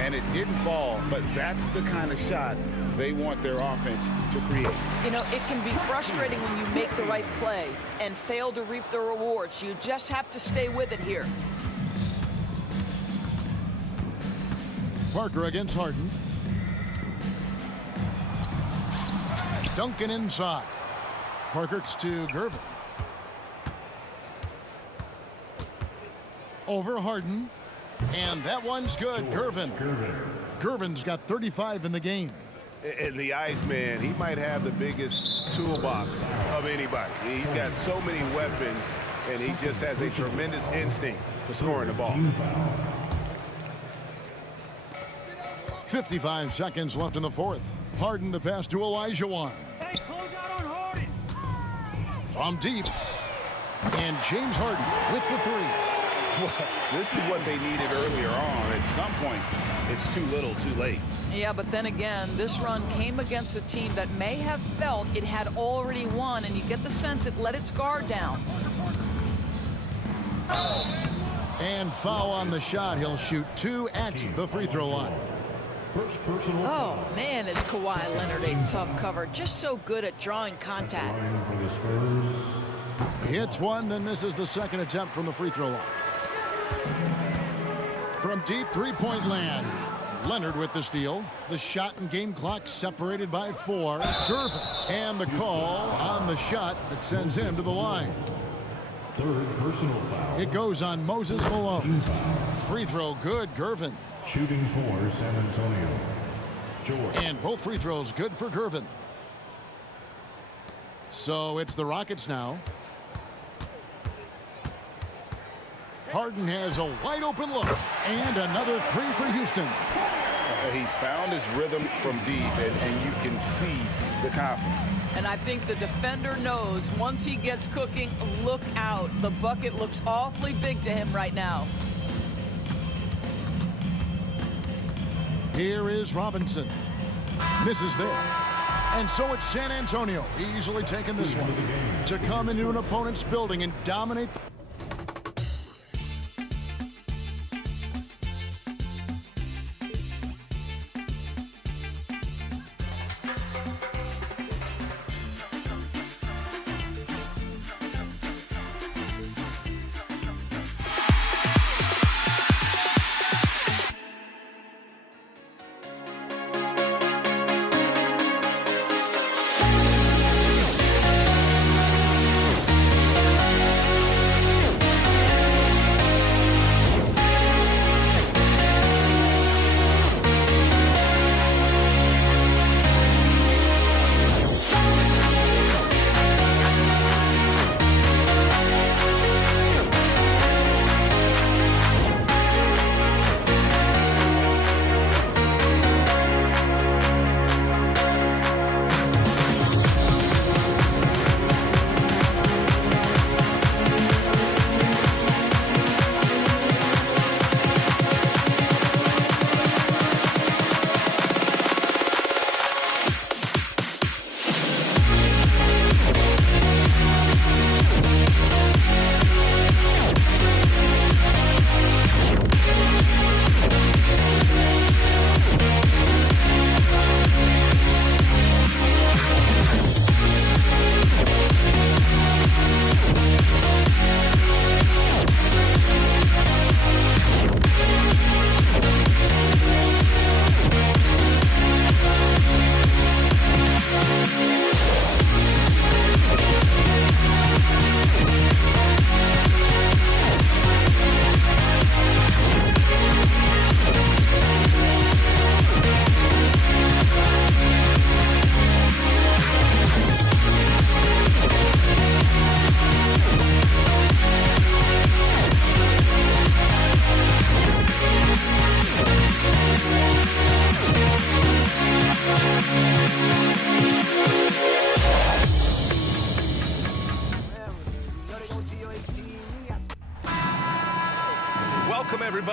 And it didn't fall, but that's the kind of shot they want their offense to create. You know, it can be frustrating when you make the right play and fail to reap the rewards. You just have to stay with it here. Parker against Harden. Duncan inside. Parker to Gervin. Over Harden. And that one's good. Gervin. Gervin's got 35 in the game. And the Iceman, he might have the biggest toolbox of anybody. He's got so many weapons, and he just has a tremendous instinct for scoring the ball. 55 seconds left in the fourth. Harden the pass to Olajuwon. Hey, close out on Harden. From deep. And James Harden with the 3. Well, this is what they needed earlier on. At some point, it's too little, too late. Yeah, but then again, this run came against a team that may have felt it had already won, and you get the sense it let its guard down. And foul on the shot. He'll shoot 2 at the free throw line. Oh, man, is Kawhi Leonard a tough cover. Just so good at drawing contact. Hits one, then misses the second attempt from the free throw line. From deep three-point land, Leonard with the steal. The shot and game clock separated by 4. Gervin. And the call on the shot that sends him to the line. Third personal foul. It goes on Moses Malone. Free throw good, Gervin. Shooting for San Antonio. George. And both free throws good for Gervin. So it's the Rockets now. Harden has a wide open look. And another 3 for Houston. He's found his rhythm from deep, and you can see the confidence. And I think the defender knows once he gets cooking, look out. The bucket looks awfully big to him right now. Here is Robinson. Misses there. And so it's San Antonio easily taking this one to come into an opponent's building and dominate.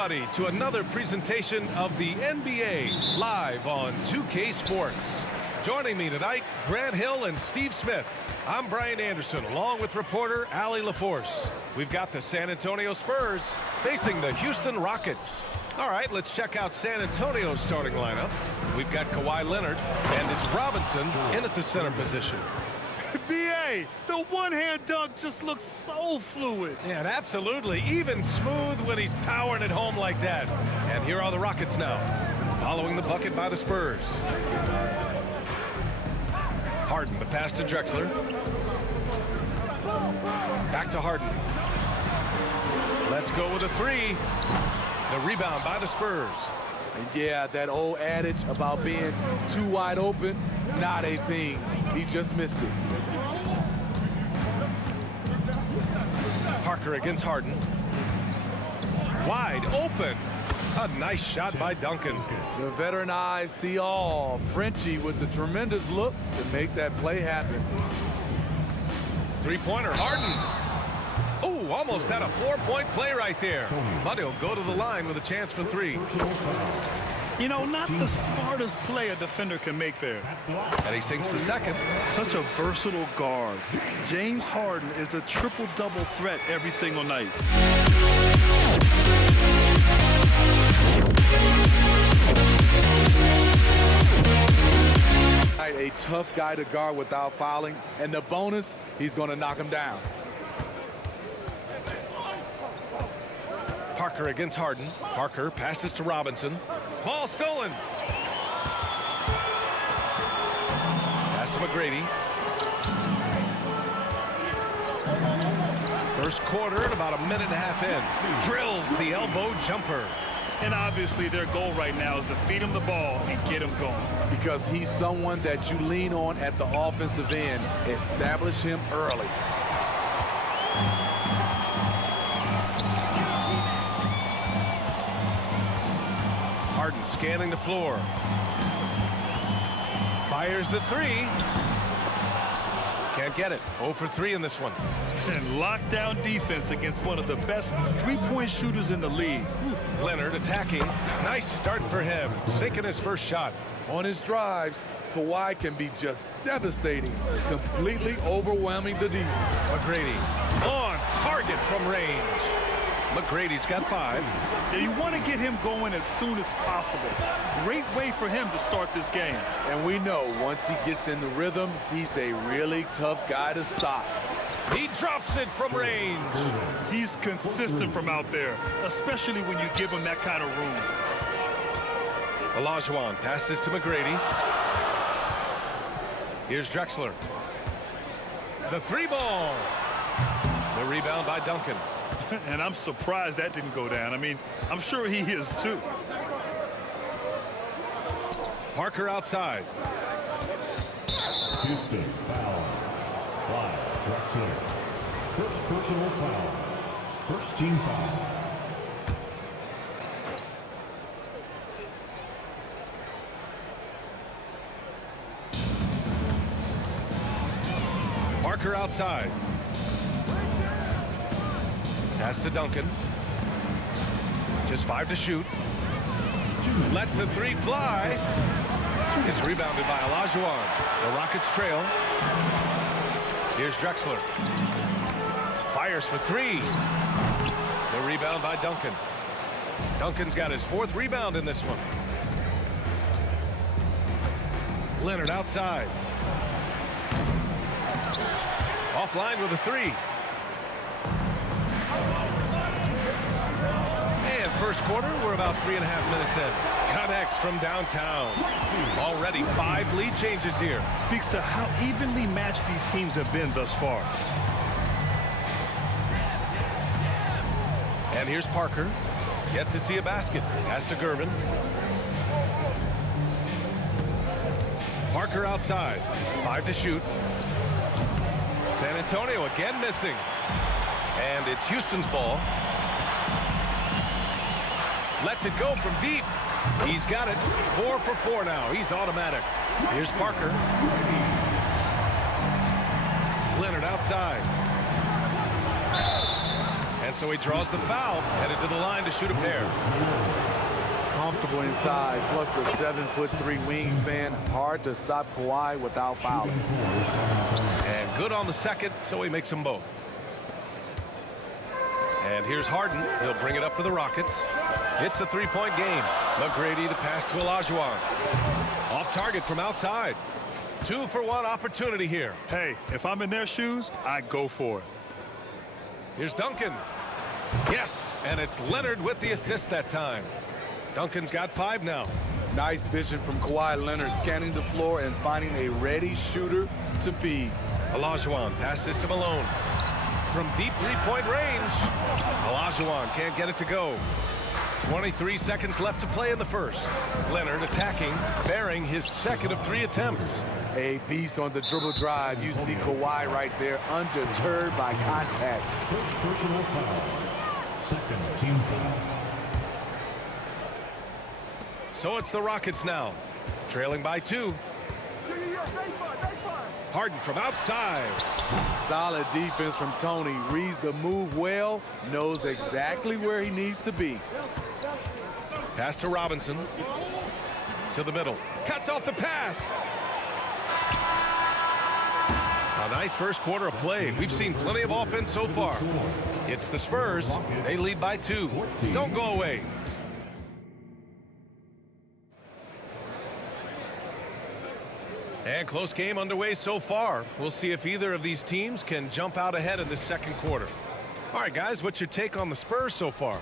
everybody, to another presentation of the NBA live on 2K Sports. Joining me tonight, Grant Hill and Steve Smith. I'm Brian Anderson, along with reporter Allie LaForce. We've got the San Antonio Spurs facing the Houston Rockets. All right, let's check out San Antonio's starting lineup. We've got Kawhi Leonard, and it's Robinson in at the center position. B.A., the one-hand dunk just looks so fluid. Yeah, and absolutely, even smooth when he's powering it home like that. And here are the Rockets now, following the bucket by the Spurs. Harden, the pass to Drexler. Back to Harden. Let's go with a three. The rebound by the Spurs. And yeah, that old adage about being too wide open, not a thing. He just missed it. Parker against Harden. Wide open. A nice shot by Duncan. The veteran eyes see all. Frenchie with the tremendous look to make that play happen. Three-pointer, Harden. Oh, almost had a four-point play right there. But he'll go to the line with a chance for three. You know, not the smartest play a defender can make there. And he sinks the second. Such a versatile guard. James Harden is a triple-double threat every single night. A tough guy to guard without fouling, and the bonus, he's going to knock him down. Parker against Harden. Parker passes to Robinson. Ball stolen. Pass to McGrady. First quarter and about a minute and a half in. Drills the elbow jumper. And obviously their goal right now is to feed him the ball and get him going. Because he's someone that you lean on at the offensive end. Establish him early. Harden scanning the floor. Fires the three. Can't get it. 0 for 3 in this one. And lockdown defense against one of the best three-point shooters in the league. Leonard attacking. Nice start for him. Sinking his first shot. On his drives, Kawhi can be just devastating, completely overwhelming the D. McGrady on target from range. McGrady's got 5. Yeah, you want to get him going as soon as possible. Great way for him to start this game. And we know once he gets in the rhythm, he's a really tough guy to stop. He drops it from range. He's consistent from out there, especially when you give him that kind of room. Olajuwon passes to McGrady. Here's Drexler. The 3-ball. The rebound by Duncan. And I'm surprised that didn't go down. I mean, I'm sure he is too. Parker outside. Houston foul. 5, Drexler. First personal foul. First team foul. Parker outside. Pass to Duncan. Just 5 to shoot. Lets the 3 fly. Is rebounded by Olajuwon. The Rockets trail. Here's Drexler. Fires for 3. The rebound by Duncan. Duncan's got his 4th rebound in this one. Leonard outside. Offline with a 3. And first quarter, we're about 3.5 minutes in. Connects from downtown. Already 5 lead changes here. Speaks to how evenly matched these teams have been thus far. And here's Parker. Yet to see a basket. Pass to Gervin. Parker outside. 5 to shoot. San Antonio again missing. And it's Houston's ball. Lets it go from deep. He's got it. 4 for 4 now. He's automatic. Here's Parker. Leonard outside. And so he draws the foul. Headed to the line to shoot a pair. Comfortable inside, plus the 7'3" wingspan. Hard to stop Kawhi without fouling. And good on the second, so he makes them both. And here's Harden. He'll bring it up for the Rockets. It's a 3-point game. McGrady, the pass to Olajuwon. Off target from outside. 2 for 1 opportunity here. Hey, if I'm in their shoes, I go for it. Here's Duncan. Yes, and it's Leonard with the assist that time. Duncan's got 5 now. Nice vision from Kawhi Leonard, scanning the floor and finding a ready shooter to feed. Olajuwon passes to Malone. From deep 3-point range. Olajuwon can't get it to go. 23 seconds left to play in the first. Leonard attacking, bearing his 2nd of 3 attempts. A beast on the dribble drive. You see Kawhi right there, undeterred by contact. First personal foul. Second team foul. So it's the Rockets now, trailing by 2. Harden from outside. Solid defense from Tony. Reads the move well, knows exactly where he needs to be. Pass to Robinson. To the middle. Cuts off the pass. A nice first quarter of play. We've seen plenty of offense so far. It's the Spurs. They lead by 2. Don't go away. And close game underway so far. We'll see if either of these teams can jump out ahead in this second quarter. All right, guys, what's your take on the Spurs so far?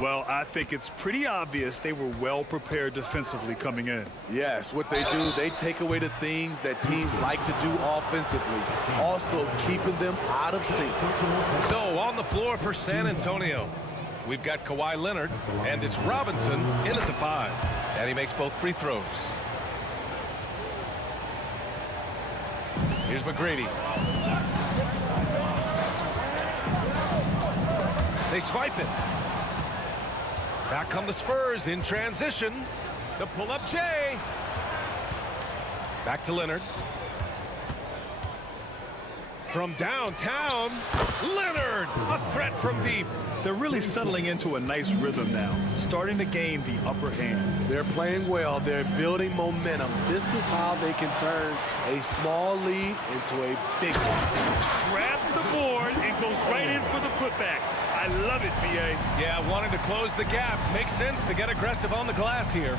Well, I think it's pretty obvious they were well prepared defensively coming in. Yes, what they do, they take away the things that teams like to do offensively, also keeping them out of sync. So on the floor for San Antonio, we've got Kawhi Leonard, and it's Robinson in at the 5. And he makes both free throws. Here's McGrady. They swipe it. Back come the Spurs in transition. The pull-up J. Back to Leonard. From downtown, Leonard, a threat from deep. They're really settling into a nice rhythm now, starting to gain the upper hand. They're playing well. They're building momentum. This is how they can turn a small lead into a big one. Grabs the board and goes right in for the putback. I love it, B.A. Yeah, wanting to close the gap. Makes sense to get aggressive on the glass here.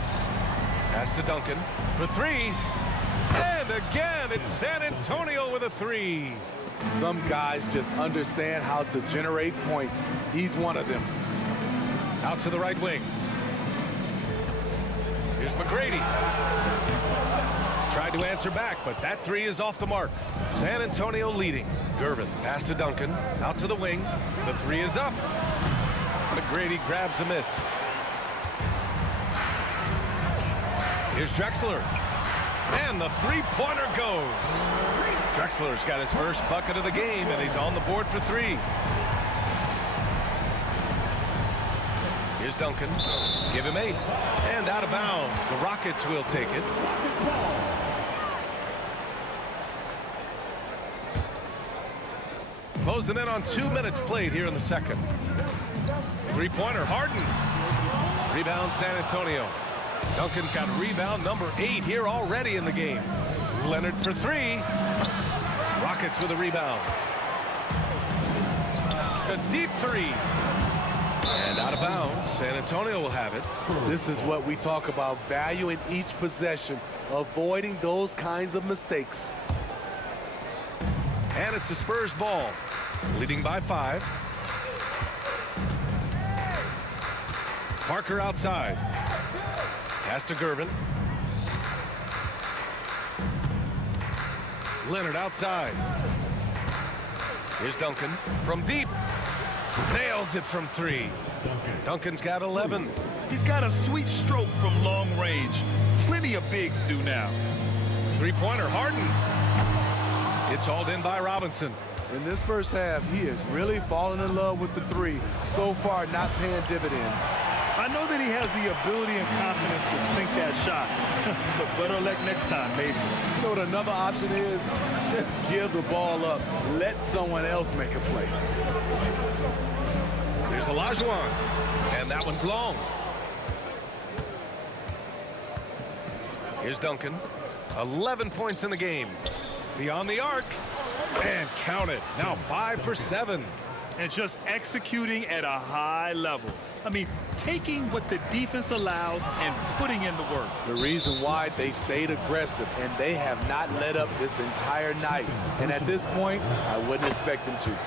Pass to Duncan for three. And again, it's San Antonio with a three. Some guys just understand how to generate points. He's one of them. Out to the right wing. Here's McGrady. Tried to answer back, but that three is off the mark. San Antonio leading. Gervin, pass to Duncan. Out to the wing. The three is up. McGrady grabs a miss. Here's Drexler. And the three-pointer goes. Drexler's got his first bucket of the game, and he's on the board for three. Here's Duncan. Give him 8. And out of bounds. The Rockets will take it. Close the net on 2 minutes played here in the second. Three-pointer, Harden. Rebound, San Antonio. Duncan's got rebound number 8 here already in the game. Leonard for three. Rockets with a rebound. A deep three. And out of bounds. San Antonio will have it. This is what we talk about, value in each possession, avoiding those kinds of mistakes. And it's a Spurs ball. Leading by 5. Parker outside. Pass to Gervin. Leonard outside. Here's Duncan from deep. Nails it from 3. Duncan's got 11. He's got a sweet stroke from long range. Plenty of bigs do now. Three-pointer, Harden. It's hauled in by Robinson. In this first half, he is really falling in love with the three. So far, not paying dividends. I know that he has the ability and confidence to sink that shot. But better luck next time, maybe. You know what another option is? Just give the ball up. Let someone else make a play. Here's Olajuwon. And that one's long. Here's Duncan. 11 points in the game. Beyond the arc. And count it. Now 5 for 7. And just executing at a high level. I mean, taking what the defense allows and putting in the work. The reason why they've stayed aggressive and they have not let up this entire night. And at this point, I wouldn't expect them to.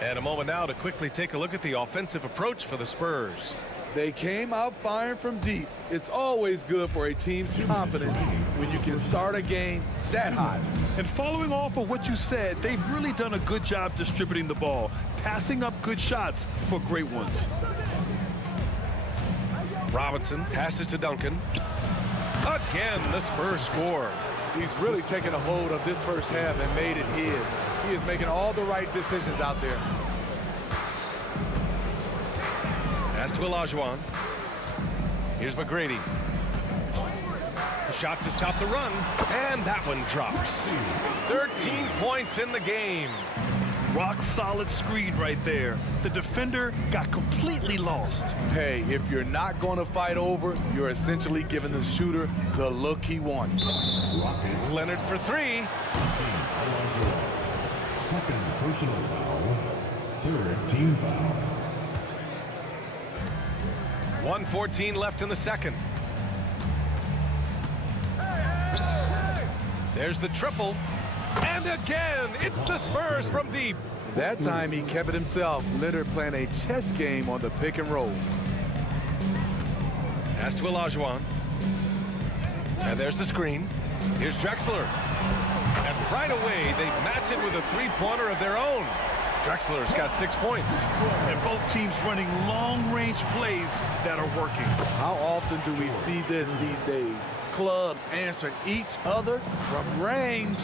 And a moment now to quickly take a look at the offensive approach for the Spurs. They came out firing from deep. It's always good for a team's confidence when you can start a game that hot. And following off of what you said, they've really done a good job distributing the ball, passing up good shots for great ones. Robinson passes to Duncan. Again, the Spurs score. He's really taken a hold of this first half and made it his. He is making all the right decisions out there. Pass to Olajuwon. Here's McGrady. A shot to stop the run, and that one drops. 13 points in the game. Rock solid screen right there. The defender got completely lost. Hey, if you're not going to fight over, you're essentially giving the shooter the look he wants. Leonard for 3. Second personal foul. Third team foul. 1:14 left in the second. There's the triple. And again, it's the Spurs from deep. That time he kept it himself. Leonard playing a chess game on the pick and roll. Pass to Olajuwon. And there's the screen. Here's Drexler. And right away, they match it with a three-pointer of their own. Drexler's got 6 points. And both teams running long-range plays that are working. How often do we see this these days? Clubs answering each other from range.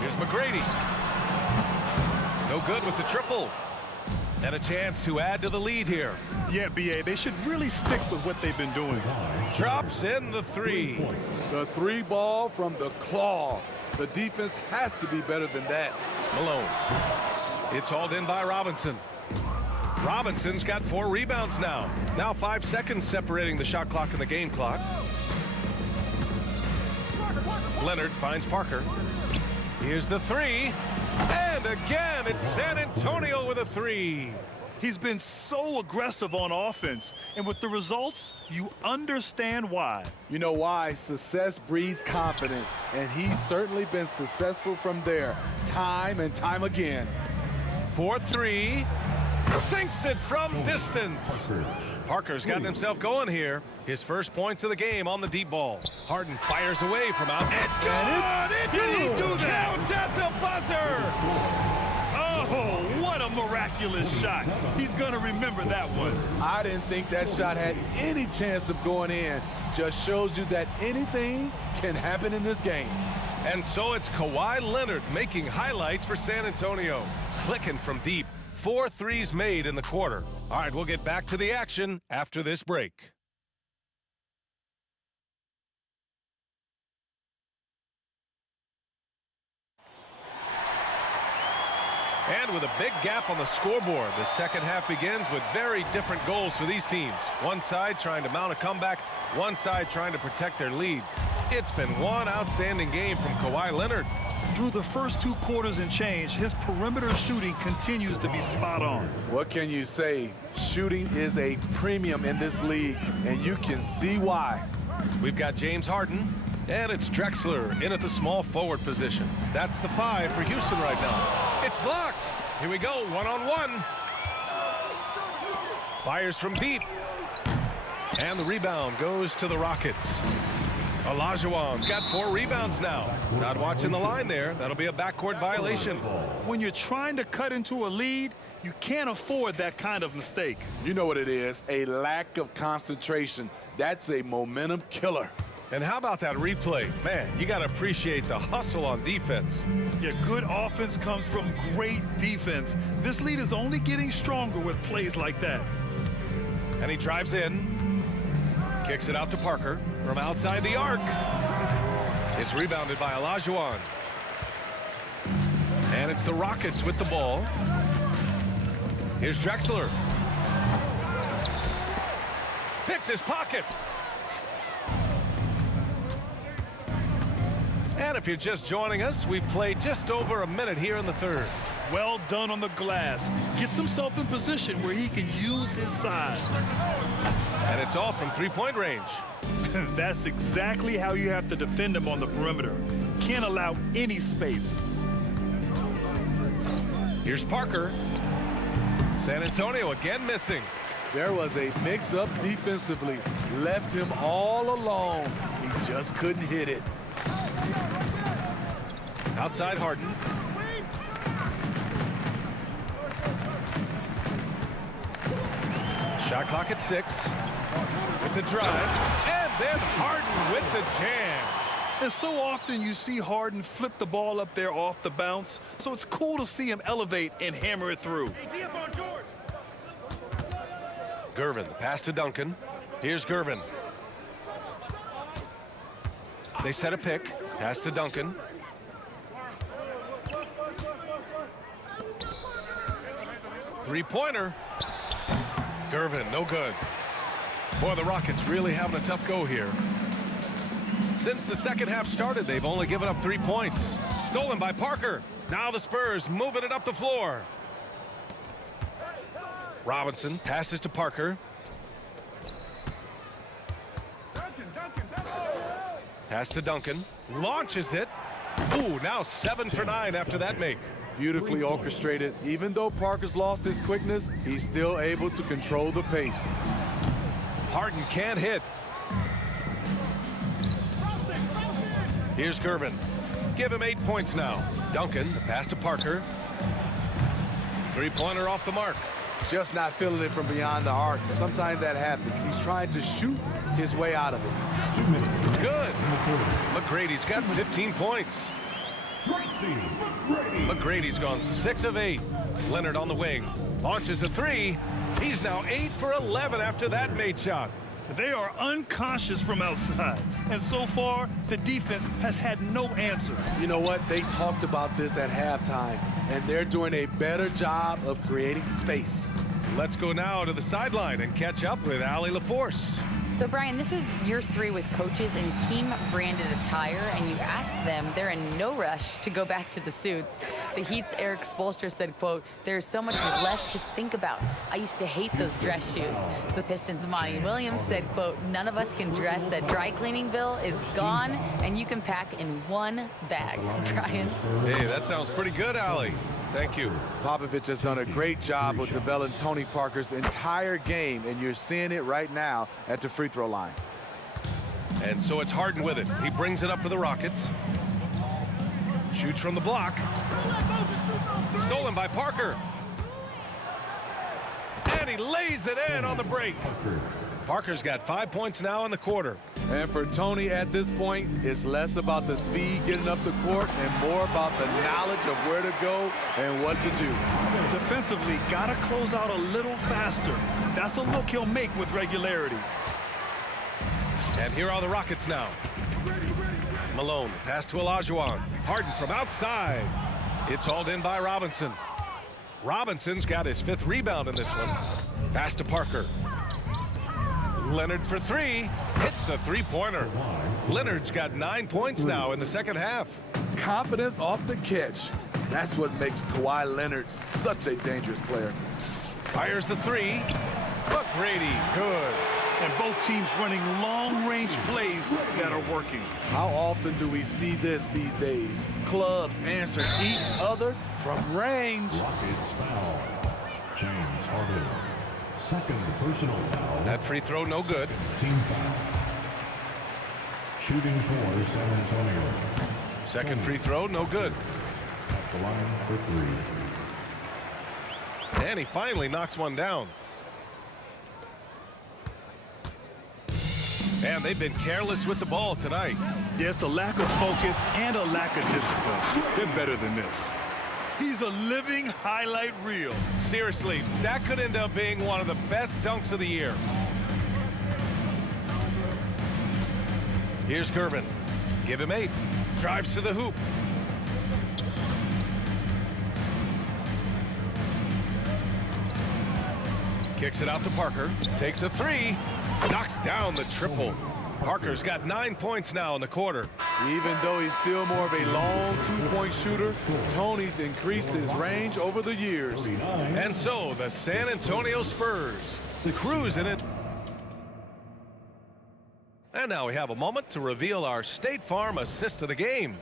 Here's McGrady. No good with the triple. And a chance to add to the lead here. Yeah, B.A., they should really stick with what they've been doing. Drops in the three. The three ball from the claw. The defense has to be better than that. Malone. It's hauled in by Robinson. Robinson's got 4 rebounds now. Now 5 seconds separating the shot clock and the game clock. Leonard finds Parker. Here's the three. And again, it's San Antonio with a three. He's been so aggressive on offense, and with the results, you understand why. You know why? Success breeds confidence, and he's certainly been successful from there, time and time again. 4-3, sinks it from distance. Parker's gotten himself going here. His first points of the game on the deep ball. Harden fires away from outside. Did he do that? Counts at the buzzer. Oh, what a miraculous shot. He's going to remember that one. I didn't think that shot had any chance of going in. Just shows you that anything can happen in this game. And so it's Kawhi Leonard making highlights for San Antonio. Clicking from deep. 4 threes made in the quarter. All right, we'll get back to the action after this break. And with a big gap on the scoreboard, the second half begins with very different goals for these teams. One side trying to mount a comeback, one side trying to protect their lead. It's been one outstanding game from Kawhi Leonard. Through the first 2 quarters and change, his perimeter shooting continues to be spot on. What can you say? Shooting is a premium in this league, and you can see why. We've got James Harden, and it's Drexler in at the small forward position. That's the 5 for Houston right now. It's blocked. Here we go, one-on-one. Fires from deep. And the rebound goes to the Rockets. Olajuwon's got 4 rebounds now. Not watching the line there. That'll be a backcourt violation. When you're trying to cut into a lead, you can't afford that kind of mistake. You know what it is, a lack of concentration. That's a momentum killer. And how about that replay? Man, you got to appreciate the hustle on defense. Yeah, good offense comes from great defense. This lead is only getting stronger with plays like that. And he drives in, kicks it out to Parker from outside the arc. It's rebounded by Olajuwon. And it's the Rockets with the ball. Here's Drexler. Picked his pocket. And if you're just joining us, we've played just over a minute here in the third. Well done on the glass. Gets himself in position where he can use his size. And it's all from three-point range. That's exactly how you have to defend him on the perimeter. Can't allow any space. Here's Parker. San Antonio again missing. There was a mix-up defensively. Left him all alone. He just couldn't hit it. Outside Harden. Shot clock at 6. With the drive. And then Harden with the jam. And so often you see Harden flip the ball up there off the bounce, so it's cool to see him elevate and hammer it through. Gervin, the pass to Duncan. Here's Gervin. They set a pick. Pass to Duncan. Three-pointer. Gervin, no good. Boy, the Rockets really having a tough go here. Since the second half started, they've only given up 3 points. Stolen by Parker. Now the Spurs moving it up the floor. Robinson passes to Parker. Pass to Duncan. Launches it. Ooh, now 7 for 9 after that make. Beautifully orchestrated. Even though Parker's lost his quickness, he's still able to control the pace. Harden can't hit. Here's Gervin. Give him 8 points now. Duncan, the pass to Parker. Three-pointer off the mark. Just not feeling it from beyond the arc. Sometimes that happens. He's trying to shoot his way out of it. It's good. McGrady's got 15 points. McGrady's gone 6 of 8. Leonard on the wing. Launches a 3. He's now 8 for 11 after that made shot. They are unconscious from outside, and so far, the defense has had no answer. You know what? They talked about this at halftime, and they're doing a better job of creating space. Let's go now to the sideline and catch up with Allie LaForce. So, Brian, this is year 3 with coaches in team-branded attire, and you asked them, they're in no rush to go back to the suits. The Heat's Eric Spoelstra said, quote, "There's so much less to think about. I used to hate those dress shoes." The Pistons' Monty Williams said, quote, "None of us can dress. That dry cleaning bill is gone, and you can pack in one bag." Brian? Hey, that sounds pretty good, Allie. Thank you. Popovich has done a great job with developing Tony Parker's entire game, and you're seeing it right now at the free throw line. And so it's Harden with it. He brings it up for the Rockets. Shoots from the block. Stolen by Parker. And he lays it in on the break. Parker's got 5 points now in the quarter. And for Tony at this point, it's less about the speed getting up the court and more about the knowledge of where to go and what to do. Defensively, gotta close out a little faster. That's a look he'll make with regularity. And here are the Rockets now. Malone, pass to Olajuwon. Harden from outside. It's hauled in by Robinson. Robinson's got his 5th rebound in this one. Pass to Parker. Leonard for 3. Hits the 3-pointer. Leonard's got 9 points now in the second half. Confidence off the catch. That's what makes Kawhi Leonard such a dangerous player. Fires the 3. McGrady, good. And both teams running long-range plays that are working. How often do we see this these days? Clubs answer each other from range. Rockets foul. James Harden. Second personal foul. That free throw no good. Team foul. Shooting for San Antonio. Second free throw no good. At the line for 3. And he finally knocks one down. And they've been careless with the ball tonight. Yeah, it's a lack of focus and a lack of discipline. They're better than this. He's a living highlight reel. Seriously, that could end up being one of the best dunks of the year. Here's Gervin. Give him 8. Drives to the hoop. Kicks it out to Parker. Takes a 3. Knocks down the triple. Parker's got 9 points now in the quarter. Even though he's still more of a long 2-point shooter, Tony's increased his range over the years. And so the San Antonio Spurs cruising it. And now we have a moment to reveal our State Farm assist of the game.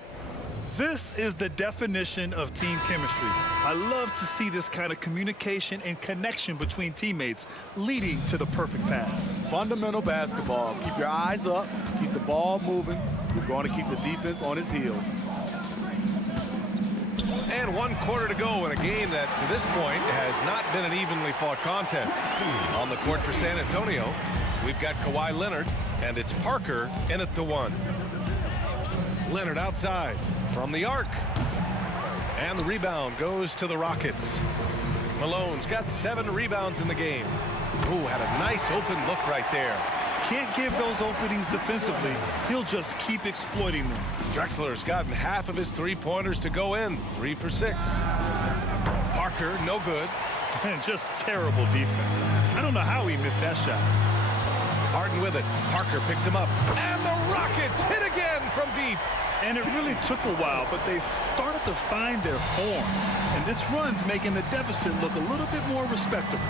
This is the definition of team chemistry. I love to see this kind of communication and connection between teammates leading to the perfect pass. Fundamental basketball. Keep your eyes up, keep the ball moving. You're going to keep the defense on its heels. And 1 quarter to go in a game that, to this point, has not been an evenly fought contest. On the court for San Antonio, we've got Kawhi Leonard, and it's Parker in at the 1. Leonard outside from the arc. And the rebound goes to the Rockets. Malone's got 7 rebounds in the game. Ooh, had a nice open look right there. Can't give those openings defensively. He'll just keep exploiting them. Drexler's gotten half of his 3-pointers to go in. 3 for 6. Parker, no good. And just terrible defense. I don't know how he missed that shot. Harden with it. Parker picks him up. And the Rockets hit again from deep. And it really took a while, but they've started to find their form. And this run's making the deficit look a little bit more respectable.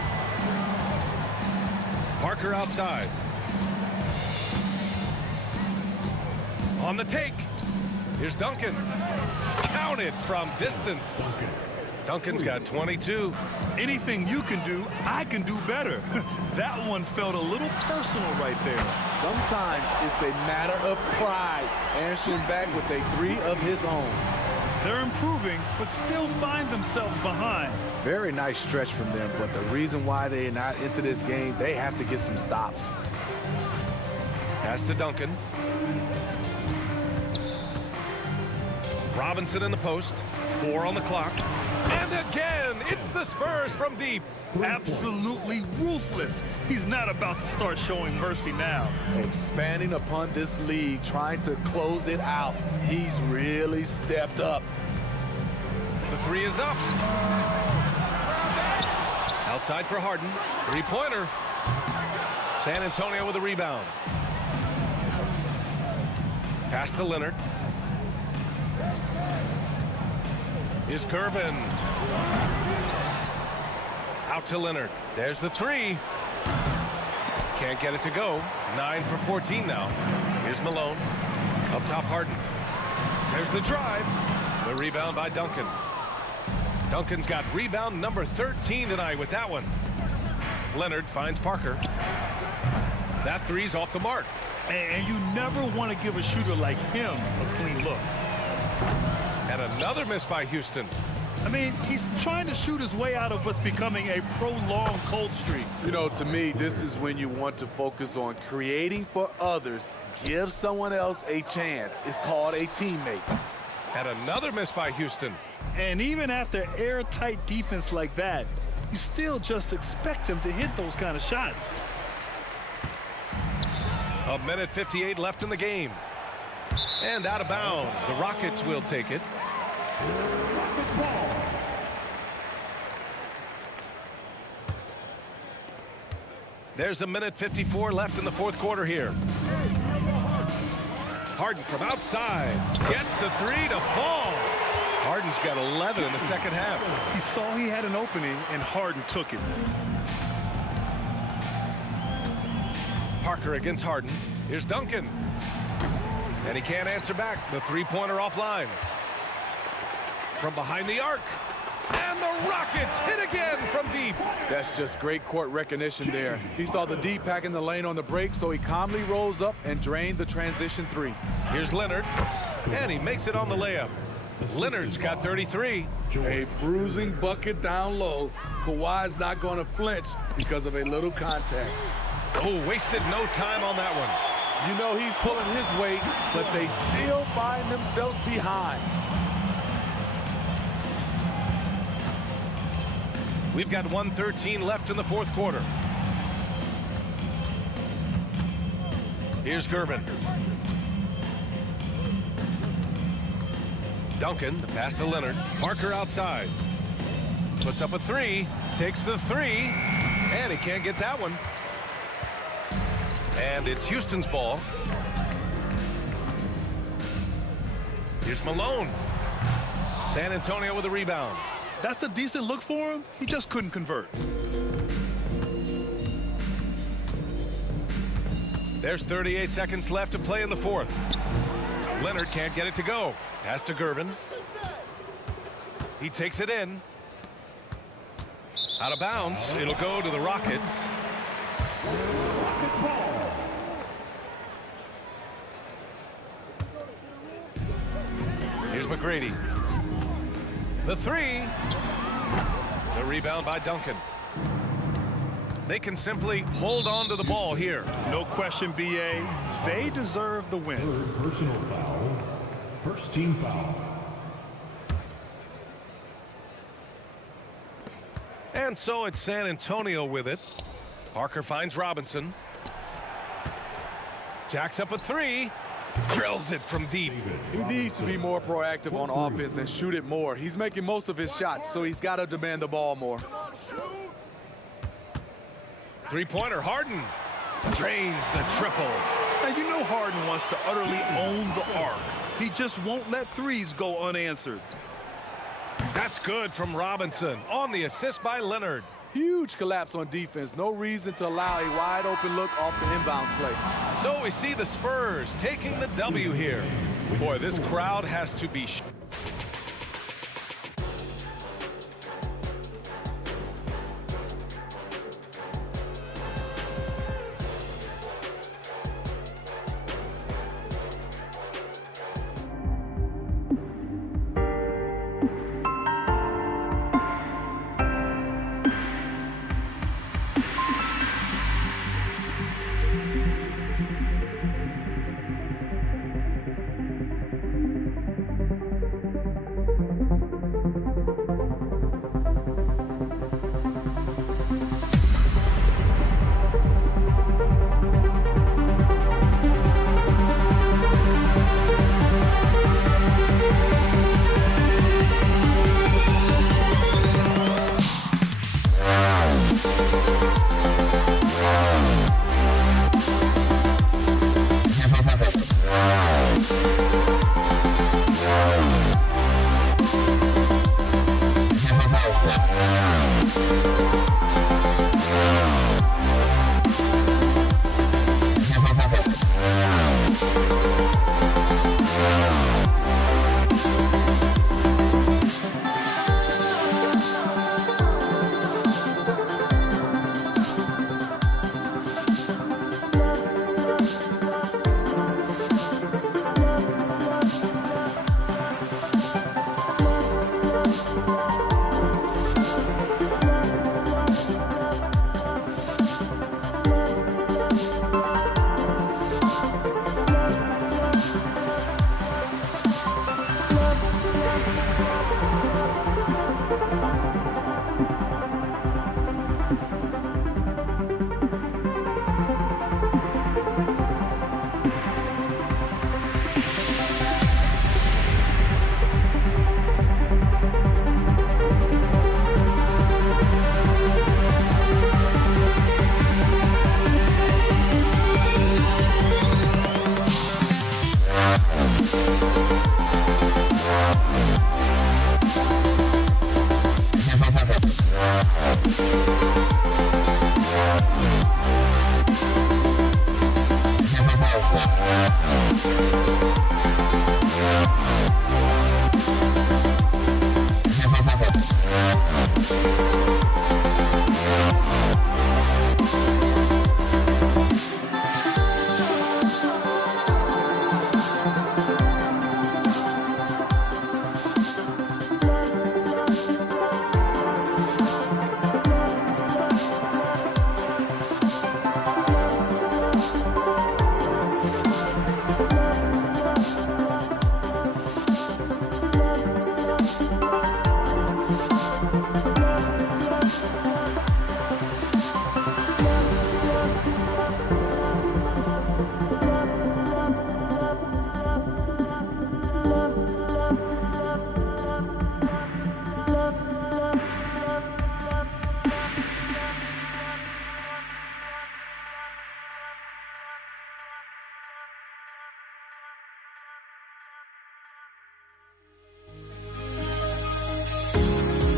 Parker outside. On the take. Here's Duncan. Counted from distance. Duncan's got 22. Anything you can do, I can do better. That one felt a little personal right there. Sometimes it's a matter of pride, answering back with a 3 of his own. They're improving, but still find themselves behind. Very nice stretch from them, but the reason why they're not into this game, they have to get some stops. Pass to Duncan. Robinson in the post. 4 on the clock. And again, it's the Spurs from deep. Absolutely ruthless. He's not about to start showing mercy now. Expanding upon this lead, trying to close it out. He's really stepped up. The 3 is up. Outside for Harden. 3-pointer. San Antonio with a rebound. Pass to Leonard. Here's Gervin. Out to Leonard. There's the 3. Can't get it to go. 9 for 14 now. Here's Malone. Up top, Harden. There's the drive. The rebound by Duncan. Duncan's got rebound number 13 tonight with that one. Leonard finds Parker. That 3's off the mark. And you never want to give a shooter like him a clean look. And another miss by Houston. I mean, he's trying to shoot his way out of what's becoming a prolonged cold streak. You know, to me, this is when you want to focus on creating for others. Give someone else a chance. It's called a teammate. And another miss by Houston. And even after airtight defense like that, you still just expect him to hit those kind of shots. 1:58 left in the game. And out of bounds. The Rockets will take it. There's 1:54 left in the fourth quarter here. Harden from outside. Gets the 3 to fall. Harden's got 11 in the second half. He saw he had an opening, and Harden took it. Parker against Harden. Here's Duncan. And he can't answer back. The 3-pointer offline. From behind the arc. And the Rockets hit again from deep. That's just great court recognition there. He saw the D pack in the lane on the break, so he calmly rose up and drained the transition 3. Here's Leonard. And he makes it on the layup. Leonard's got 33. A bruising bucket down low. Kawhi's not going to flinch because of a little contact. Oh, wasted no time on that one. You know he's pulling his weight, but they still find themselves behind. We've got 1:13 left in the fourth quarter. Here's Gervin. Duncan, the pass to Leonard. Parker outside. Puts up a 3. Takes the 3. And he can't get that one. And it's Houston's ball. Here's Malone. San Antonio with a rebound. That's a decent look for him. He just couldn't convert. There's 38 seconds left to play in the fourth. Leonard can't get it to go. Pass to Gervin. He takes it in. Out of bounds. It'll go to the Rockets. Here's McGrady. The 3. The rebound by Duncan. They can simply hold on to the ball here. No question, B.A. They deserve the win. Third personal foul. First team foul. And so it's San Antonio with it. Parker finds Robinson. Jacks up a 3. Drills it from deep. He needs to be more proactive on offense and shoot it more. He's making most of his shots, so he's got to demand the ball more. 3-pointer, Harden. Drains the triple. And you know Harden wants to utterly own the arc. He just won't let threes go unanswered. That's good from Robinson on the assist by Leonard. Huge collapse on defense. No reason to allow a wide open look off the inbounds play. So we see the Spurs taking the W here. Boy, this crowd has to be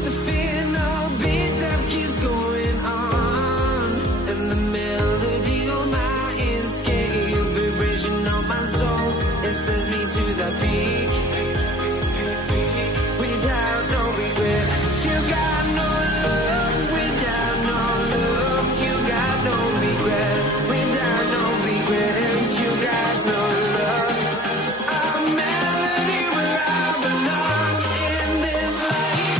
The fear no beat-up keeps going on, and the melody on my escape, vibration on my soul, it sends me to the peak. Without no regret, you got no love. Without no love, you got no regret. Without no regret, you got no love. A melody where I belong in this life.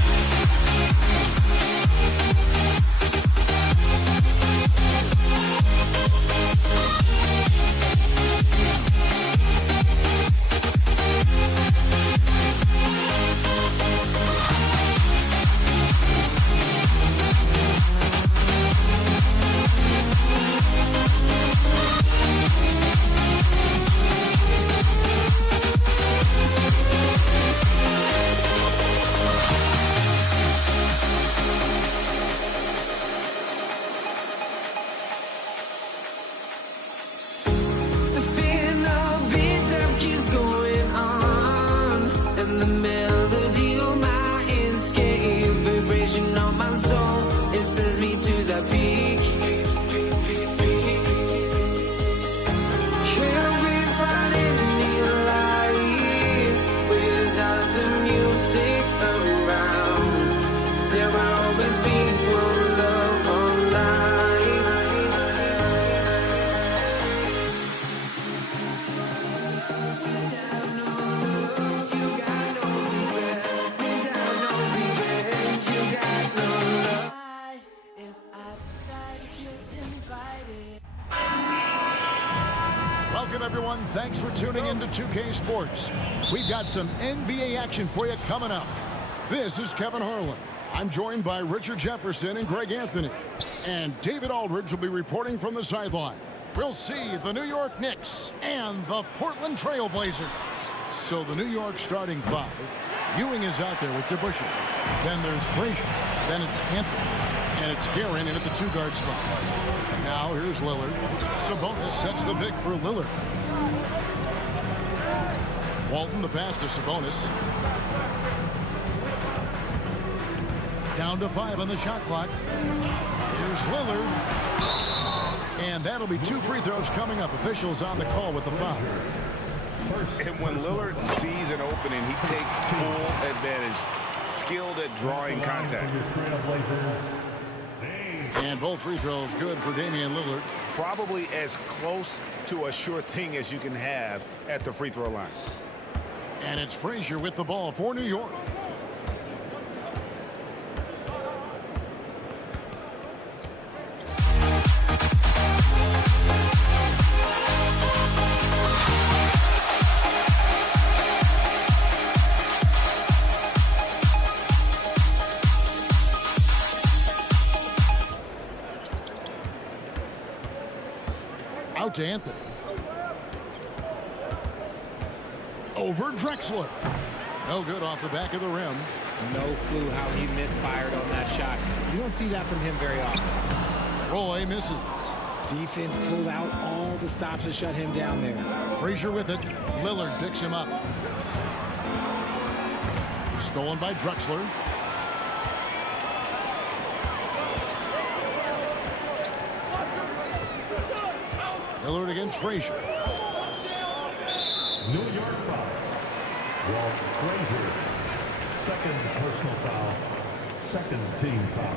The fear no beat-up keeps going on, and the melody on my escape, vibration on my soul, it sends me to the peak. Can't we find any light without the music around? There will always be one love on life. Welcome, everyone. Thanks for tuning in to 2K Sports. We've got some NBA action for you coming up. This is Kevin Harlan. I'm joined by Richard Jefferson and Greg Anthony. And David Aldridge will be reporting from the sideline. We'll see the New York Knicks and the Portland Trail Blazers. So the New York starting five. Ewing is out there with DeBusschere. Then there's Frazier. Then it's Anthony. And it's Guerin in at the two-guard spot. Now here's Lillard. Sabonis sets the pick for Lillard. Walton the pass to Sabonis. Down to 5 on the shot clock. Here's Lillard. And that'll be 2 free throws coming up. Officials on the call with the foul. And when Lillard sees an opening, he takes full advantage. Skilled at drawing contact. And both free throws good for Damian Lillard. Probably as close to a sure thing as you can have at the free throw line. And it's Frazier with the ball for New York. Out to Anthony. Over Drexler. No good off the back of the rim. No clue how he misfired on that shot. You don't see that from him very often. Roy misses. Defense pulled out all the stops to shut him down there. Frazier with it. Lillard picks him up. Stolen by Drexler. Lillard against Frazier. New York foul. Walt Frazier. Second personal foul. Second team foul.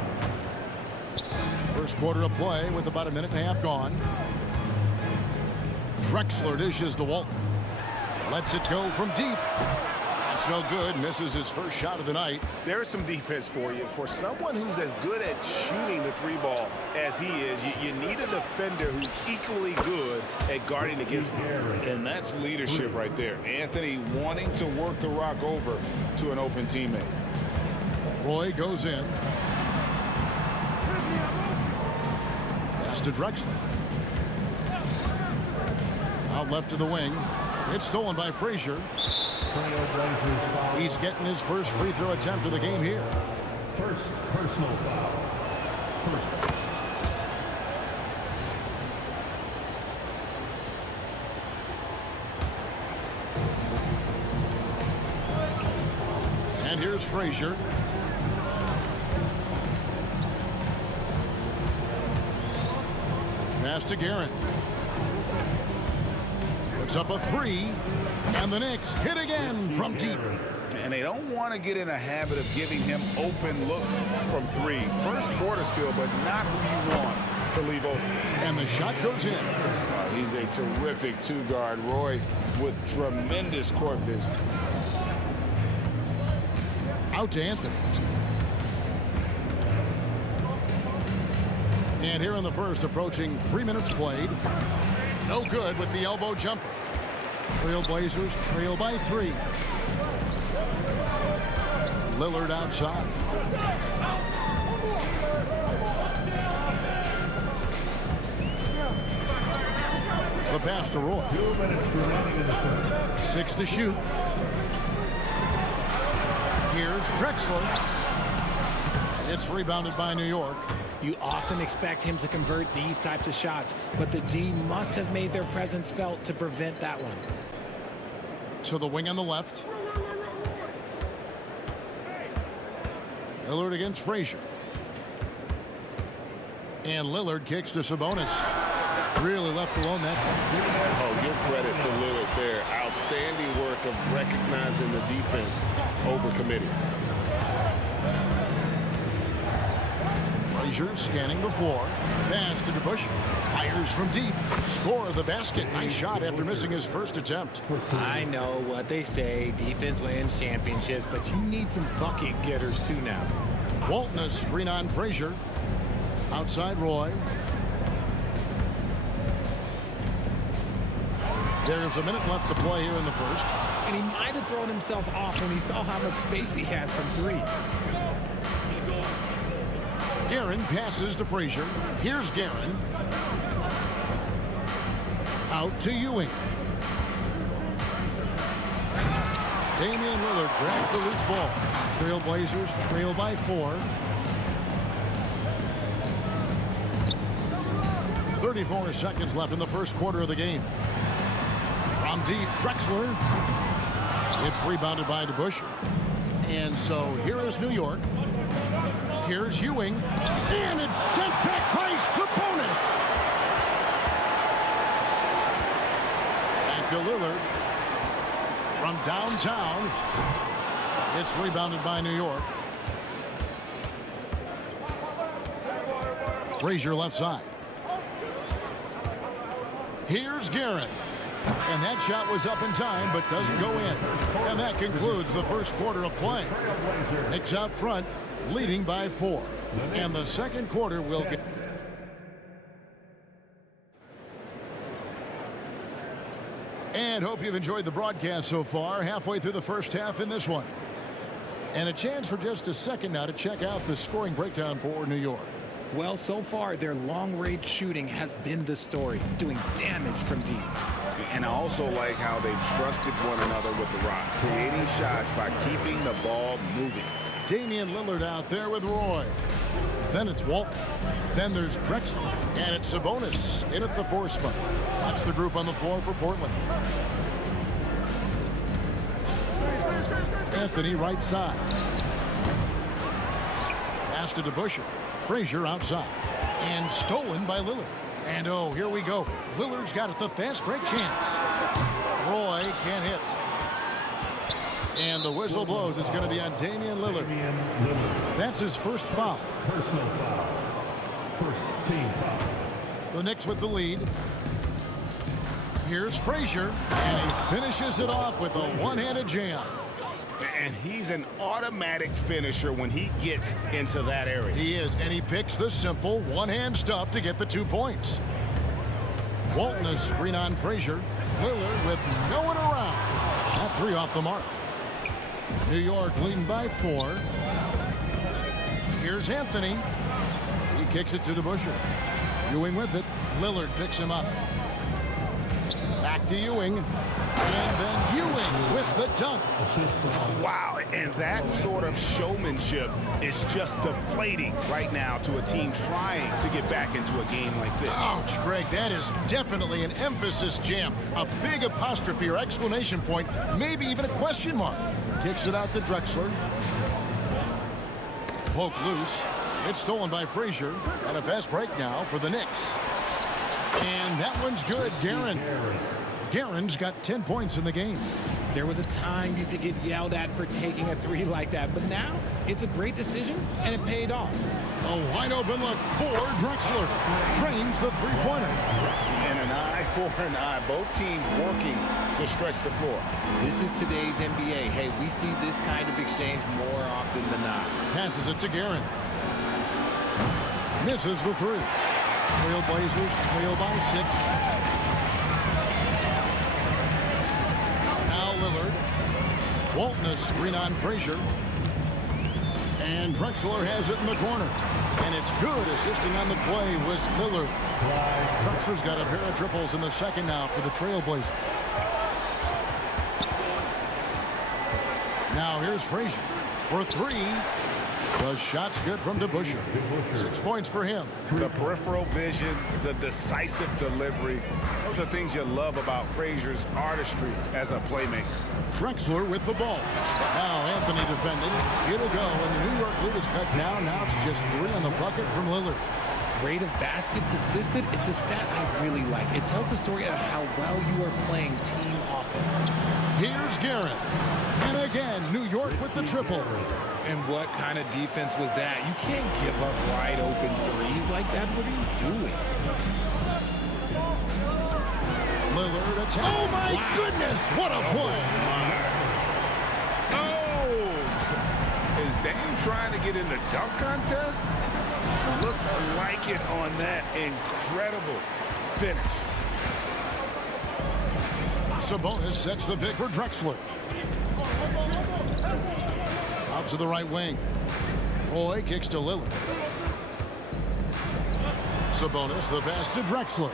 First quarter of play with about a minute and a half gone. Drexler dishes to Walton. Lets it go from deep. That's no good. Misses his first shot of the night. There's some defense for you. For someone who's as good at shooting the three ball as he is, you need a defender who's equally good at guarding against him. And that's leadership right there. Anthony wanting to work the rock over to an open teammate. Roy goes in. Pass to Drexler. Out left to the wing. It's stolen by Frazier. He's getting his first free throw attempt of the game here. First personal foul. First. And here's Frazier. Pass to Guerin. Puts up a three. And the Knicks hit again from deep. And they don't want to get in a habit of giving him open looks from three. First quarter still, but not who you want to leave open. And the shot goes in. He's a terrific two-guard. Roy with tremendous court vision. Out to Anthony. And here in the first, approaching 3 minutes played. No good with the elbow jumper. Trailblazers trail by 3. Lillard outside. The pass to Roy. 6 to shoot. Here's Drexler. It's rebounded by New York. You often expect him to convert these types of shots, but the D must have made their presence felt to prevent that one. To the wing on the left. Lillard against Frazier. And Lillard kicks to Sabonis. Really left alone that time. Oh, give credit to Lillard there. Outstanding work of recognizing the defense over committing. Frazier scanning the floor. Pass to DeBusschere. Fires from deep. Score the basket. Nice shot after missing his first attempt. I know what they say. Defense wins championships, but you need some bucket getters too now. Walton a screen on Frazier. Outside Roy. There's a minute left to play here in the first. And he might have thrown himself off when he saw how much space he had from 3. Guerin passes to Frazier. Here's Guerin. Out to Ewing. Damian Lillard grabs the loose ball. Trailblazers trail by 4. 34 seconds left in the first quarter of the game. From deep, Drexler. It's rebounded by DeBusschere. And so here is New York. Here's Ewing. And it's sent back by Sabonis. And to Lillard. From downtown. It's rebounded by New York. Frazier left side. Here's Guerin. And that shot was up in time, but doesn't go in. And that concludes the first quarter of play. Knicks out front, leading by 4. And the second quarter will get... And hope you've enjoyed the broadcast so far. Halfway through the first half in this one. And a chance for just a second now to check out the scoring breakdown for New York. Well, so far, their long-range shooting has been the story, doing damage from deep. And I also like how they've trusted one another with the rock, creating shots by keeping the ball moving. Damian Lillard out there with Roy. Then it's Walton. Then there's Drexler. And it's Sabonis in at the 4 spot. That's the group on the floor for Portland. Anthony right side. Pass to DeBusschere. Frazier outside. And stolen by Lillard. And oh, here we go. Lillard's got it, the fast break chance. Roy can't hit. And the whistle blows. It's going to be on Damian Lillard. That's his first foul. Personal foul. First team foul. The Knicks with the lead. Here's Frazier. And he finishes it off with a one-handed jam. And he's an automatic finisher when he gets into that area. He is, and he picks the simple one-hand stuff to get the 2 points. Walton is screen on Frazier. Lillard with no one around. That 3 off the mark. New York leading by 4. Here's Anthony. He kicks it to DeBusschere. Ewing with it. Lillard picks him up. Back to Ewing. And then Ewing with the dunk. Wow, and that sort of showmanship is just deflating right now to a team trying to get back into a game like this. Ouch, Greg, that is definitely an emphasis jam. A big apostrophe or exclamation point, maybe even a question mark. Kicks it out to Drexler. Poke loose. It's stolen by Frazier. And a fast break now for the Knicks. And that one's good, Guerin. Guerin's got 10 points in the game. There was a time you could get yelled at for taking a three like that, but now it's a great decision, and it paid off. A wide open look for Drexler. Drains the three-pointer. And an eye for an eye. Both teams working to stretch the floor. This is today's NBA. Hey, we see this kind of exchange more often than not. Passes it to Guerin. Misses the three. Trailblazers trail by 6. Now Lillard. Walton a screen on Frazier. And Drexler has it in the corner. And it's good. Assisting on the play was Lillard. Drexler's got a pair of triples in the second now for the Trailblazers. Now here's Frazier for 3. The shot's good from DeBusschere. 6 points for him. The peripheral vision, the decisive delivery. Those are things you love about Frazier's artistry as a playmaker. Drexler with the ball. Now Anthony defending. It'll go, and the New York lead is cut down now to just 3 on the bucket from Lillard. Rate of baskets assisted, it's a stat I really like. It tells the story of how well you are playing team offense. Here's Guerin. And again, New York with the triple. And what kind of defense was that? You can't give up wide open threes like that. What are you doing? Lillard attack. Oh my goodness, what a play. Oh! Is Dame trying to get in the dunk contest? Looked like it on that incredible finish. Sabonis sets the pick for Drexler. Out to the right wing. Roy kicks to Lillard. Sabonis, the pass to Drexler.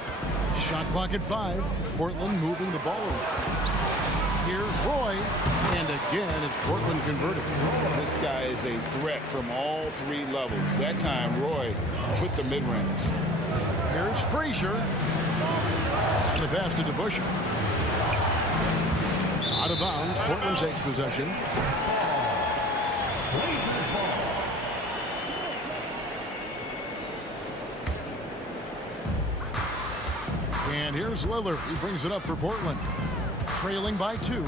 Shot clock at 5. Portland moving the ball around. Here's Roy. And again, it's Portland converting. This guy is a threat from all 3 levels. That time, Roy put the mid-range. Here's Frazier. And the pass to DeBusschere. Out of bounds. Portland takes possession. And here's Lillard. He brings it up for Portland. Trailing by 2.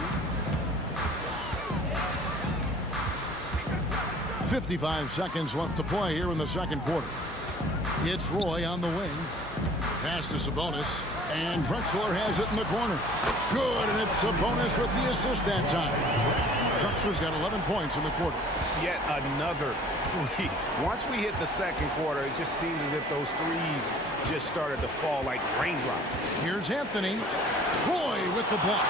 55 seconds left to play here in the second quarter. It's Roy on the wing. Pass to Sabonis. And Drexler has it in the corner. Good, and it's Sabonis with the assist that time. Drexler's got 11 points in the quarter. Yet another 3. Once we hit the second quarter, it just seems as if those threes just started to fall like raindrops. Here's Anthony. Roy with the block.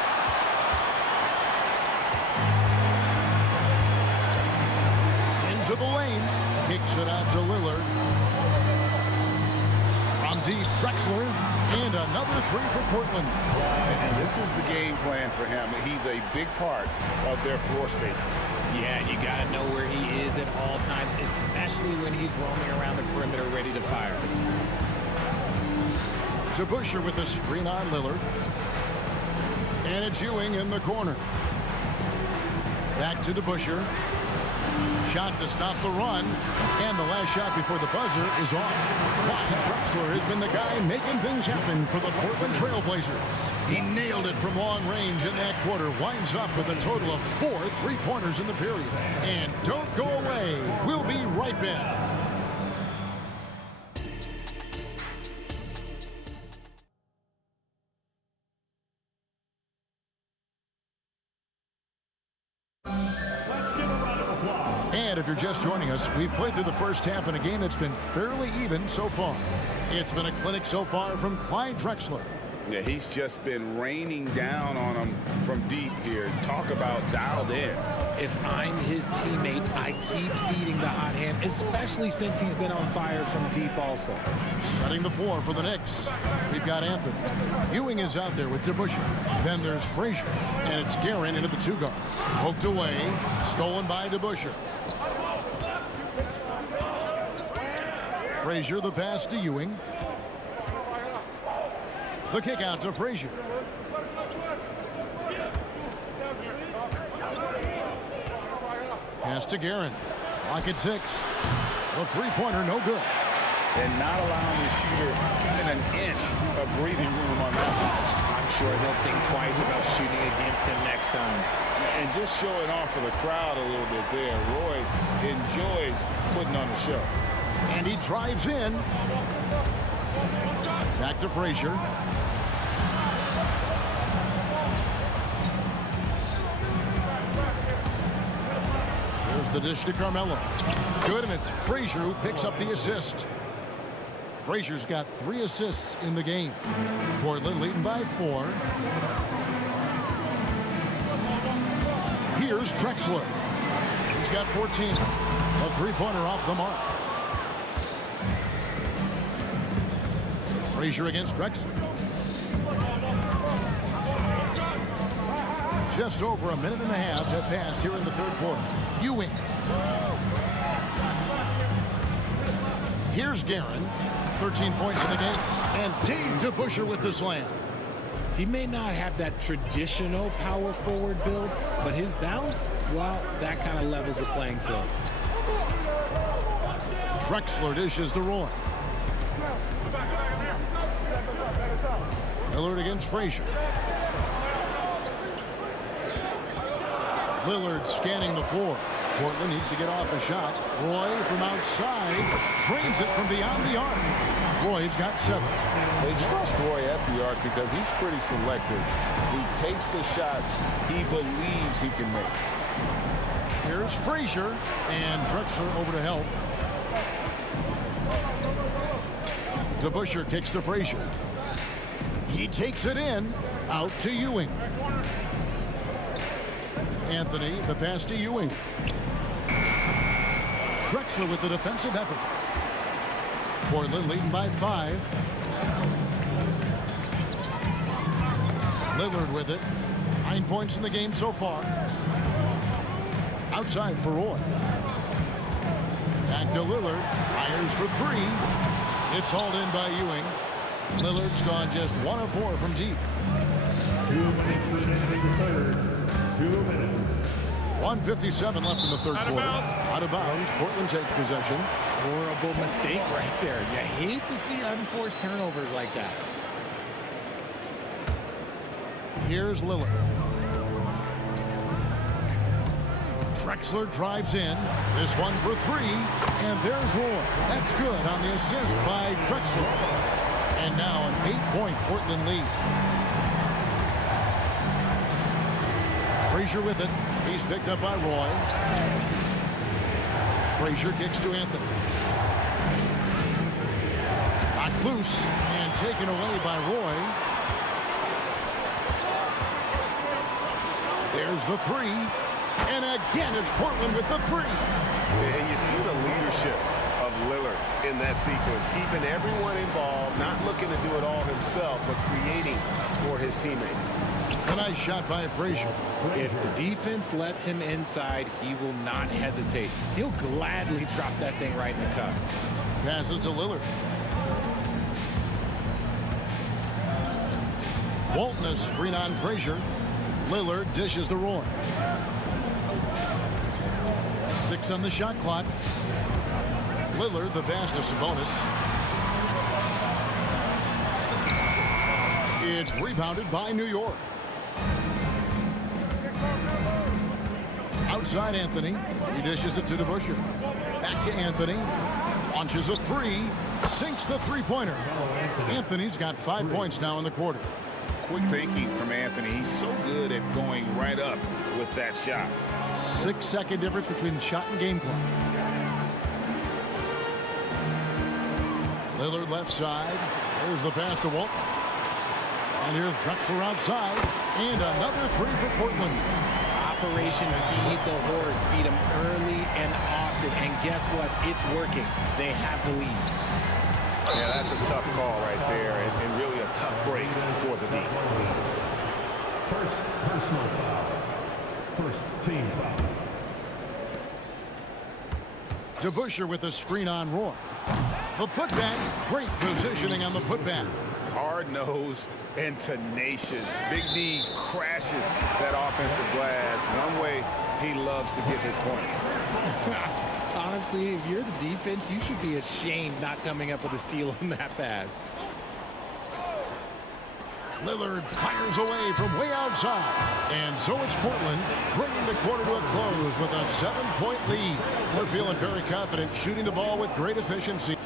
Into the lane. Kicks it out to Lillard. From deep, Drexler. And another 3 for Portland. And this is the game plan for him. He's a big part of their floor space. Yeah, you got to know where he is at all times, especially when he's roaming around the perimeter ready to fire. DeBusschere with a screen on Lillard. And it's Ewing in the corner. Back to DeBusschere. Shot to stop the run. And the last shot before the buzzer is off. Clyde Drexler has been the guy making things happen for the Portland Trailblazers. He nailed it from long range in that quarter. Winds up with a total of 4 3-pointers in the period. And don't go away. We'll be right back. And if you're just joining us, we've played through the first half in a game that's been fairly even so far. It's been a clinic so far from Clyde Drexler. Yeah, he's just been raining down on him from deep here. Talk about dialed in. If I'm his teammate, I keep feeding the hot hand, especially since he's been on fire from deep also. Setting the floor for the Knicks. We've got Anthony. Ewing is out there with DeBusschere. Then there's Frazier. And it's Guerin into the 2-guard. Poked away. Stolen by DeBusschere. Frazier, the pass to Ewing. The kick out to Frazier. Pass to Guerin. Clock at 6. The three-pointer, no good. And not allowing the shooter even an inch of breathing room on that one. I'm sure they'll think twice about shooting against him next time. And just showing off for the crowd a little bit there. Roy enjoys putting on the show. And he drives in. Back to Frazier. There's the dish to Carmelo. Good, and it's Frazier who picks up the assist. Frazier's got 3 assists in the game. Portland leading by 4. Here's Drexler. He's got 14. A three-pointer off the mark. Frazier against Drexler. Just over a minute and a half have passed here in the third quarter. Ewing. Here's Guerin. 13 points in the game. And Dave DeBusschere with the slam. He may not have that traditional power forward build, but his bounce, well, that kind of levels the playing field. Drexler dishes to Roy. Lillard against Frazier. Lillard scanning the floor. Portland needs to get off the shot. Roy from outside drains it from beyond the arc. Roy's got 7. They trust Roy at the arc because he's pretty selective. He takes the shots he believes he can make. Here's Frazier, and Drexler over to help. DeBusschere kicks to Frazier. He takes it in, out to Ewing. Anthony, the pass to Ewing. Drexler with the defensive effort. Portland leading by 5. Lillard with it. 9 points in the game so far. Outside for Roy. Back to Lillard. Fires for 3. It's hauled in by Ewing. Lillard's gone just 1 of 4 from deep. 2 minutes remaining in the third. 2 minutes. 1:57 left in the third quarter. Out of bounds. Portland takes possession. Horrible mistake right there. You hate to see unforced turnovers like that. Here's Lillard. Drexler drives in. This one for 3. And there's Roy. That's good on the assist by Drexler. And now an 8-point Portland lead. Frazier with it. He's picked up by Roy. Frazier kicks to Anthony. Knocked loose and taken away by Roy. There's the 3. And again, it's Portland with the 3. And you see the leadership of Lillard in that sequence, keeping everyone involved, not looking to do it all himself, but creating for his teammate. A nice shot by Frazier. If the defense lets him inside, he will not hesitate. He'll gladly drop that thing right in the cup. Passes to Lillard. Walton a screen on Frazier. Lillard dishes to Roy. 6 on the shot clock. Lillard the pass to Sabonis. It's rebounded by New York. Outside Anthony. He dishes it to DeBusschere. Back to Anthony. Launches a 3. Sinks the three-pointer. Anthony's got 5 points now in the quarter. Quick thinking from Anthony. He's so good at going right up with that shot. 6-second difference between the shot and game clock. Lillard left side. There's the pass to Walton. And here's Drexler outside. And another three for Portland. Operation Feed the Horse. Feed them early and often. And guess what? It's working. They have the lead. Yeah, that's a tough call right there, and really a tough break for the D. First personal foul. First team foul. DeBusschere with a screen on Roy. The putback. Great positioning on the putback. Hard-nosed and tenacious. Big D crashes that offensive glass. One way he loves to get his points. Honestly, if you're the defense, you should be ashamed not coming up with a steal on that pass. Lillard fires away from way outside. And so it's Portland bringing the quarter to a close with a 7-point lead. We're feeling very confident shooting the ball with great efficiency.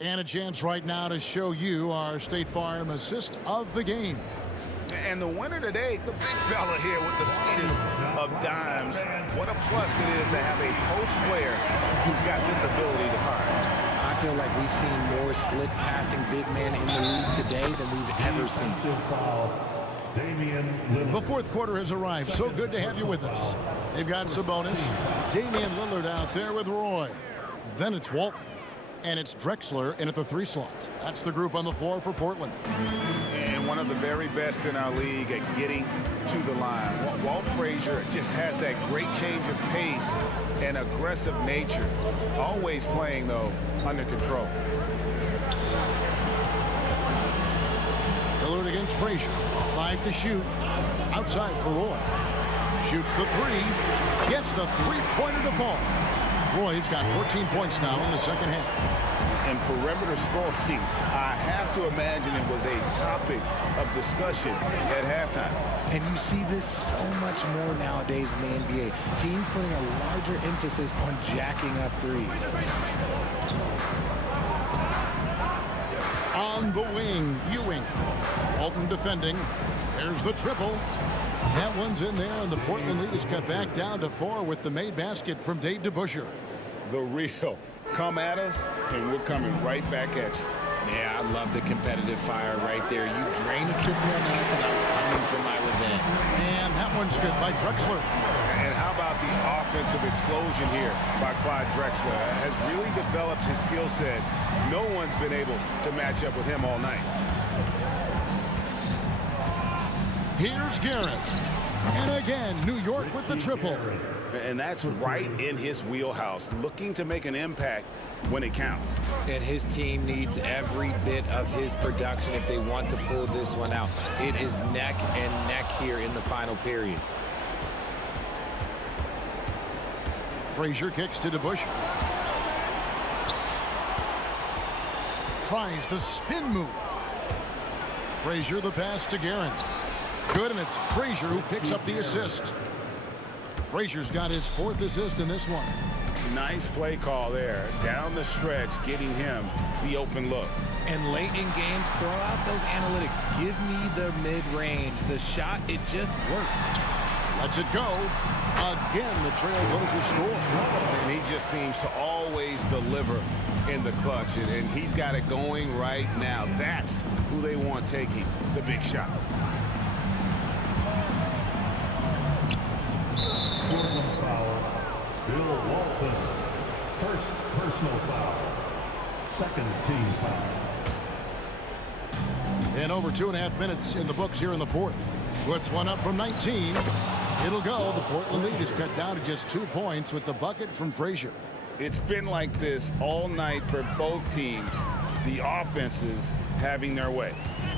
And a chance right now to show you our State Farm assist of the game. And the winner today, the big fella here with the sweetest of dimes. What a plus it is to have a post player who's got this ability to fire. I feel like we've seen more slick passing big men in the league today than we've ever seen. The fourth quarter has arrived. So good to have you with us. They've got Sabonis, Damian Lillard out there with Roy. Then it's Walton. And it's Drexler in at the 3 slot. That's the group on the floor for Portland. And one of the very best in our league at getting to the line. Walt Frazier just has that great change of pace and aggressive nature. Always playing, though, under control. Lillard against Frazier. 5 to shoot. Outside for Roy. Shoots the 3. Gets the three-pointer to fall. Roy's got 14 points now in the second half. And perimeter scoring, I have to imagine it was a topic of discussion at halftime. And you see this so much more nowadays in the NBA. Teams putting a larger emphasis on jacking up threes. On the wing, Ewing. Walton defending. There's the triple. That one's in there, and the Portland lead is cut back down to 4 with the made basket from Dave DeBusschere. The real come at us, and we're coming right back at you. Yeah, I love the competitive fire right there. You drain a triple on us, and I'm coming for my revenge. And that one's good by Drexler. And how about the offensive explosion here by Clyde Drexler? Has really developed his skill set. No one's been able to match up with him all night. Here's Garrett. And again, New York with the triple. And that's right in his wheelhouse, looking to make an impact when it counts. And his team needs every bit of his production if they want to pull this one out. It is neck and neck here in the final period. Frazier kicks to DeBusschere. Tries the spin move. Frazier the pass to Guerin. Good, and it's Frazier who picks up the assist. Frazier's got his 4th assist in this one. Nice play call there. Down the stretch, getting him the open look. And late in games, throw out those analytics. Give me the mid-range. The shot, it just works. Lets it go. Again, the Trailblazers score. And he just seems to always deliver in the clutch. And he's got it going right now. That's who they want taking the big shot. Portland foul. Bill Walton. First personal foul. Second team foul. And over 2.5 minutes in the books here in the 4th. Puts one up from 19. It'll go. The Portland lead is cut down to just 2 points with the bucket from Frazier. It's been like this all night for both teams. The offenses having their way.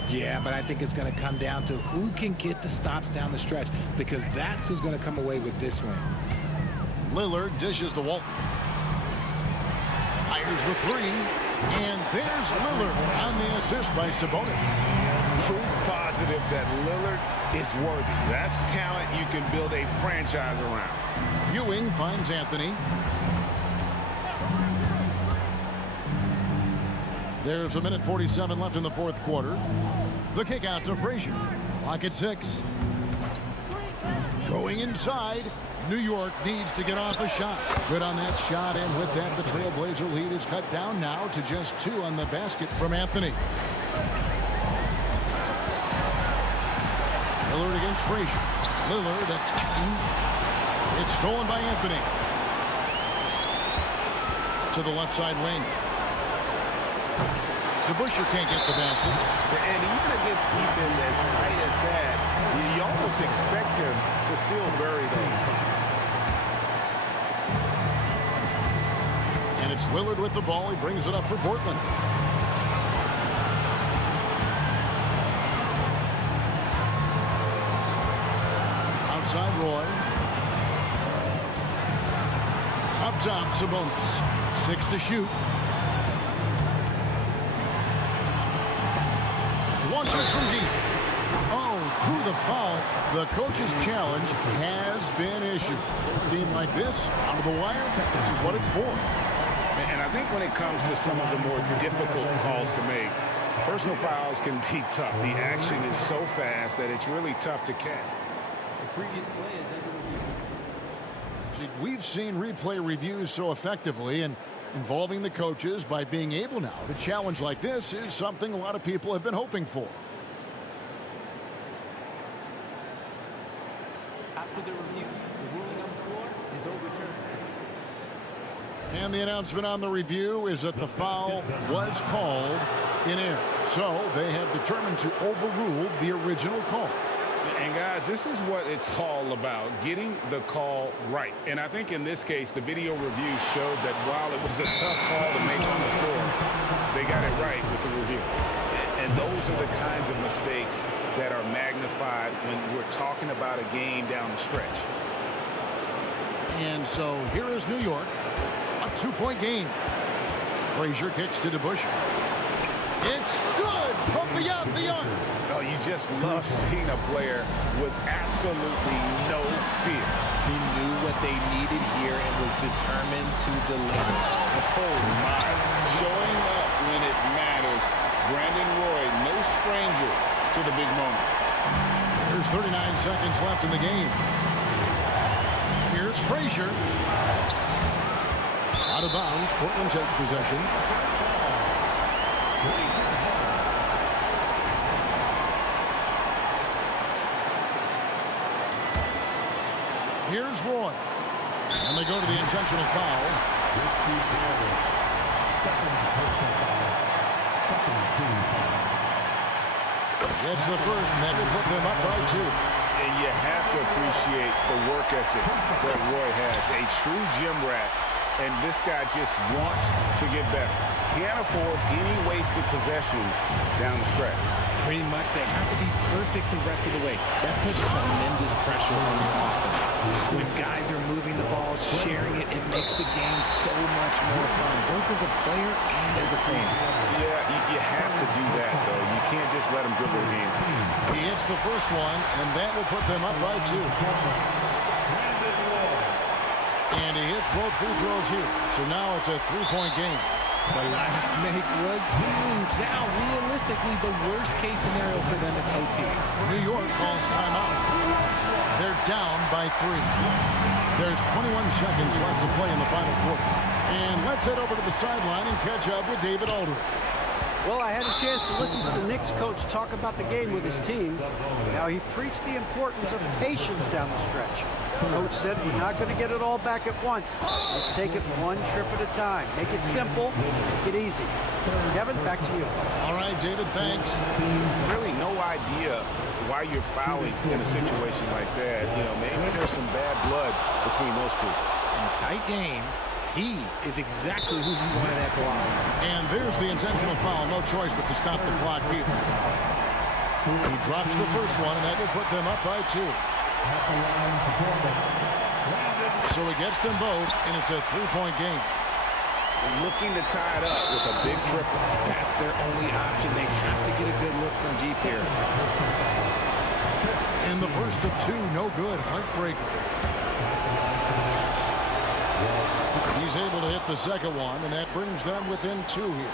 Yeah, but I think it's going to come down to who can get the stops down the stretch, because that's who's going to come away with this one. Lillard dishes to Walton. Fires the 3. And there's Lillard on the assist by Sabonis. Proof positive that Lillard is worthy. That's talent you can build a franchise around. Ewing finds Anthony. There's 1:47 left in the 4th quarter. The kick out to Frazier. Clock at 6. Going inside. New York needs to get off a shot. Good on that shot, and with that, the Trailblazer lead is cut down now to just 2 on the basket from Anthony. Lillard against Frazier. Lillard attacking. It's stolen by Anthony. To the left side wing. DeBusschere can't get the basket. And even against defense as tight as that, you almost expect him to still bury those. And it's Lillard with the ball. He brings it up for Portland. Outside Roy. Up top, Sabonis. 6 to shoot. Launches from deep. Oh, drew the foul. The coach's challenge has been issued. A game like this, out of the wire, this is what it's for. And I think when it comes to some of the more difficult calls to make, personal fouls can be tough. The action is so fast that it's really tough to catch. The previous play is under review. We've seen replay reviews so effectively, and involving the coaches by being able now to challenge like this is something a lot of people have been hoping for. After the review, the ruling on the floor is overturned. And the announcement on the review is that the foul was called in error. So they have determined to overrule the original call. And guys, this is what it's all about, getting the call right. And I think in this case, the video review showed that while it was a tough call to make on the floor, they got it right with the review. And those are the kinds of mistakes that are magnified when we're talking about a game down the stretch. And so here is New York, a 2-point game. Frazier kicks to DeBusschere. It's good from beyond the arc. Oh, you just love seeing a player with absolutely no fear. He knew what they needed here and was determined to deliver. Oh, my. Showing up when it matters. Brandon Roy, no stranger to the big moment. There's 39 seconds left in the game. Here's Frazier. Out of bounds. Portland takes possession. Here's Roy. And they go to the intentional foul. It's the first, and that will put them up by 2. And you have to appreciate the work ethic that Roy has. A true gym rat. And this guy just wants to get better. Can't afford any wasted possessions down the stretch. Pretty much, they have to be perfect the rest of the way. That puts tremendous pressure on your offense. When guys are moving the ball, sharing it, it makes the game so much more fun, both as a player and as a fan. Yeah, you have to do that, though. You can't just let him dribble the game. He hits the first one, and that will put them up by 2. And he hits both free throws here. So now it's a 3-point game. The last make was huge. Now, realistically, the worst-case scenario for them is OT. New York calls timeout. They're down by 3. There's 21 seconds left to play in the final quarter. And let's head over to the sideline and catch up with David Aldridge. Well, I had a chance to listen to the Knicks coach talk about the game with his team. Now, he preached the importance of patience down the stretch. The coach said, we're not going to get it all back at once. Let's take it one trip at a time. Make it simple, make it easy. Kevin, back to you. All right, David, thanks. Really no idea why you're fouling in a situation like that. You know, maybe there's some bad blood between those two. In a tight game, he is exactly who he wanted at the line. And there's the intentional foul. No choice but to stop the clock here. He drops the first one, and that will put them up by 2. So he gets them both, and it's a 3-point game. Looking to tie it up with a big triple. That's their only option. They have to get a good look from deep here. And the first of 2, no good. Heartbreaker. He's able to hit the second one, and that brings them within 2 here.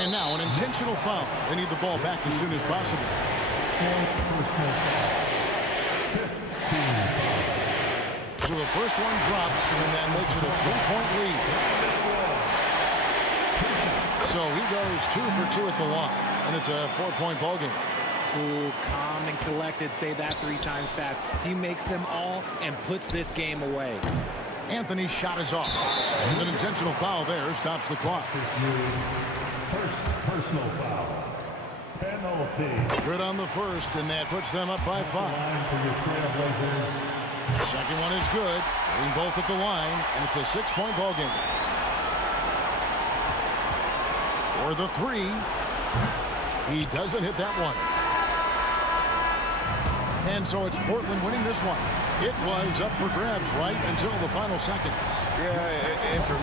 And now an intentional foul. They need the ball back as soon as possible. So the first one drops, and that makes it a 3-point lead. So he goes 2 for 2 at the line, and it's a 4-point ball game. Cool, calm, and collected. Say that 3 times fast. He makes them all and puts this game away. Anthony's shot is off. And an intentional foul there stops the clock. First personal foul. Penalty. Good on the first, and that puts them up by 5. Second one is good. Getting both at the line, and it's a 6-point ball game. For the 3. He doesn't hit that one. And so it's Portland winning this one. It was up for grabs right until the final seconds. Yeah, and for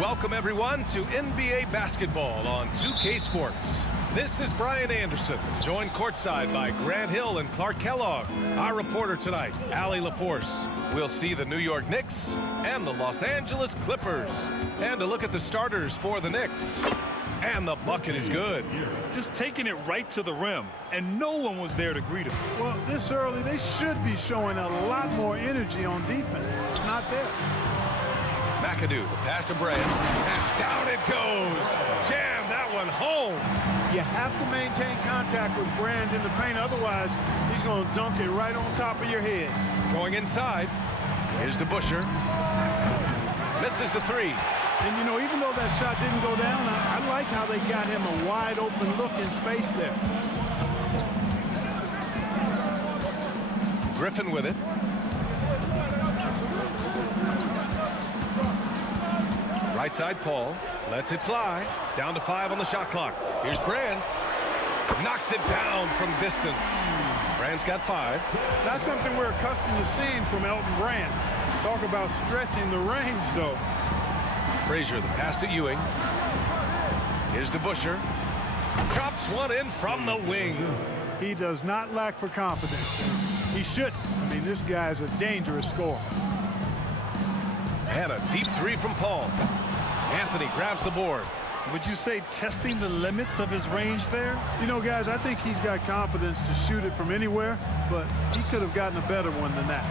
Welcome, everyone, to NBA basketball on 2K Sports. This is Brian Anderson, joined courtside by Grant Hill and Clark Kellogg. Our reporter tonight, Allie LaForce. We'll see the New York Knicks and the Los Angeles Clippers. And a look at the starters for the Knicks. And the bucket is good. Just taking it right to the rim, and no one was there to greet him. Well, this early, they should be showing a lot more energy on defense. It's not there. McAdoo, the pass to Brand, and down it goes. Jam that one home. You have to maintain contact with Brand in the paint, otherwise he's going to dunk it right on top of your head. Going inside. Here's DeBusschere. Misses the three. And, you know, even though that shot didn't go down, I like how they got him a wide-open look in space there. Griffin with it. Right side, Paul. Lets it fly. Down to 5 on the shot clock. Here's Brand. Knocks it down from distance. Brand's got 5. That's something we're accustomed to seeing from Elton Brand. Talk about stretching the range, though. Frazier, the pass to Ewing. Here's DeBusschere. Drops one in from the wing. He does not lack for confidence. He shouldn't. I mean, this guy's a dangerous scorer. And a deep 3 from Paul. Anthony grabs the board. Would you say testing the limits of his range there? You know, guys, I think he's got confidence to shoot it from anywhere, but he could have gotten a better one than that.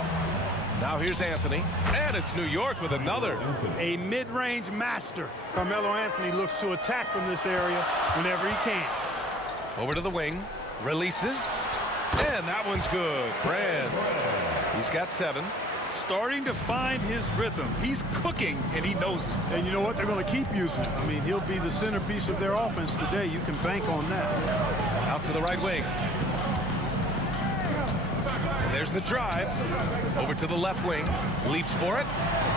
Now here's Anthony, and it's New York with another. A mid-range master. Carmelo Anthony looks to attack from this area whenever he can. Over to the wing, releases, and that one's good. Brand, he's got 7. Starting to find his rhythm. He's cooking, and he knows it. And you know what? They're going to keep using him. I mean, he'll be the centerpiece of their offense today. You can bank on that. Out to the right wing. And there's the drive. Over to the left wing. Leaps for it.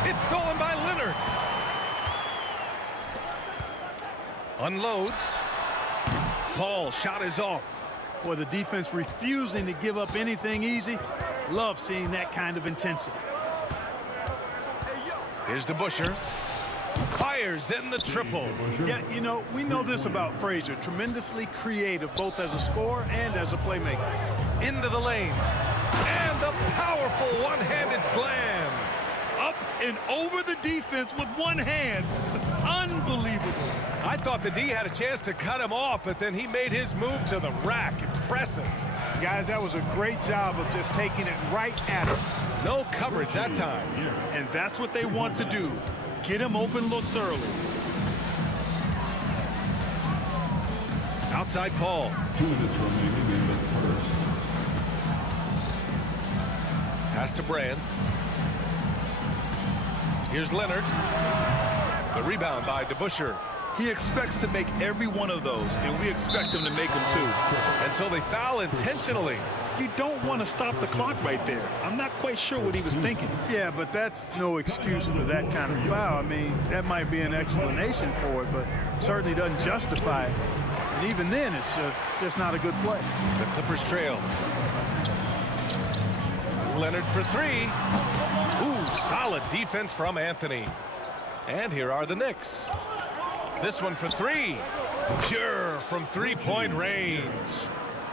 It's stolen by Leonard. Unloads. Paul, shot is off. Boy, the defense refusing to give up anything easy. Love seeing that kind of intensity. Here's DeBusschere. Fires in the triple. Yeah, you know, we know this about Frazier. Tremendously creative, both as a scorer and as a playmaker. Into the lane. And the powerful one-handed slam. Up and over the defense with one hand. Unbelievable. I thought the D had a chance to cut him off, but then he made his move to the rack. Impressive. Guys, that was a great job of just taking it right at him. No coverage that time. And that's what they want to do. Get him open looks early. Outside Paul. 2 minutes remaining in the first. Pass to Brand. Here's Leonard. The rebound by DeBusschere. He expects to make every one of those, and we expect him to make them too. And so they foul intentionally. You don't want to stop the clock right there. I'm not quite sure what he was thinking. Yeah, but that's no excuse for that kind of foul. I mean, that might be an explanation for it, but certainly doesn't justify it. And even then, it's just not a good play. The Clippers trail. Leonard for 3. Ooh, solid defense from Anthony. And here are the Knicks. This one for 3. Pure from three-point range.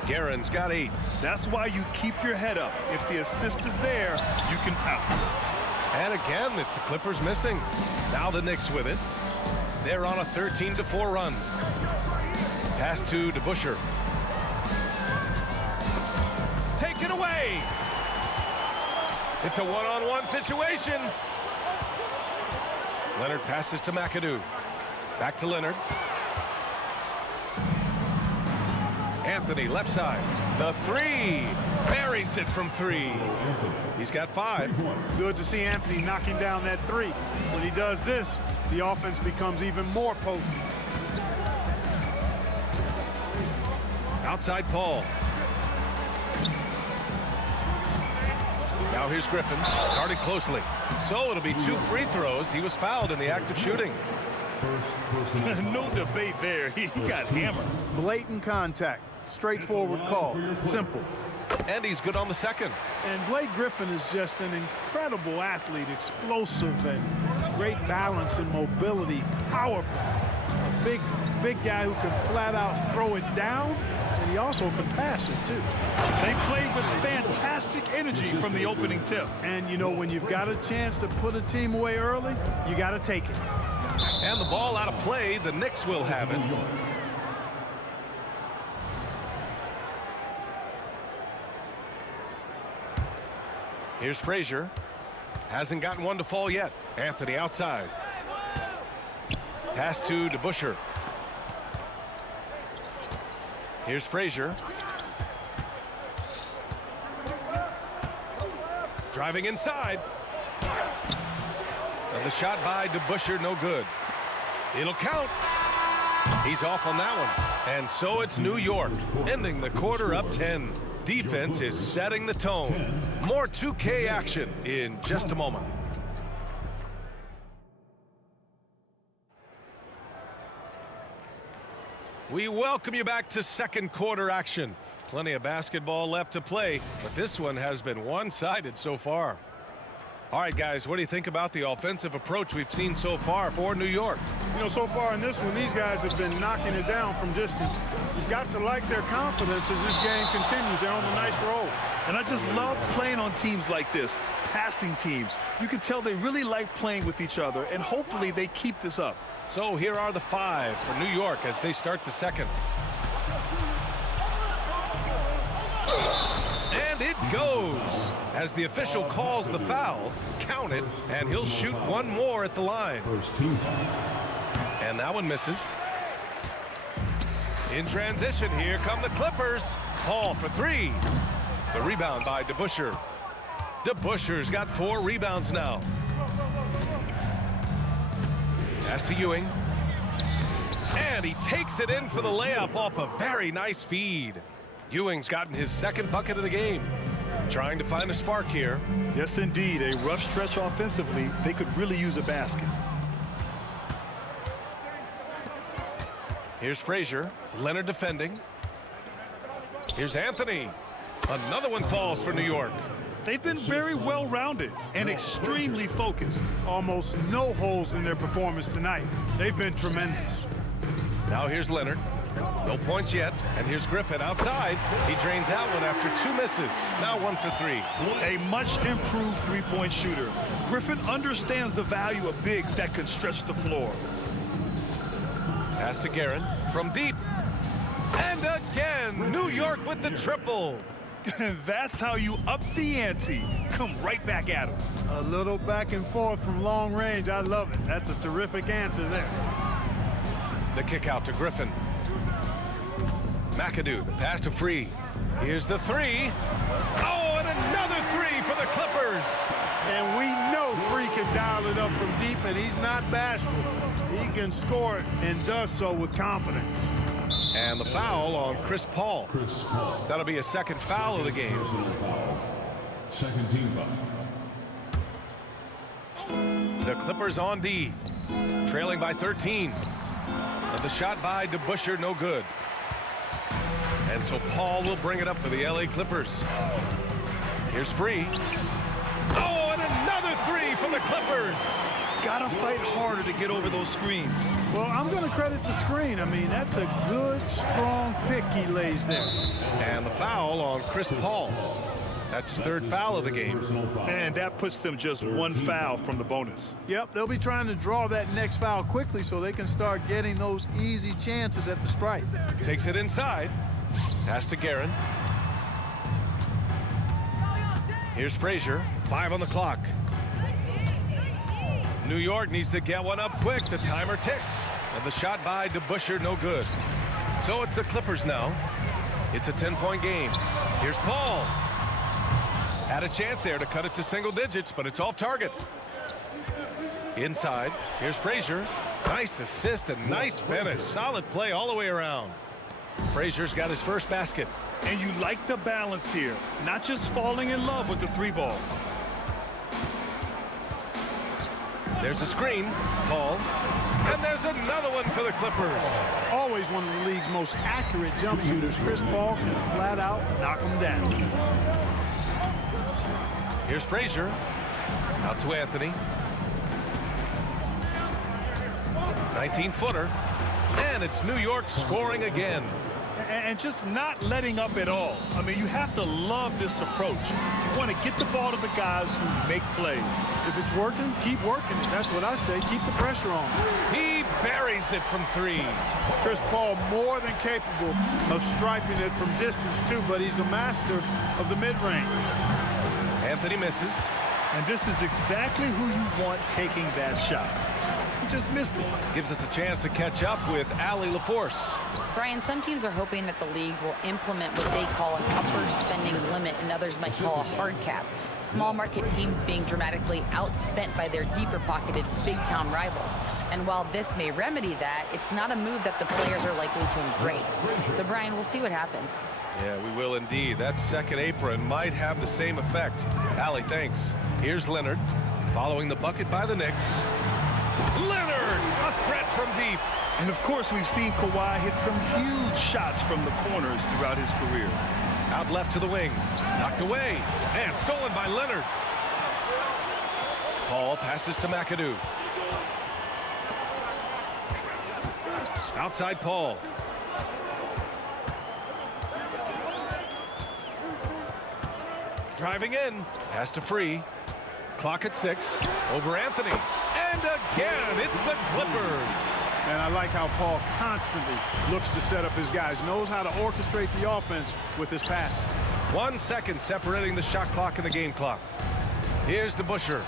Guerin's got 8. That's why you keep your head up. If the assist is there, you can pounce. And again, it's the Clippers missing. Now the Knicks with it. They're on a 13-4 run. Pass to DeBusschere. Take it away. It's a one-on-one situation. Leonard passes to McAdoo. Back to Leonard. Anthony, left side. The 3. Buries it from 3. He's got 5. Good to see Anthony knocking down that 3. When he does this, the offense becomes even more potent. Outside Paul. Now here's Griffin. Guarded closely. So it'll be 2 free throws. He was fouled in the act of shooting. No debate there. He got hammered. Blatant contact. Straightforward call. Simple. And he's good on the second. And Blake Griffin is just an incredible athlete. Explosive and great balance and mobility. Powerful. A big guy who can flat out throw it down. And he also can pass it, too. They played with fantastic energy from the opening tip. And, you know, when you've got a chance to put a team away early, you got to take it. And the ball out of play. The Knicks will have it. Here's Frazier. Hasn't gotten one to fall yet. Anthony outside. Pass to DeBusschere. Here's Frazier. Driving inside. And the shot by DeBusschere, no good. It'll count. He's off on that one. And so it's New York, ending the quarter up 10. Defense is setting the tone. More 2K action in just a moment. We welcome you back to second quarter action. Plenty of basketball left to play, but this one has been one-sided so far. All right, guys, what do you think about the offensive approach we've seen so far for New York? You know, so far in this one, these guys have been knocking it down from distance. You've got to like their confidence as this game continues. They're on a nice roll. And I just love playing on teams like this, passing teams. You can tell they really like playing with each other, and hopefully they keep this up. So here are the 5 for New York as they start the second. And it goes. As the official calls the foul, count it, and he'll shoot one more at the line. And that one misses. In transition, here come the Clippers. Paul for 3. The rebound by DeBusschere. DeBusschere's got 4 rebounds now. Pass to Ewing. And he takes it in for the layup off a very nice feed. Ewing's gotten his second bucket of the game. Trying to find a spark here. Yes, indeed. A rough stretch offensively. They could really use a basket. Here's Frazier. Leonard defending. Here's Anthony. Another one falls for New York. They've been very well-rounded and extremely focused. Almost no holes in their performance tonight. They've been tremendous. Now here's Leonard. No points yet. And here's Griffin outside. He drains that one after 2 misses. Now 1 for 3. A much improved three-point shooter. Griffin understands the value of bigs that can stretch the floor. Pass to Guerin from deep. And again, New York with the triple. That's how you up the ante. Come right back at him. A little back and forth from long range. I love it. That's a terrific answer there. The kick out to Griffin. McAdoo, the pass to Free. Here's the 3. Oh, and another 3 for the Clippers. And we know Free can dial it up from deep, and he's not bashful. He can score it and does so with confidence. And the foul on Chris Paul. That'll be a second foul of the game. Second team foul. The Clippers on D, trailing by 13. And the shot by DeBusschere, no good. And so Paul will bring it up for the LA Clippers. Here's Free. Oh, and another 3 for the Clippers. Gotta fight harder to get over those screens. Well, I'm going to credit the screen. I mean, that's a good, strong pick he lays there. And the foul on Chris Paul. That's his 3rd foul of the game. And that puts them just 1 foul from the bonus. Yep, they'll be trying to draw that next foul quickly so they can start getting those easy chances at the stripe. Takes it inside. Pass to Guerin. Here's Frazier. 5 on the clock. New York needs to get one up quick. The timer ticks. And the shot by DeBusschere, no good. So it's the Clippers now. It's a 10-point game. Here's Paul. Had a chance there to cut it to single digits, but it's off target. Inside. Here's Frazier. Nice assist and nice finish. Solid play all the way around. Frazier's got his first basket. And you like the balance here. Not just falling in love with the 3-ball. There's a screen. Paul. And there's another one for the Clippers. Always one of the league's most accurate jump shooters. Chris Paul can flat out knock him down. Here's Frazier. Out to Anthony. 19-footer. And it's New York scoring again. And just not letting up at all. I mean, you have to love this approach. You want to get the ball to the guys who make plays. If it's working, keep working it. That's what I say. Keep the pressure on. He buries it from 3. Chris Paul more than capable of striping it from distance too, but he's a master of the mid-range. Anthony misses. And this is exactly who you want taking that shot. He just missed it. Gives us a chance to catch up with Allie LaForce. Brian, some teams are hoping that the league will implement what they call an upper spending limit and others might call a hard cap. Small market teams being dramatically outspent by their deeper pocketed big town rivals. And while this may remedy that, it's not a move that the players are likely to embrace. So Brian, we'll see what happens. Yeah, we will indeed. That second apron might have the same effect. Allie, thanks. Here's Leonard, following the bucket by the Knicks. Leonard, a threat from deep. And of course, we've seen Kawhi hit some huge shots from the corners throughout his career. Out left to the wing, knocked away, and stolen by Leonard. Paul passes to McAdoo. Outside Paul. Driving in, pass to Free. Clock at 6, over Anthony. And again, it's the Clippers. And I like how Paul constantly looks to set up his guys, knows how to orchestrate the offense with his passing. 1 second separating the shot clock and the game clock. Here's DeBusschere.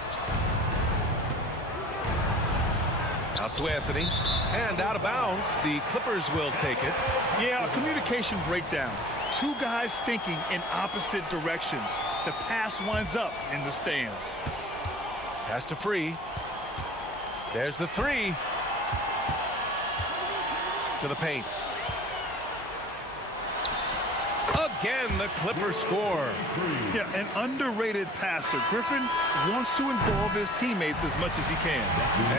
Out to Anthony. And out of bounds. The Clippers will take it. Yeah, a communication breakdown. Two guys thinking in opposite directions. The pass winds up in the stands. Pass to Free. There's the three. To the paint. Again, the Clippers score. Yeah, an underrated passer. Griffin wants to involve his teammates as much as he can.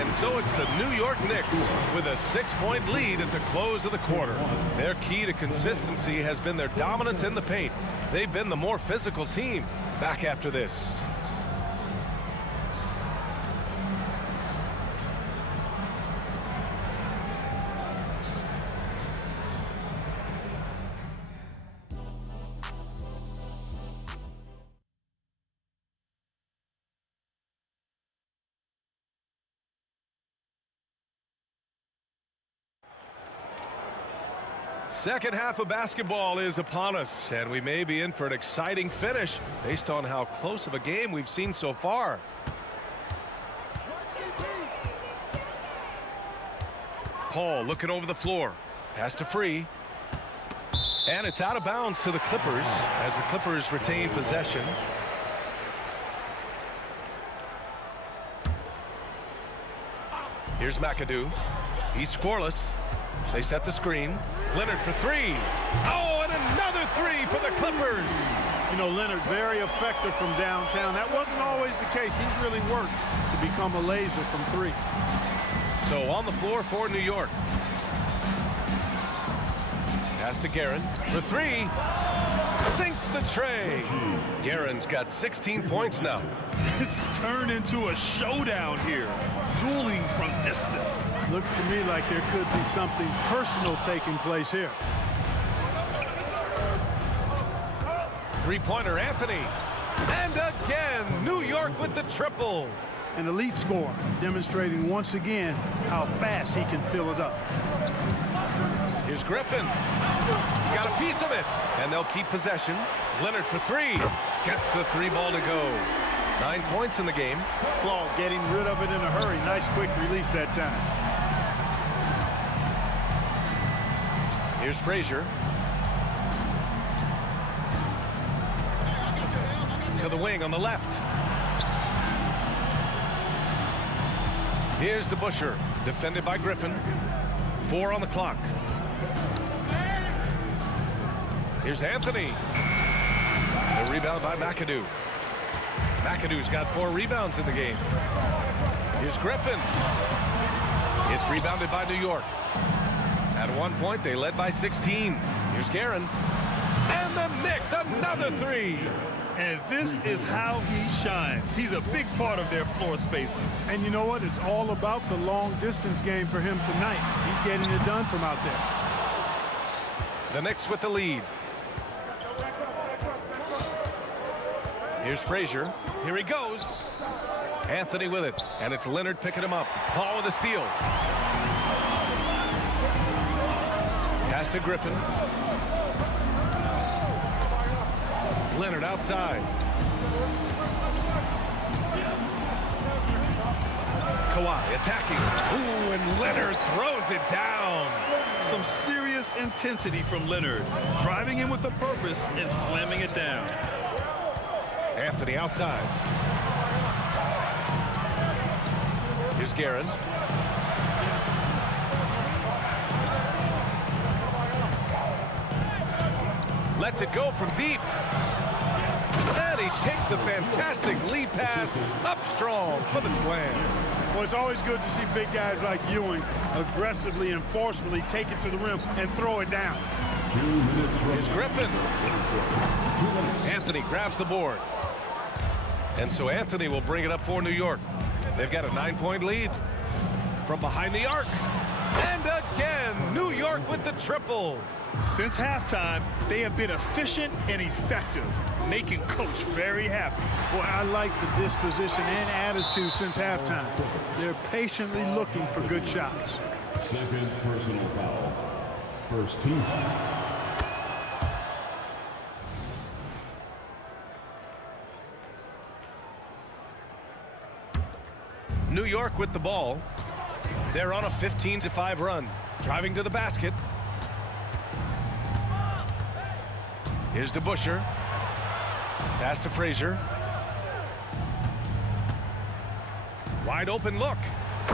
And so it's the New York Knicks with a 6-point lead at the close of the quarter. Their key to consistency has been their dominance in the paint. They've been the more physical team. Back after this. Second half of basketball is upon us, and we may be in for an exciting finish based on how close of a game we've seen so far. Paul looking over the floor. Pass to Free. And it's out of bounds to the Clippers as the Clippers retain possession. Here's McAdoo. He's scoreless. They set the screen. Leonard for three. Oh, and another three for the Clippers. You know, Leonard, very effective from downtown. That wasn't always the case. He's really worked to become a laser from three. So on the floor for New York. Pass to Guerin for three. Sinks the tray. Guerin's got 16 points now. It's turned into a showdown here. Dueling from distance. Looks to me like there could be something personal taking place here. Three-pointer Anthony. And again, New York with the triple. An elite scorer, demonstrating once again how fast he can fill it up. Here's Griffin. Got a piece of it. And they'll keep possession. Leonard for three. Gets the three ball to go. 9 points in the game. Claude getting rid of it in a hurry. Nice quick release that time. Here's Frazier. To the wing on the left. Here's DeBusschere, defended by Griffin. 4 on the clock. Here's Anthony. The rebound by McAdoo. McAdoo's got 4 rebounds in the game. Here's Griffin. It's rebounded by New York. At one point, they led by 16. Here's Guerin. And the Knicks, another three. And this is how he shines. He's a big part of their floor spacing. And you know what? It's all about the long-distance game for him tonight. He's getting it done from out there. The Knicks with the lead. Here's Frazier. Here he goes. Anthony with it. And it's Leonard picking him up. Paul with a steal. Pass to Griffin. Leonard outside. Kawhi attacking. Ooh, and Leonard throws it down. Some serious intensity from Leonard, driving in with a purpose and slamming it down. Anthony outside. Here's Guerin. Lets it go from deep. And he takes the fantastic lead pass up strong for the slam. Well, it's always good to see big guys like Ewing aggressively and forcefully take it to the rim and throw it down. Here's Griffin. Anthony grabs the board. And so Anthony will bring it up for New York. They've got a 9-point lead from behind the arc. And again, New York with the triple. Since halftime, they have been efficient and effective, making Coach very happy. Boy, I like the disposition and attitude since halftime. They're patiently looking for good shots. Second personal foul. First team. New York with the ball. They're on a 15-5 run. Driving to the basket. Here's DeBusschere. Pass to Frazier. Wide open look.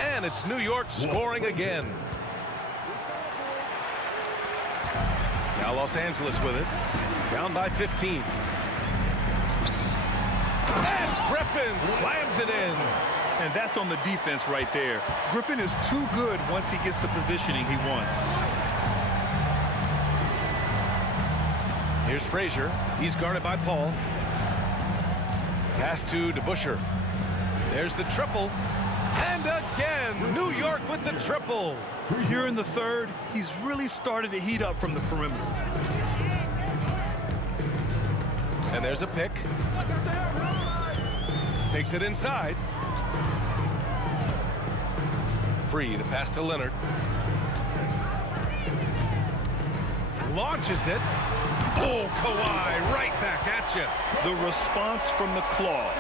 And it's New York scoring again. Now Los Angeles with it. Down by 15. And Griffin slams it in. And that's on the defense right there. Griffin is too good once he gets the positioning he wants. Here's Frazier. He's guarded by Paul. Pass to DeBusschere. There's the triple. And again, New York with the triple. Here in the third, he's really started to heat up from the perimeter. And there's a pick. Takes it inside. Free, the pass to Leonard. Launches it. Oh, Kawhi, right back at you. The response from the claw.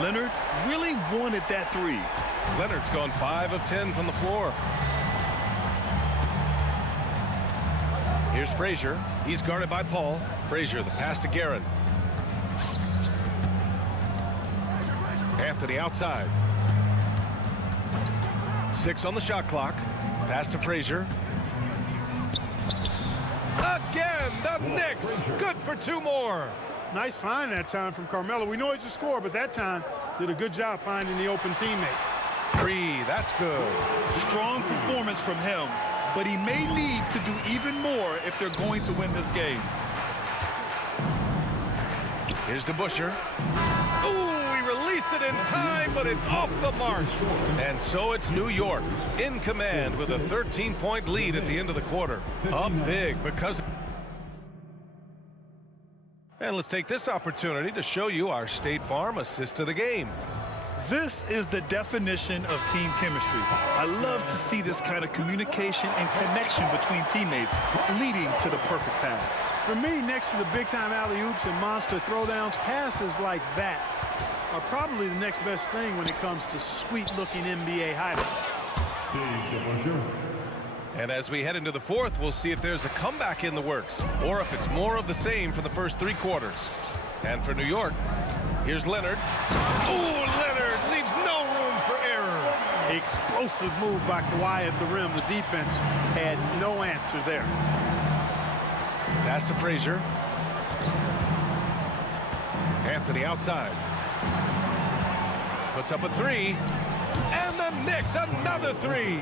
Leonard really wanted that three. Leonard's gone 5 of 10 from the floor. Here's Frazier. He's guarded by Paul. Frazier, the pass to Guerin. Anthony outside. 6 on the shot clock. Pass to Frazier. Again, the Knicks. Good for 2 more. Nice find that time from Carmelo. We know he's a scorer, but that time did a good job finding the open teammate. 3, that's good. Strong performance from him, but he may need to do even more if they're going to win this game. Here's DeBusschere. Ooh, he released it in time, but it's off the mark. And so it's New York in command with a 13-point lead at the end of the quarter. Up big because... And let's take this opportunity to show you our State Farm assist of the game. This is the definition of team chemistry. I love to see this kind of communication and connection between teammates leading to the perfect pass. For me, next to the big-time alley-oops and monster throwdowns, passes like that are probably the next best thing when it comes to sweet-looking NBA highlights. And as we head into the fourth, we'll see if there's a comeback in the works or if it's more of the same for the first 3 quarters. And for New York, here's Leonard. Ooh, Leonard leaves no room for error. Explosive move by Kawhi at the rim. The defense had no answer there. Pass to Frazier. Anthony outside. Puts up a 3. And the Knicks another 3.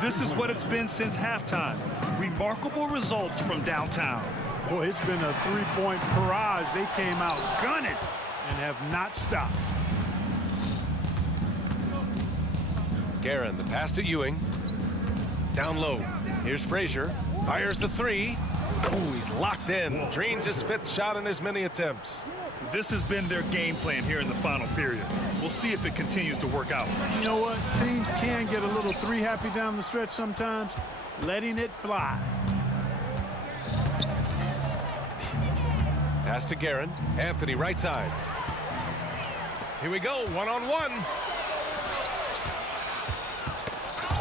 This is what it's been since halftime. Remarkable results from downtown. Boy, it's been a 3-point barrage. They came out gunning and have not stopped. Guerin, the pass to Ewing. Down low. Here's Frazier. Fires the 3. Ooh, he's locked in. Drains his 5th shot in as many attempts. This has been their game plan here in the final period. We'll see if it continues to work out. You know what? Teams can get a little 3-happy down the stretch sometimes. Letting it fly. Pass to Guerin. Anthony right side. Here we go. 1-on-1.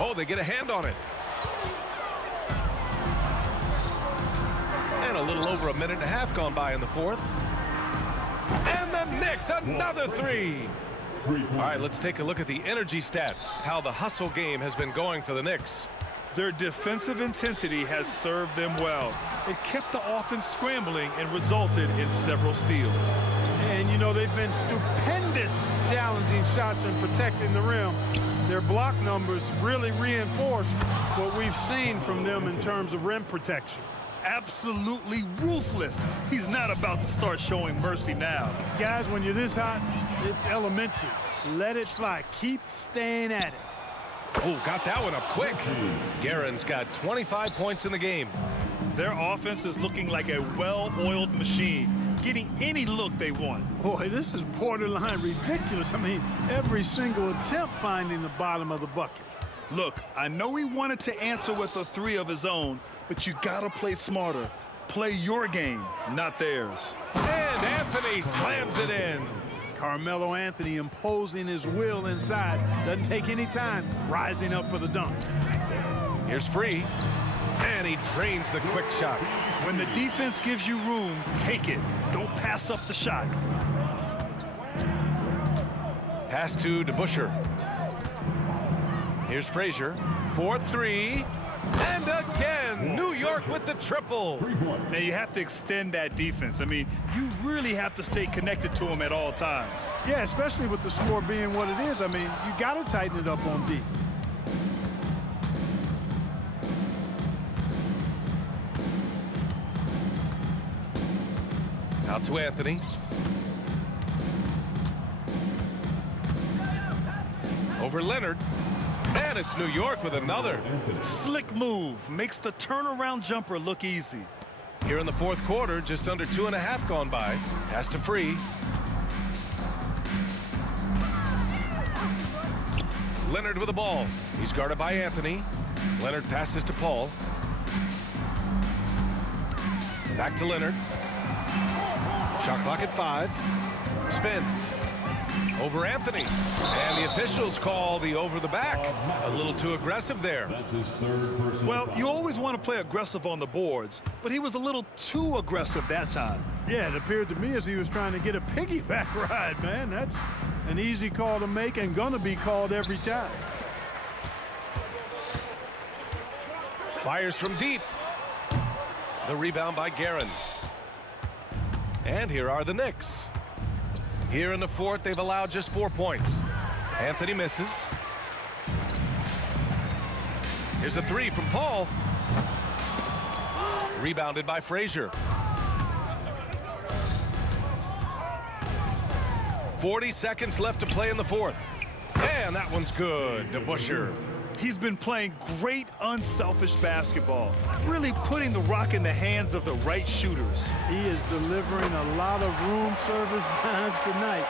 Oh, they get a hand on it. And a little over a minute and a half gone by in the fourth. And the Knicks, another three. All right, let's take a look at the energy stats, how the hustle game has been going for the Knicks. Their defensive intensity has served them well. It kept the offense scrambling and resulted in several steals. And, you know, they've been stupendous challenging shots and protecting the rim. Their block numbers really reinforce what we've seen from them in terms of rim protection. Absolutely ruthless. He's not about to start showing mercy now. Guys, when you're this hot, it's elementary. Let it fly. Keep staying at it. Oh, got that one up quick. Guerin's got 25 points in the game. Their offense is looking like a well-oiled machine, getting any look they want. Boy, this is borderline ridiculous. I mean, every single attempt finding the bottom of the bucket. Look, I know he wanted to answer with a three of his own, but you gotta play smarter. Play your game, not theirs. And Anthony slams it in. Carmelo Anthony imposing his will inside. Doesn't take any time, rising up for the dunk. Here's Free, and he drains the quick shot. When the defense gives you room, take it. Don't pass up the shot. Pass to DeBusschere. Here's Frazier, 4-3, and again, New York with the triple. Now you have to extend that defense. I mean, you really have to stay connected to them at all times. Yeah, especially with the score being what it is. I mean, you got to tighten it up on D. Out to Anthony. Over Leonard. And it's New York with another. Slick move. Makes the turnaround jumper look easy. Here in the fourth quarter, just under 2.5 gone by. Pass to Free. Leonard with the ball. He's guarded by Anthony. Leonard passes to Paul. Back to Leonard. Shot clock at 5. Spins. Over Anthony. And the officials call the over the back. A little too aggressive there. That's his third personal Well, foul. you always want to play aggressive on the boards, but he was a little too aggressive that time. Yeah, it appeared to me as he was trying to get a piggyback ride, man. That's an easy call to make and gonna be called every time. Fires from deep. The rebound by Guerin. And here are the Knicks. Here in the fourth, they've allowed just 4 points. Anthony misses. Here's a three from Paul. Rebounded by Frazier. 40 seconds left to play in the fourth. And that one's good. DeBusschere. He's been playing great unselfish basketball, really putting the rock in the hands of the right shooters. He is delivering a lot of room service dimes tonight.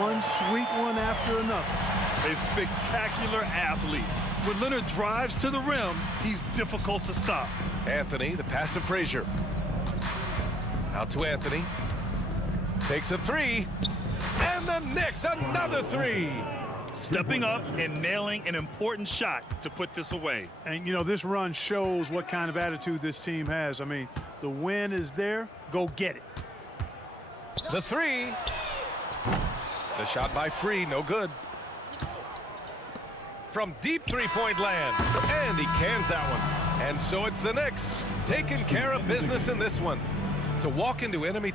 One sweet one after another. A spectacular athlete. When Leonard drives to the rim, he's difficult to stop. Anthony, the pass to Frazier. Out to Anthony. Takes a three. And the Knicks, another three. Stepping up and nailing an important shot to put this away. And, you know, this run shows what kind of attitude this team has. I mean, the win is there. Go get it. The three. The shot by Free, no good. From deep three-point land. And he cans that one. And so it's the Knicks taking care of business in this one. To walk into enemy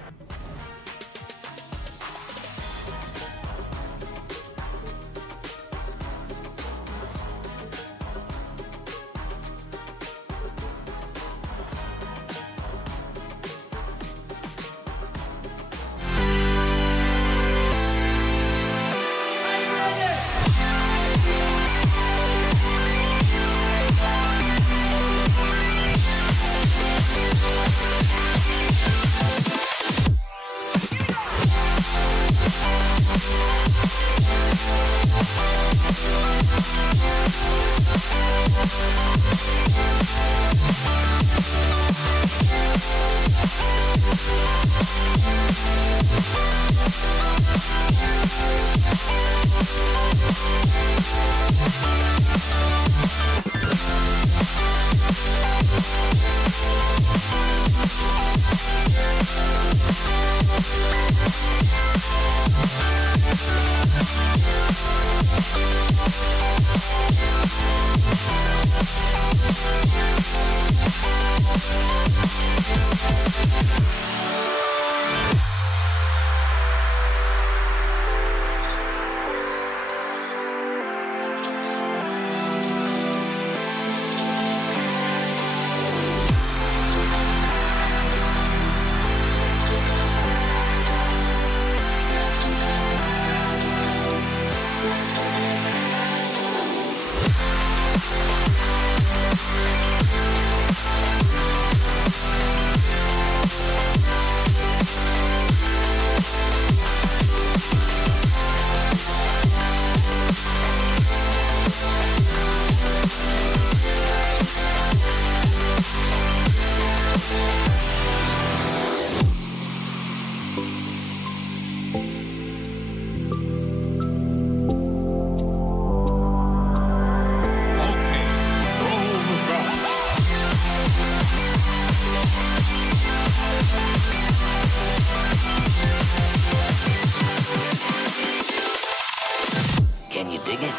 Can you dig it?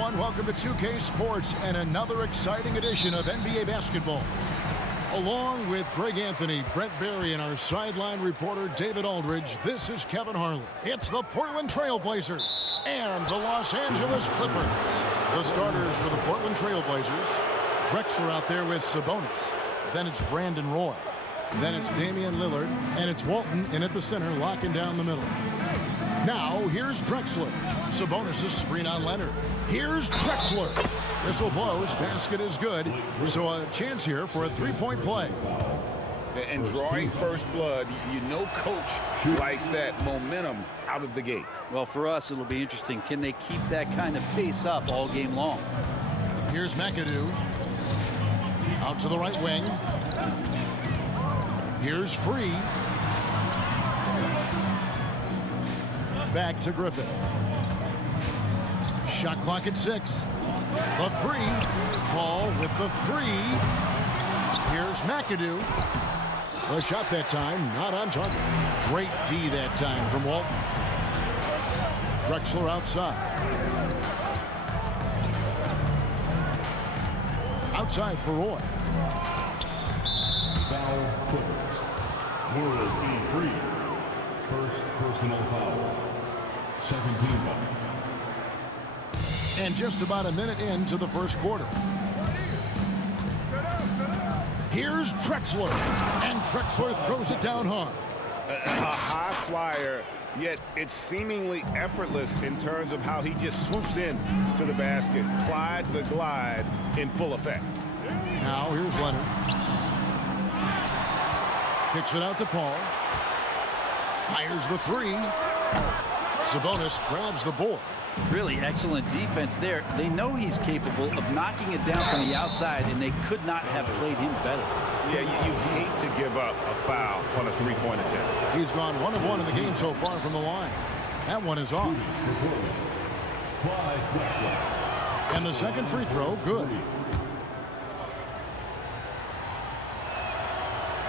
everyone. Welcome to 2K Sports and another exciting edition of NBA basketball. Along with Greg Anthony, Brent Barry, and our sideline reporter David Aldridge, this is Kevin Harlan. It's the Portland Trail Blazers and the Los Angeles Clippers. The starters for the Portland Trail Blazers. Drexler out there with Sabonis. Then it's Brandon Roy. Then it's Damian Lillard. And it's Walton in at the center, locking down the middle. Now, here's Drexler. Sabonis' screen on Leonard. Here's Drexler. Whistle blows. Basket is good. So a chance here for a three-point play. And drawing first blood, you know coach likes that momentum out of the gate. Well, for us, it'll be interesting. Can they keep that kind of pace up all game long? Here's McAdoo. Out to the right wing. Here's Free. Back to Griffin. Shot clock at 6. The three. Paul with the three. Here's McAdoo. The shot that time, not on target. Great D that time from Walton. Drexler outside. Outside for Roy. Foul Clippers. World E3. First personal foul. Second team foul. And just about a minute into the first quarter. Here's Drexler. And Drexler throws it down hard. A high flyer, yet it's seemingly effortless in terms of how he just swoops in to the basket. Clyde the glide in full effect. Now here's Leonard. Kicks it out to Paul. Fires the three. Sabonis grabs the board. Really excellent defense there. They know he's capable of knocking it down from the outside, and they could not have played him better. Yeah, you hate to give up a foul on a three-point attempt. He's gone 1 of 1 in the game so far from the line. That one is off. And the second free throw, good.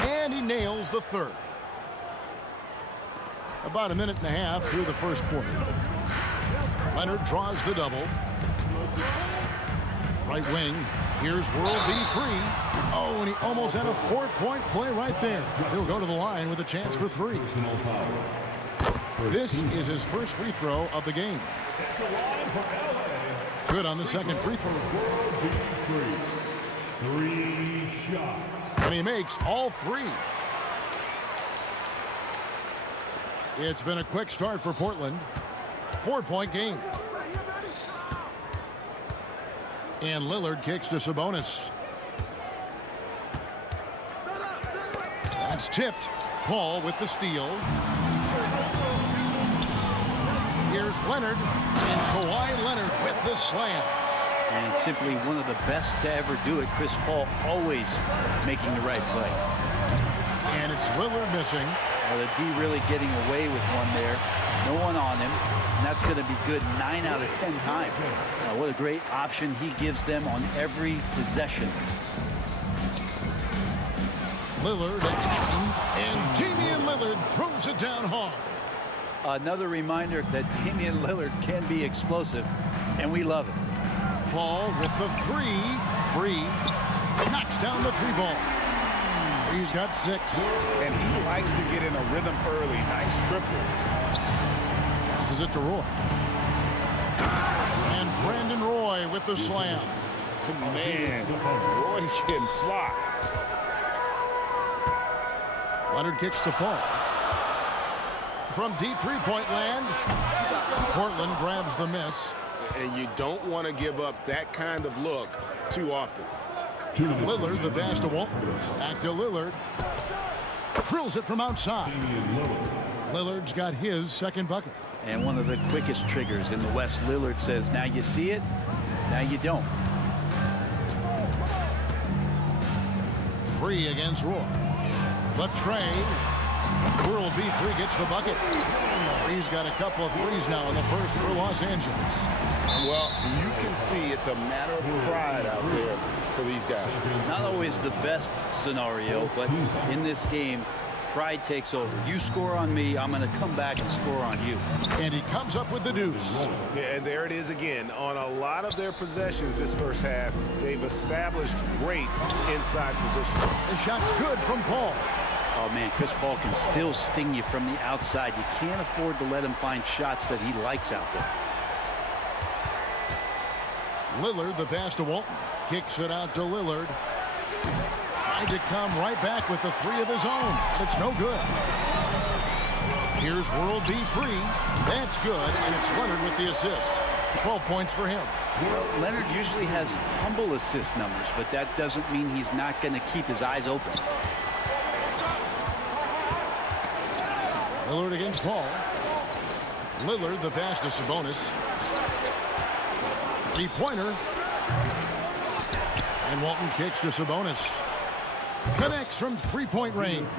And he nails the third. About a minute and a half through the first quarter. Leonard draws the double. Right wing. Here's World B Free. Oh, and he almost had a 4-point play right there. He'll go to the line with a chance for 3. This is his first free throw of the game. Good on the second free throw. 3 shots. And he makes all 3. It's been a quick start for Portland. 4-point game. And Lillard kicks to Sabonis. That's tipped. Paul with the steal. Here's Leonard. And Kawhi Leonard with the slam. And simply one of the best to ever do it. Chris Paul always making the right play. And it's Lillard missing. The D really getting away with one there. No one on him. And that's going to be good 9 out of 10 times. What a great option he gives them on every possession. Lillard attacking, and Damian Lillard throws it down hard. Another reminder that Damian Lillard can be explosive, and we love it. Paul with the three. Free. Knocks down the 3 ball. He's got 6. And he likes to get in a rhythm early. Nice triple. This is it to Roy. And Brandon Roy with the slam. Man, Roy can fly. Leonard kicks to Paul. From deep 3-point land, Portland grabs the miss. And you don't want to give up that kind of look too often. Lillard, the pass to Walton. Back to Lillard. Drills it from outside. Lillard's got his second bucket. And one of the quickest triggers in the West. Lillard says, now you see it, now you don't. Free against Roy. The trade. World B3 gets the bucket. He's got a couple of threes now in the first for Los Angeles. Well, you can see it's a matter of pride out there for these guys. Not always the best scenario, but in this game, pride takes over. You score on me, I'm going to come back and score on you. And he comes up with the deuce. Yeah, and there it is again. On a lot of their possessions this first half, they've established great inside position. The shot's good from Paul. Oh, man, Chris Paul can still sting you from the outside. You can't afford to let him find shots that he likes out there. Lillard, the pass to Walton. Kicks it out to Lillard. Tried to come right back with the three of his own. It's no good. Here's World B. Free. That's good, and it's Leonard with the assist. 12 points for him. Well, Leonard usually has humble assist numbers, but that doesn't mean he's not going to keep his eyes open. Lillard against Paul. Lillard, the pass to Sabonis. Three-pointer. And Walton kicks to Sabonis. Connects from three-point range.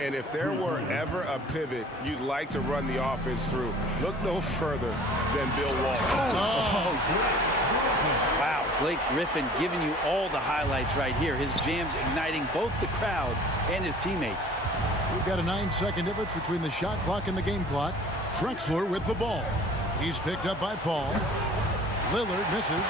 And if there were ever a pivot you'd like to run the offense through, look no further than Bill Walton. Oh. Wow, Blake Griffin giving you all the highlights right here. His jams igniting both the crowd and his teammates. We've got a 9-second difference between the shot clock and the game clock. Drexler with the ball. He's picked up by Paul. Lillard misses.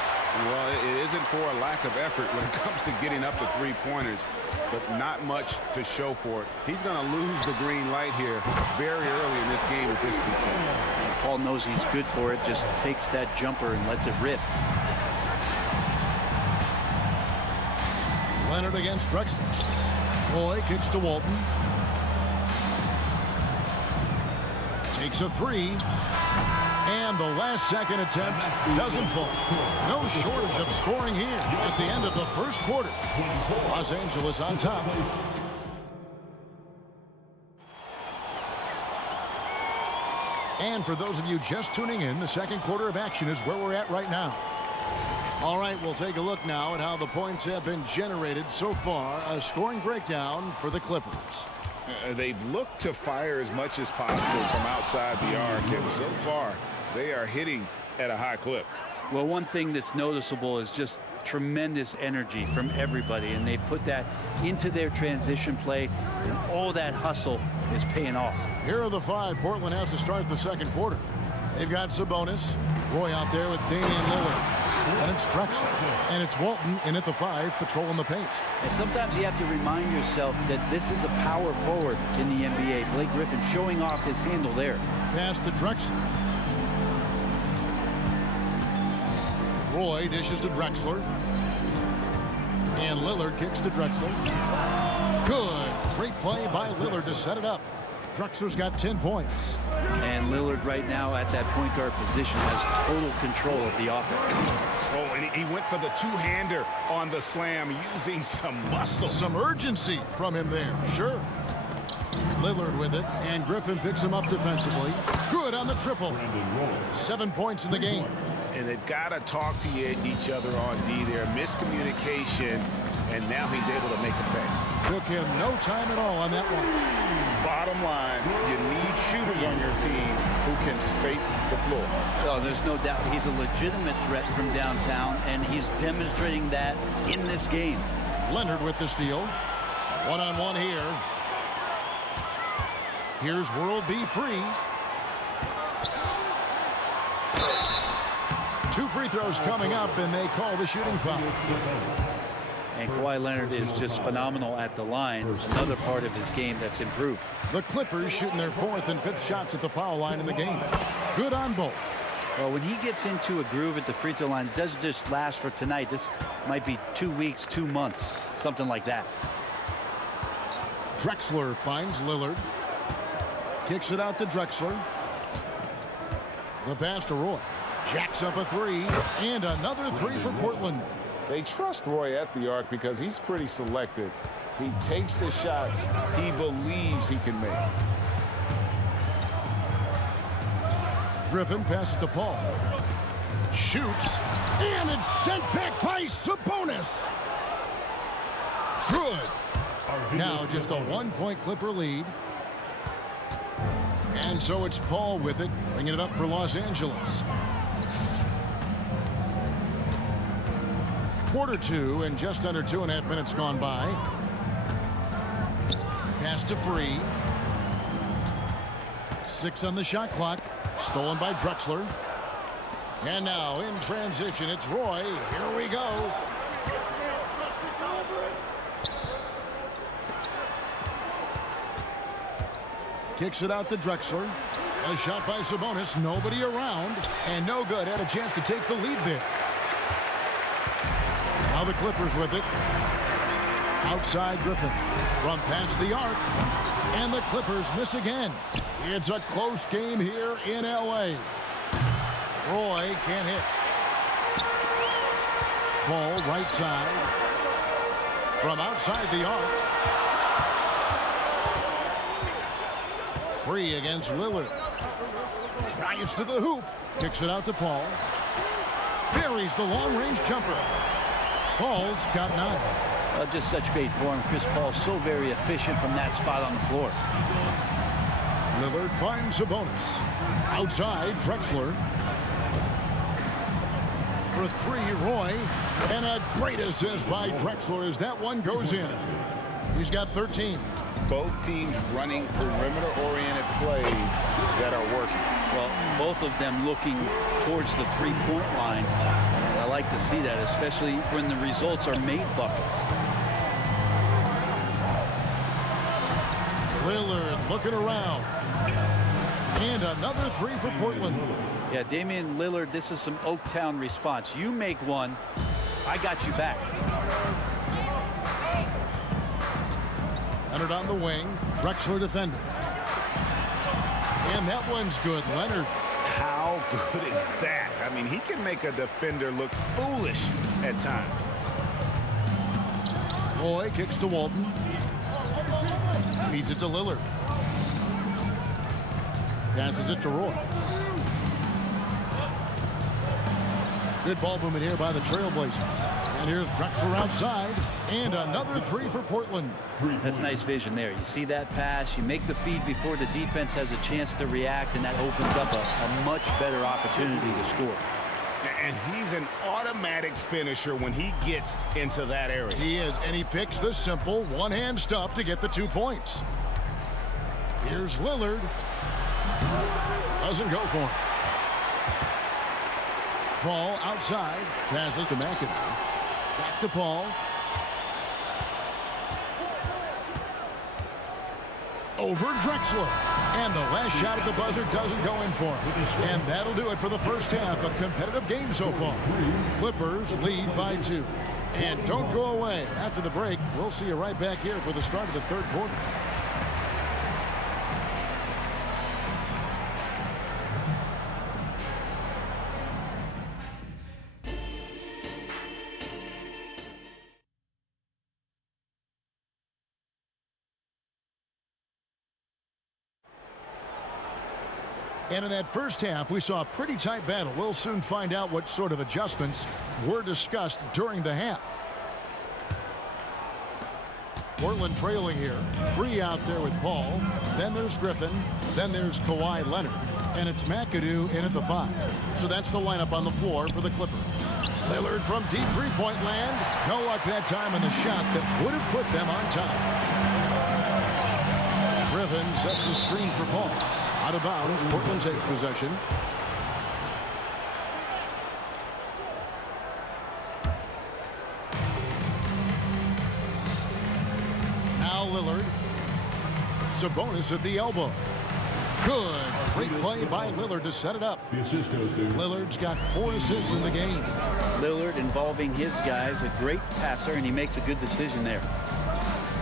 Well, it isn't for a lack of effort when it comes to getting up to three-pointers, but not much to show for it. He's going to lose the green light here very early in this game if this keeps on. Paul knows he's good for it, just takes that jumper and lets it rip. Leonard against Drexler. Roy kicks to Walton. Takes a three. And the last second attempt doesn't fall. No shortage of scoring here at the end of the first quarter. Los Angeles on top. And for those of you just tuning in, the second quarter of action is where we're at right now. All right, we'll take a look now at how the points have been generated so far. A scoring breakdown for the Clippers. They've looked to fire as much as possible from outside the arc, and so far they are hitting at a high clip. Well, one thing that's noticeable is just tremendous energy from everybody, and they put that into their transition play, and all that hustle is paying off. Here are the five Portland has to start the second quarter. They've got Sabonis, Roy out there with Damian Lillard, and it's Drexler, and it's Walton in at the 5 patrolling the paint. And sometimes you have to remind yourself that this is a power forward in the NBA. Blake Griffin showing off his handle there. Pass to Drexler. Roy dishes to Drexler. And Lillard kicks to Drexler. Good. Great play by Lillard to set it up. Drexler's got 10 points. And Lillard right now at that point guard position has total control of the offense. Oh, and he went for the two-hander on the slam using some muscle. Some urgency from him there. Sure. Lillard with it, and Griffin picks him up defensively. Good on the triple. 7 points in the game. And they've got to talk to each other on D there. Miscommunication, and now he's able to make a pay. Took him no time at all on that one. Bottom line, you need shooters on your team who can space the floor. Oh, there's no doubt he's a legitimate threat from downtown, and he's demonstrating that in this game. Leonard with the steal. One-on-one here. Here's World B. Free. 2 free throws coming up, and they call the shooting foul. And Kawhi Leonard is just phenomenal at the line. Another part of his game that's improved. The Clippers shooting their 4th and 5th shots at the foul line in the game. Good on both. Well, when he gets into a groove at the free throw line, it doesn't just last for tonight. This might be 2 weeks, 2 months, something like that. Drexler finds Lillard. Kicks it out to Drexler. The pass to Roy. Jacks up a 3, and another 3 for Portland. They trust Roy at the arc because he's pretty selective. He takes the shots he believes he can make. Griffin passes to Paul. Shoots, and it's sent back by Sabonis. Good. Now just a 1-point Clipper lead. And so it's Paul with it, bringing it up for Los Angeles. Quarter 2, and just under 2.5 minutes gone by. Pass to Free. 6 on the shot clock. Stolen by Drexler. And now in transition, it's Roy. Here we go. Kicks it out to Drexler. A shot by Sabonis. Nobody around. And no good. Had a chance to take the lead there. Now the Clippers with it. Outside Griffin. From past the arc. And the Clippers miss again. It's a close game here in L.A. Roy can't hit. Ball right side. From outside the arc. Free against Lillard. Drives to the hoop. Kicks it out to Paul. Buries the long-range jumper. Paul's got 9. Just such great form. Chris Paul so very efficient from that spot on the floor. Lillard finds Sabonis. Outside, Drexler. For 3, Roy. And a great assist by Drexler as that one goes in. He's got 13. Both teams running perimeter-oriented plays that are working. Well, both of them looking towards the three-point line. And I like to see that, especially when the results are made buckets. Lillard looking around. And another 3 for Portland. Yeah, Damian Lillard, this is some Oaktown response. You make one, I got you back. Leonard on the wing. Drexler defender. And that one's good. Leonard. How good is that? I mean, he can make a defender look foolish at times. Roy kicks to Walton. Feeds it to Lillard. Passes it to Roy. Good ball movement here by the Trailblazers. And here's Drexler outside. And another 3 for Portland. That's nice vision there. You see that pass, you make the feed before the defense has a chance to react, and that opens up a much better opportunity to score. And he's an automatic finisher when he gets into that area. He is, and he picks the simple one-hand stuff to get the 2 points. Here's Lillard. Doesn't go for him. Paul outside. Passes to McAdoo. Back to Paul. Over Drexler. And the last shot at the buzzer doesn't go in for him. And that'll do it for the first half. A competitive game so far. Clippers lead by 2. And don't go away. After the break, we'll see you right back here for the start of the third quarter. And in that first half, we saw a pretty tight battle. We'll soon find out what sort of adjustments were discussed during the half. Portland trailing here. Free out there with Paul. Then there's Griffin. Then there's Kawhi Leonard. And it's McAdoo in at the 5. So that's the lineup on the floor for the Clippers. Lillard from deep three-point land. No luck that time on the shot that would have put them on top. Griffin sets the screen for Paul. Out of bounds, Portland takes possession. Now Lillard. Sabonis at the elbow. Good. Great play by Lillard to set it up. Lillard's got 4 assists in the game. Lillard involving his guys, a great passer, and he makes a good decision there.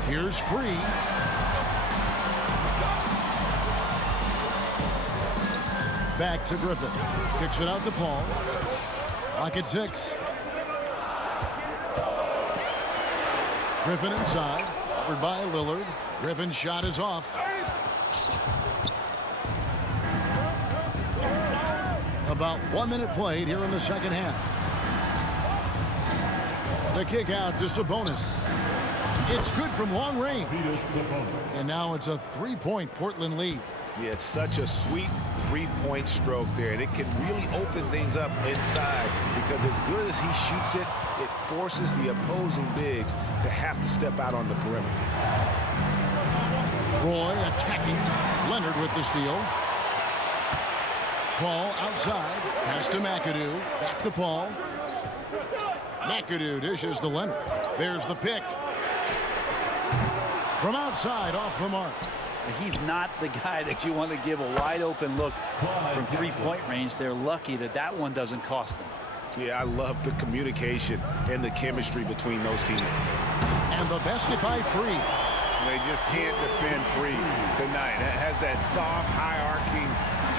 Here's Free. Back to Griffin. Kicks it out to Paul. Clock at 6. Griffin inside. Covered by Lillard. Griffin's shot is off. About 1 minute played here in the second half. The kick out to Sabonis. It's good from long range. And now it's a 3-point Portland lead. Yeah, it's such a sweet 3-point stroke there, and it can really open things up inside because as good as he shoots it, it forces the opposing bigs to have to step out on the perimeter. Roy attacking. Leonard with the steal. Paul outside. Pass to McAdoo. Back to Paul. McAdoo dishes to Leonard. There's the pick. From outside, off the mark. He's not the guy that you want to give a wide open look from three-point range. They're lucky that that one doesn't cost them. Yeah, I love the communication and the chemistry between those teammates. And the basket by Free. They just can't defend Free tonight. It has that soft, high-arcing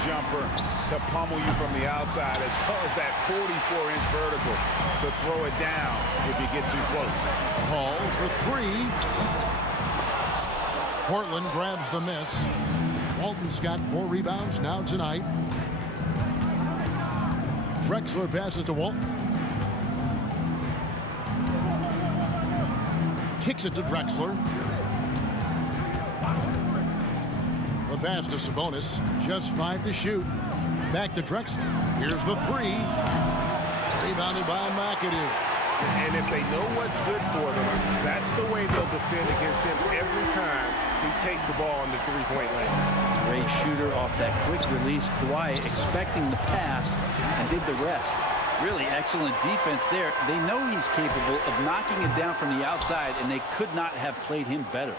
jumper to pummel you from the outside, as well as that 44-inch vertical to throw it down if you get too close. Hall for three. Portland grabs the miss. Walton's got 4 rebounds now tonight. Drexler passes to Walton. Kicks it to Drexler. The pass to Sabonis. Just 5 to shoot. Back to Drexler. Here's the 3. Rebounded by McAdoo. And if they know what's good for them, that's the way they'll defend against him every time he takes the ball in the three-point lane. Great shooter off that quick release. Kawhi expecting the pass and did the rest. Really excellent defense there. They know he's capable of knocking it down from the outside, and they could not have played him better.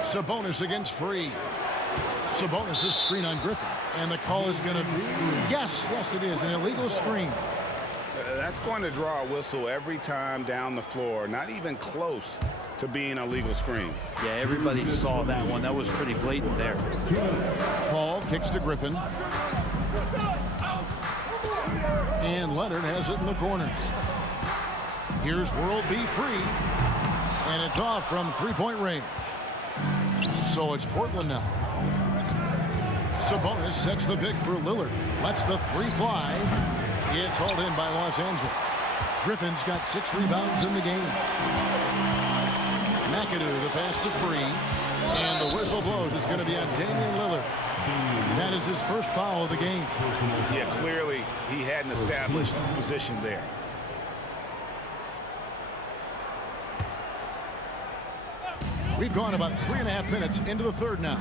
Sabonis against Free. Sabonis' screen on Griffin. And the call is going to be, yes, it is, an illegal screen. That's going to draw a whistle every time down the floor. Not even close to being a legal screen. Yeah, everybody saw that one. That was pretty blatant there. Paul kicks to Griffin. And Leonard has it in the corner. Here's World B Free. And it's off from three-point range. So it's Portland now. Sabonis sets the pick for Lillard. Lets the 3 fly. It's hauled in by Los Angeles. Griffin's got 6 rebounds in the game. McAdoo, the pass to Free. And the whistle blows. It's going to be on Damian Lillard. That is his first foul of the game. Yeah, clearly he had an established position there. We've gone about 3.5 minutes into the third now.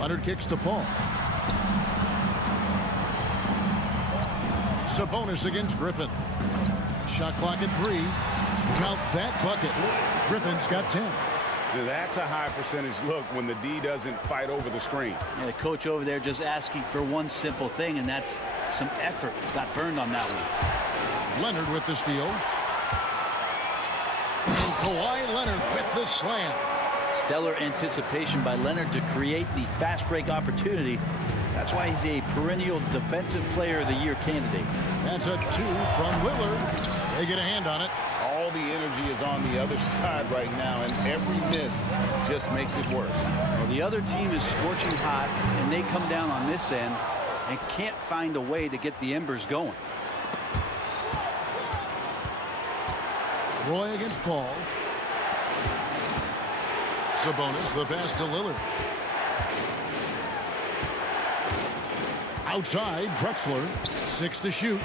Leonard kicks to Paul. Sabonis against Griffin. Shot clock at 3. Count that bucket. Griffin's got 10. That's a high percentage look when the D doesn't fight over the screen. Yeah, the coach over there just asking for one simple thing, and that's some effort. Got burned on that one. Leonard with the steal. And Kawhi Leonard with the slam. Stellar anticipation by Leonard to create the fast break opportunity. That's why he's a perennial defensive player of the year candidate. That's a 2 from Lillard. They get a hand on it. All the energy is on the other side right now, and every miss just makes it worse. Well, the other team is scorching hot, and they come down on this end and can't find a way to get the embers going. Roy against Paul. Sabonis, the pass to Lillard. Outside, Drexler. 6 to shoot.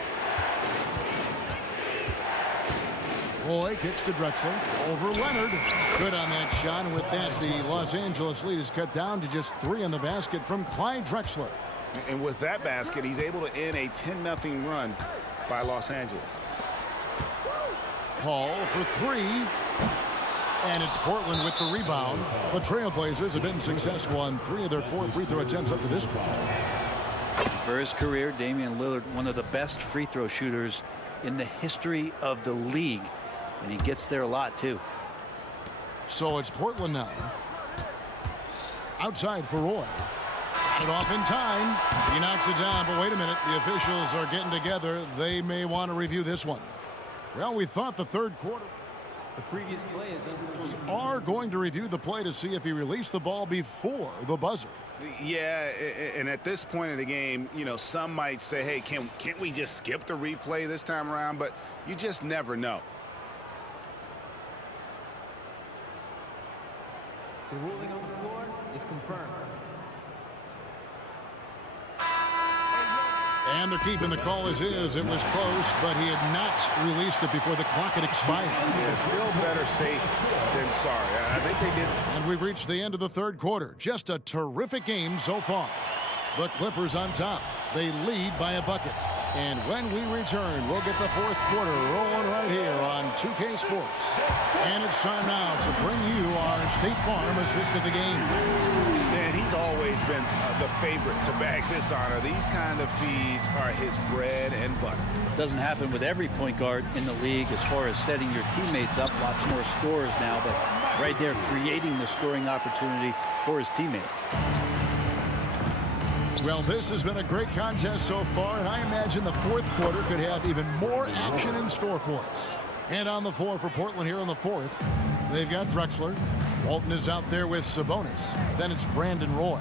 Roy kicks to Drexler. Over Leonard. Good on that shot. And with that, the Los Angeles lead is cut down to just 3 in the basket from Clyde Drexler. And with that basket, he's able to end a 10-0 run by Los Angeles. Paul for 3. And it's Portland with the rebound. The Trailblazers have been successful on 3 of their 4 free throw attempts up to this point. For his career, Damian Lillard, one of the best free throw shooters in the history of the league. And he gets there a lot, too. So it's Portland now. Outside for Roy. Got it off in time. He knocks it down, but wait a minute. The officials are getting together. They may want to review this one. Well, we thought the third quarter. The previous play is under Are going to review the play to see if he released the ball before the buzzer. Yeah, and at this point in the game, you know, some might say, hey, can't we just skip the replay this time around? But you just never know. The ruling on the floor is confirmed. And they're keeping the call as is. It was close, but he had not released it before the clock had expired. Yeah, still better safe than sorry. I think they did. And we've reached the end of the third quarter. Just a terrific game so far. The Clippers on top. They lead by a bucket. And when we return, we'll get the fourth quarter rolling right here on 2K Sports. And it's time now to bring you our State Farm assist of the game. Man, he's always been the favorite to bag this honor. These kind of feeds are his bread and butter. Doesn't happen with every point guard in the league as far as setting your teammates up. Lots more scores now, but right there creating the scoring opportunity for his teammate. Well, this has been a great contest so far, and I imagine the fourth quarter could have even more action in store for us. And on the floor for Portland here in the fourth, they've got Drexler. Walton is out there with Sabonis. Then it's Brandon Roy.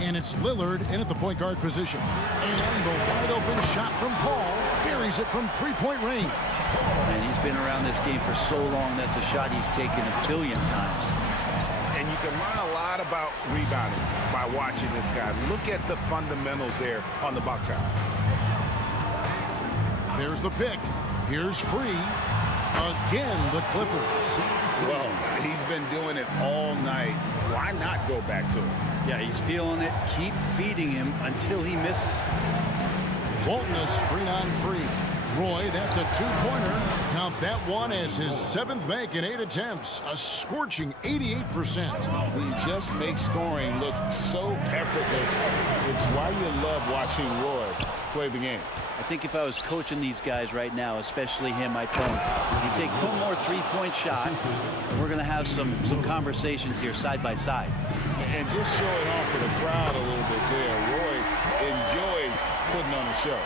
And it's Lillard in at the point guard position. And the wide open shot from Paul buries it from three-point range. And he's been around this game for so long. That's a shot he's taken a billion times. And you can learn a lot about rebounding by watching this guy. Look at the fundamentals there on the box out. There's the pick. Here's Free. Again, the Clippers. Well, he's been doing it all night. Why not go back to it? Yeah, he's feeling it. Keep feeding him until he misses. Walton a screen on Free. Roy, that's a two-pointer. Count that one as his seventh make in 8 attempts. A scorching 88%. He just makes scoring look so effortless. It's why you love watching Roy play the game. I think if I was coaching these guys right now, especially him, I tell him, you take one more three-point shot, and we're going to have some conversations here side by side. And just showing off for the crowd a little bit there. Roy enjoys putting on a show.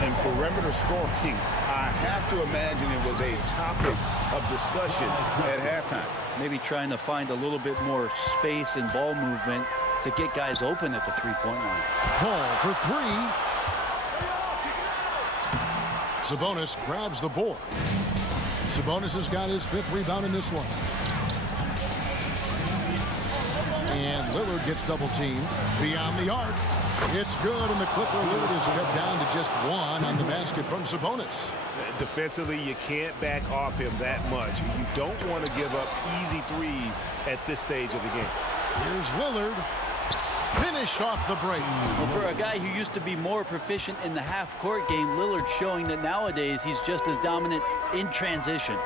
And perimeter scoring, I have to imagine it was a topic of discussion at halftime. Maybe trying to find a little bit more space and ball movement to get guys open at the three-point line. Paul for three. Sabonis grabs the board. Sabonis has got his fifth rebound in this one. And Lillard gets double teamed beyond the arc. It's good, and the Clipper lead is cut down to just one on the basket from Sabonis. Defensively, you can't back off him that much. You don't want to give up easy threes at this stage of the game. Here's Lillard. Finished off the break. Well, for a guy who used to be more proficient in the half-court game, Lillard showing that nowadays he's just as dominant in transition.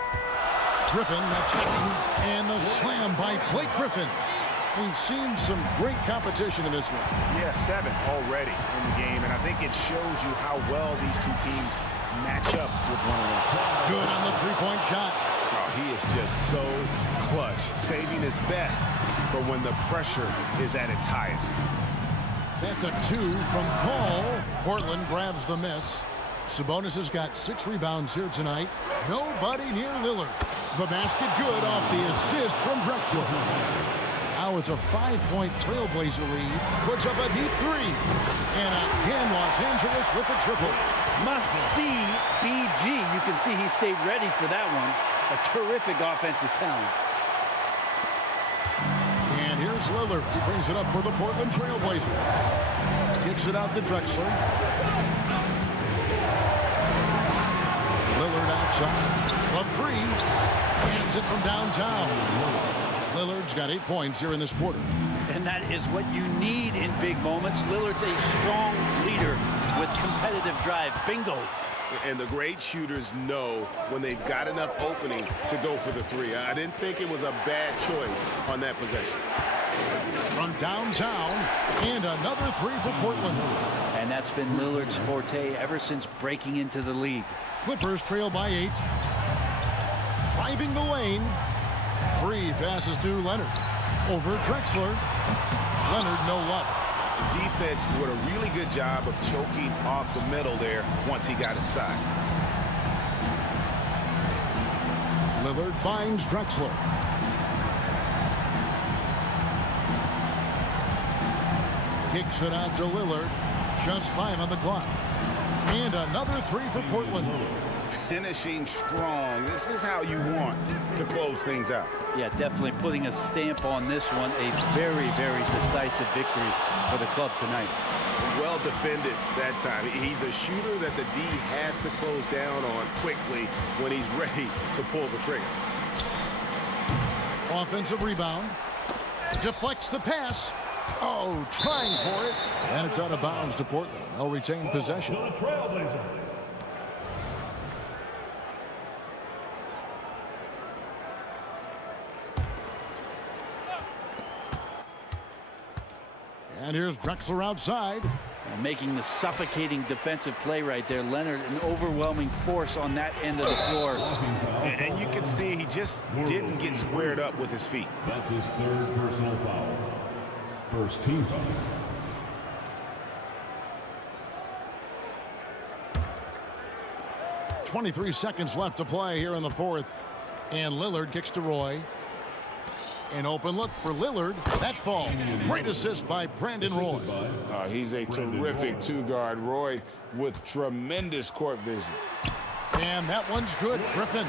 Griffin attacking, and the slam by Blake Griffin. We've seen some great competition in this one. Yeah, 7 already in the game, and I think it shows you how well these two teams match up with one another. Good on the three-point shot. Oh, he is just so clutch, saving his best for when the pressure is at its highest. That's a 2 from Paul. Portland grabs the miss. Sabonis has got 6 rebounds here tonight. Nobody near Lillard. The basket good off the assist from Drexler. Now it's a 5-point Trailblazer lead. Puts up a deep 3. And again, Los Angeles with the triple. Must see BG. You can see he stayed ready for that one. A terrific offensive talent. And here's Lillard. He brings it up for the Portland Trailblazers. Kicks it out to Drexler. Lillard outside. A 3. Hands it from downtown. Lillard's got 8 points here in this quarter. And that is what you need in big moments. Lillard's a strong leader with competitive drive. Bingo. And the great shooters know when they've got enough opening to go for the 3. I didn't think it was a bad choice on that possession. From downtown, and another 3 for Portland. And that's been Lillard's forte ever since breaking into the league. Clippers trail by 8. Driving the lane. Free passes to Leonard. Over Drexler. Leonard, no luck. The defense did a really good job of choking off the middle there once he got inside. Lillard finds Drexler. Kicks it out to Lillard. Just 5 on the clock. And another 3 for Portland. Finishing strong. This is how you want to close things out. Yeah, definitely putting a stamp on this one. A very, very decisive victory for the club tonight. well defended that time. He's a shooter that the D has to close down on quickly when he's ready to pull the trigger. Offensive rebound. Deflects the pass. Oh, trying for it. And it's out of bounds to Portland. They'll retain possession. And here's Drexler outside. Making the suffocating defensive play right there. Leonard, an overwhelming force on that end of the floor. And you can see he just didn't get squared up with his feet. That's his third personal foul. First team foul. .23 seconds left to play here in the fourth. And Lillard kicks to Roy. An open look for Lillard. That falls. Great assist by Brandon Roy. He's a terrific two-guard. Roy with tremendous court vision. And that one's good. Griffin.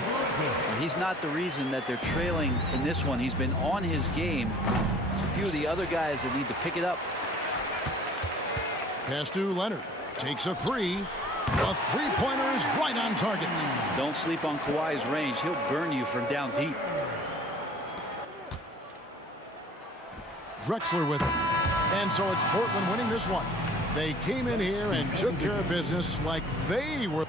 He's not the reason that they're trailing in this one. He's been on his game. It's a few of the other guys that need to pick it up. Pass to Leonard. Takes a three. A three-pointer is right on target. Don't sleep on Kawhi's range. He'll burn you from down deep. Drexler with it. And so it's Portland winning this one. They came in here and took care of business like they were.